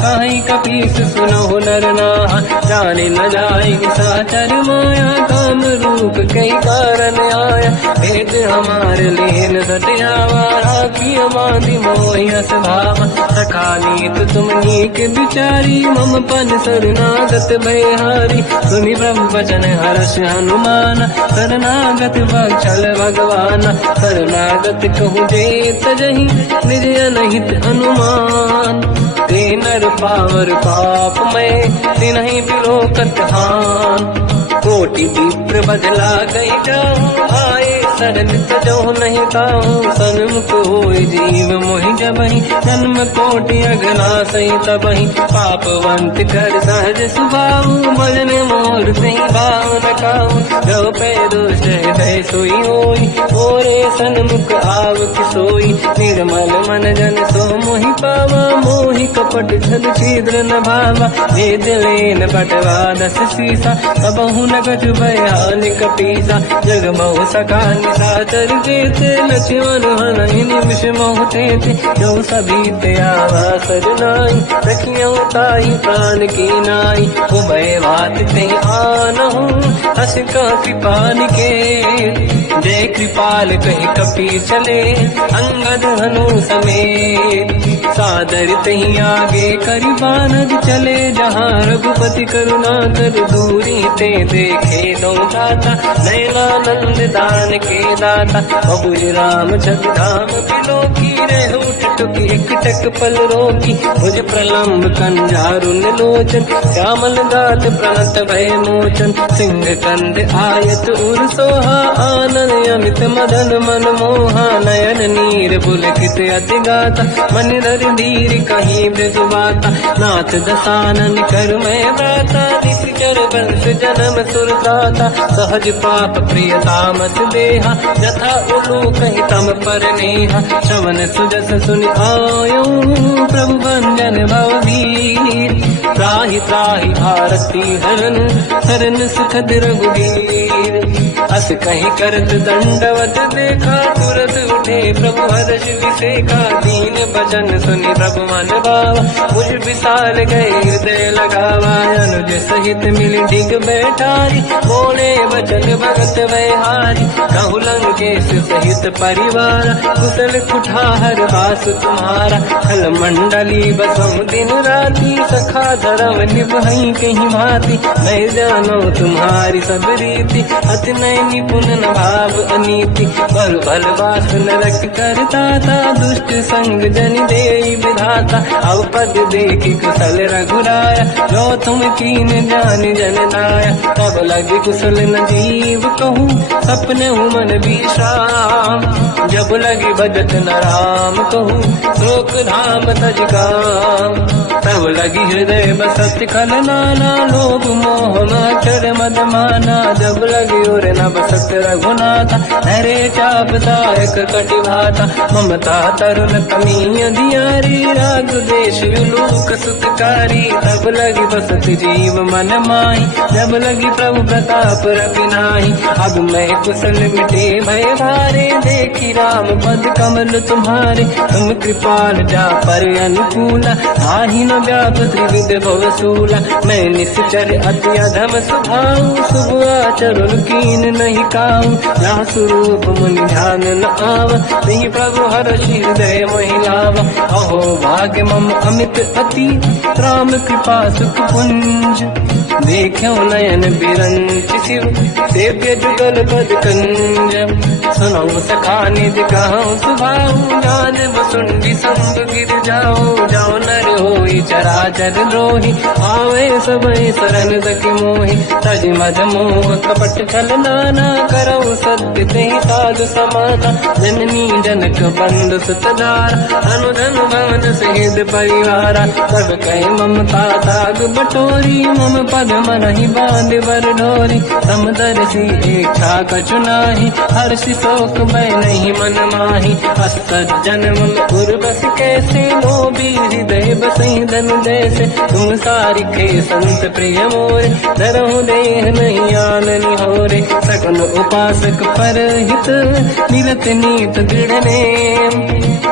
काहि कपीस सुनहु नर नाहा, जाने न जाए साचर माया, काम रूप कई कारण आया, भेद हमारे लेन सत्यावा, राखी बांधी मोहिया स्वभाव, सखानी तो तुम नीक बिचारी, मम पन शरणागत भयहारी, सुनि ब्रह्म वचन हर्ष हनुमान, शरणागत वत्सल भगवान, शरणागत कहूँ जे तजहि, निज अनहित अनुमान, ते नर पावर पाप में, तिन्हि बिलोकत हान, कोटि विप्र बदला गई जाऊँ, आए शरण तजो नहीं ताऊँ, सन्मुख होय जीव मोहि जबहि, जन्म कोटि अगला सही तबहि, पापवंत कर सहज सुभाऊ, भजन मोर सही भाव न काऊ, जो पै दुष्ट हृदय सोई होई, मोरे सन्मुख आव किसोई, निर्मल मन जन सो मोहि पावा, मोहि कपट छल छिद्र न भावा, भेद लेन बटवा दस सीसा, सबहु न कछु भयान कपीसा, जग महु सका निशाचर जेते, लक्ष्मण हनहि निमिष महु तेते, जो सभी ते आवा सरनाई, रखियो ताहि प्राण की नाई, उभय बात ते आनहु, हस का कृपान के, जय कृपाल कहि कपी चले, अंगद हनु समेत, सादर तहि आगे करि बानर चले, जहाँ रघुपति करुणा कर दूरी ते देखे दो दाता, नयनानंद दान के दाता, बहुज राम छति धाम बिलो की, रहु टुक एक टक पल रोकी, भुज प्रलम्ब कंजारुन लोचन, श्यामल गाल प्रणत भय मोचन, सिंह कंद आयत उर सोहा, आनन अमित मदन मन मोहा, नयन नीर पुलकित अति गाता, मन धर धीर कहीं मृदुबाता, नाथ दसानन कर मैं दाता, निश्चर वंश जन्म सुरदाता, सहज पाप प्रिय तामस देहा, यथा उलू कहीं तम पर नेहा, श्रवण सुजस सुनि आयो, प्रभु भंजन भववीर, त्राहि त्राहि आरती हरन, शरण सुखद रघुवीर, अस कहीं करत दंडवत देखा, तुरत उठे प्रभु हर्ष विसेखा, दीन भजन सुनि प्रभु मन भावा, मुझ विशाल गए हृदय लगावा, अनुज सहित मिली डिग बैठारी, बोले वचन भगत वैहारी, कहु लंकेश सहित परिवार, कुशल कुठार वास तुम्हारा, खल मंडली बसहु दिन राती, सखा धर्म निभहि कहीं भांति, मैं जानो तुम्हारी सब रीति, अति नय निपुण न भाव अनीति, पर भल बास नरक करता था, दुष्ट संग जन देई विधाता, अब पद देखि कुशल रघुराया, जो तुम कीन जान जन नाया, तब लगे कुशल न जीव कहूँ, सपने मन विश्राम, जब लगे भजत न राम कहूँ, शोक धाम तज काम, तब लगी हृदय बसत खल नाना, लोभ मोह मच्छर मद माना, जब लगी और न बसत रघुनाथा, हरे चाप दायक कटि भाता, ममता तरुण तमी अधियारी, राग देश विलोक सुखकारी, तब लगी बसत जीव मन माही, जब लगी प्रभु प्रताप रवि नाही, अब मैं कुशल मिटे भय भारे, देखी राम पद कमल तुम्हारे, तुम कृपाल जा पर अनुकूला, आहि न व्याप त्रिविध भवसूला, मैं निश्चर अति अधम स्वभाव, शुभ आचरण कीन नहीं काऊ, जहाँ स्वरूप मुनि ध्यान न आव, नहीं प्रभु हर्षि हृदय महिलावा, अहो भाग्य मम अमित अति, राम कृपा सुख पुंज, देखो नयन बिरंच शिव, सेव्य जुगल पद कंज, सुनो सखा निज कहूँ सुभाऊ, जान वसुंडी संग गिर जाओ, जाओ नर होई चराचर द्रोही, आवे सबई शरण सखि मोहि, तज मद मोह कपट छल नाना, करऊ सत्य तेहि साधु समाता, जननी जनक बंधु सुतधारा, अनुधन भवन सहित परिवारा, सब कहि ममता ताग बटोरी, मम पद मनहि बांध बर डोरी, समदर्शी इच्छा कछु नाही, हर्षि शोक भय नहीं मन माही, असज्जन मम उर बस कैसे, लोभी हृदय बसहि धन जैसे, तुम सारिखे संत प्रिय मोरे, धरहु देह नहीं आन निहोरे, सगुन उपासक पर हित, मिलत नीत दृढ़ नेम,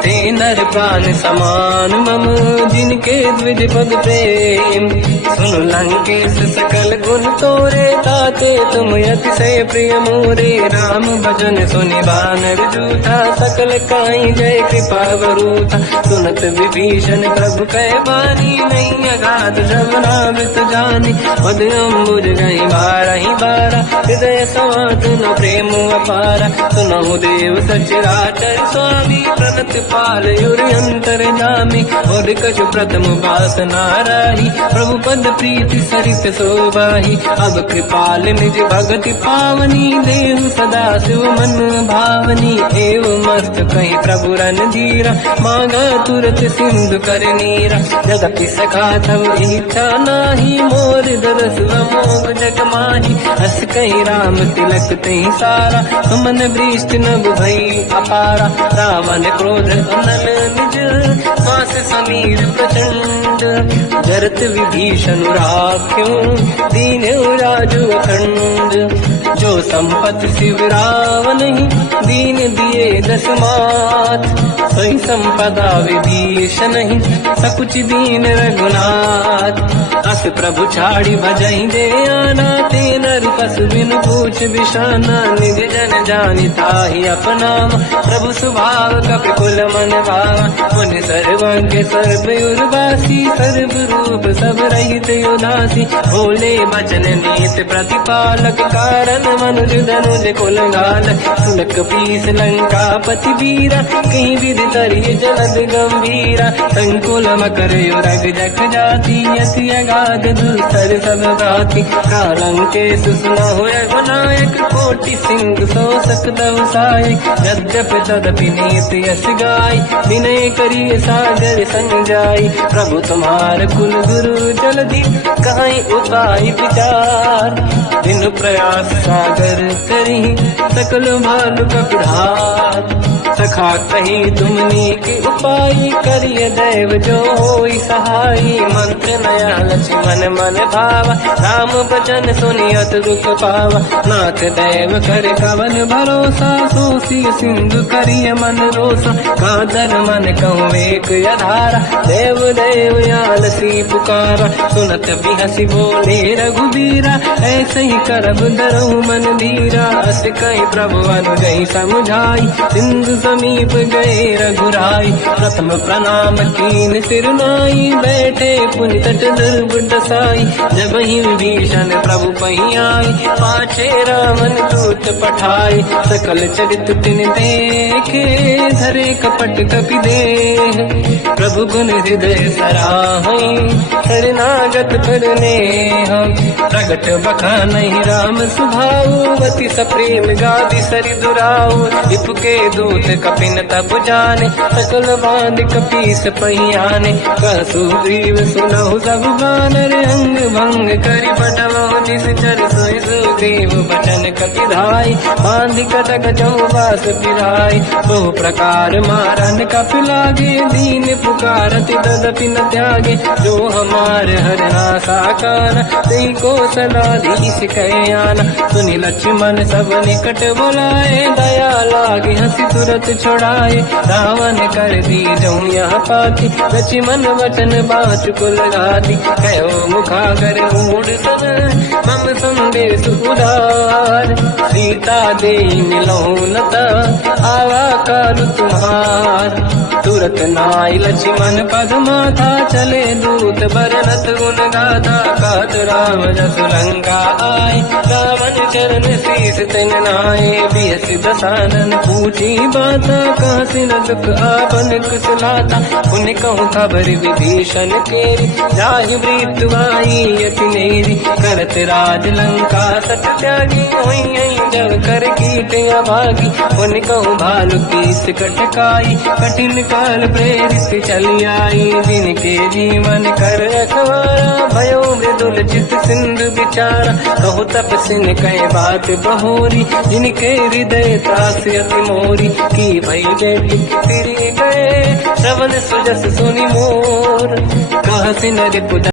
ते नर प्राण समान मम, जिनके द्विज पद प्रेम, सुन लंकेश सकल गुण तोरे, ताते तुम अतिशय प्रिय मोरे। राम भजन सुनि बानर जूठा, सकल काई जय कृपा वरूथा। सुनत विभीषण प्रभु कह बानी, नहीं अगाध श्रवणामृत जानी। पद अम्बुज गई बारहि बारा, हृदय समात न प्रेम अपारा। सुनहु देव सचराचर स्वामी, प्रणत पाल युरि अंतर जामी। और कछु प्रथम वासना राही, प्रभु पद प्रीति सरित सोबाही। अब कृपाल निज भगति पावनी, देहु सदा शिव मन भावनी। एवं मस्त कहीं प्रभु रन धीरा, मांगा तुरत सिंधु कर नीरा। जगति सखा तब इच्छा नाही, मोर दरस मोग जग माही। हस कहीं राम तिलक तही सारा, सुमन वृष्ट नभ भई अपारा। रावण क्रोध अनल निज, श्वास समीर प्रचंड। जरत विभीषण राख्यों, दीन राजु अखंड। जो संपत्ति शिव रावण ही, दीन दिए दस मात। सोई संपदा विभीषण ही, सकुच दीन रघुनाथ। अस प्रभु छाड़ी भजई दे आना, ते नर पशु बिनु पूछ बिशाना। निज जन जानि ताहि अपनावा, प्रभु स्वभाव कपि कुल मन भावा। मुनि सर्वज्ञ सर्व उर्वासी, सर्व रूप सब रहित उदासी। भोले बचन नीत प्रतिपालक, कारण मनुज धनुज कुल घालक। सुन कपीस लंका पति वीरा, कहीं विधि तरिय जलद गंभीरा। संकुल मकर युरग जख जाति, अति अगाध दुस्तर सब भाति। कालंकेश सुनहु रघुनायक, कोटि सिंह सो सकदव सहायक। यद्यप तदपि नीत यस गाय, विनय करिय सागर संजाई। प्रभु तुम्हार कुल गुरु जलधि, कहीं उपाय विचार। दिन प्रयास सागर करी, सकल भालु कपिधार। सखा कही तुमनी के उपाय, करिय दैव जो होई सहाई। मंत्र नया लक्ष्मण मन भावा, राम भजन सुनियत दुख पावा। नाथ दैव कर कवन भरोसा, सोसी सिंधु करिय मन रोसा। कादर मन कहूँ एक अधारा, देव देव आलसी पुकारा। सुनत बिहसी बोले रघुबीरा, ऐसे ही करब डरहु मन धीरा। अस कहीं प्रभु अनुजहि समझाई, सिंधु समीप गए रघुराई। प्रथम प्रणाम कीन सिरनाई, बैठे पुनि तट दुर्ग दसाई। जब ही विभीषण प्रभु पही आई, पाछे रावण दूत पठाई। सकल चरित तिन देखे, धरे कपट कपि देह। प्रभु गुण हृदय सराहई, शरणागत करने हम। प्रगट बखानहि राम सुभाऊ, अति सप्रेम गादि सरि दुराऊ। रिपु के दूत कपिन तब जाने, सकल बांध कपीस पही आने। कह सुग्रीव सुनहु सब बानर, अंग भंग करि बटवहु निश्चर। सोई सुग्रीव बचन कपि धाई, बांधि कटक चौबास पिराई। बहु प्रकार मारन कपि लागे, दीन पुकारति तदपि न त्यागे। जो हमार हरना साकाना, तेहि को सलाधीश कहे आना। सुनि लक्ष्मण सब निकट बुलाए, दया लागे हंसी तुरत छुड़ाए। रावण कर दी जऊँ यह पाती, लक्ष्मण वचन बाचुकुल गाती। कहो मुखागर मूढ़ सन, मम संदेश उदार। सीता दे मिलऊँ लता, आवा काल तुम्हार। तुरत नाई लक्ष्मण पद माथा, चले दूत बरनत गुण गाथा। कहत राम जस लंका आए, रावण चरण शीस तिन नाए। बिहस दसानन पूछी बाता, कहसी न दुख आपन कुशलाता। पुन कहूँ खबर विभीषण केरी, जाहि मृत्यु आई यति नेरी। करत राज लंका सत त्यागी, हुई जब कर कीट अभागी। पुन कहूँ भालु कीस कटकाई, कठिन काल प्रेरित चली आई। जिनके जीवन कर रखवारा, भयो मृदुल चित सिंधु विचारा। कहु तपसिन कह बात बहोरी, जिनके हृदय त्रास अति मोरी। की भई बेटी तिरि गए, श्रवण सुजस सुनि मोर। कहसिन रिपु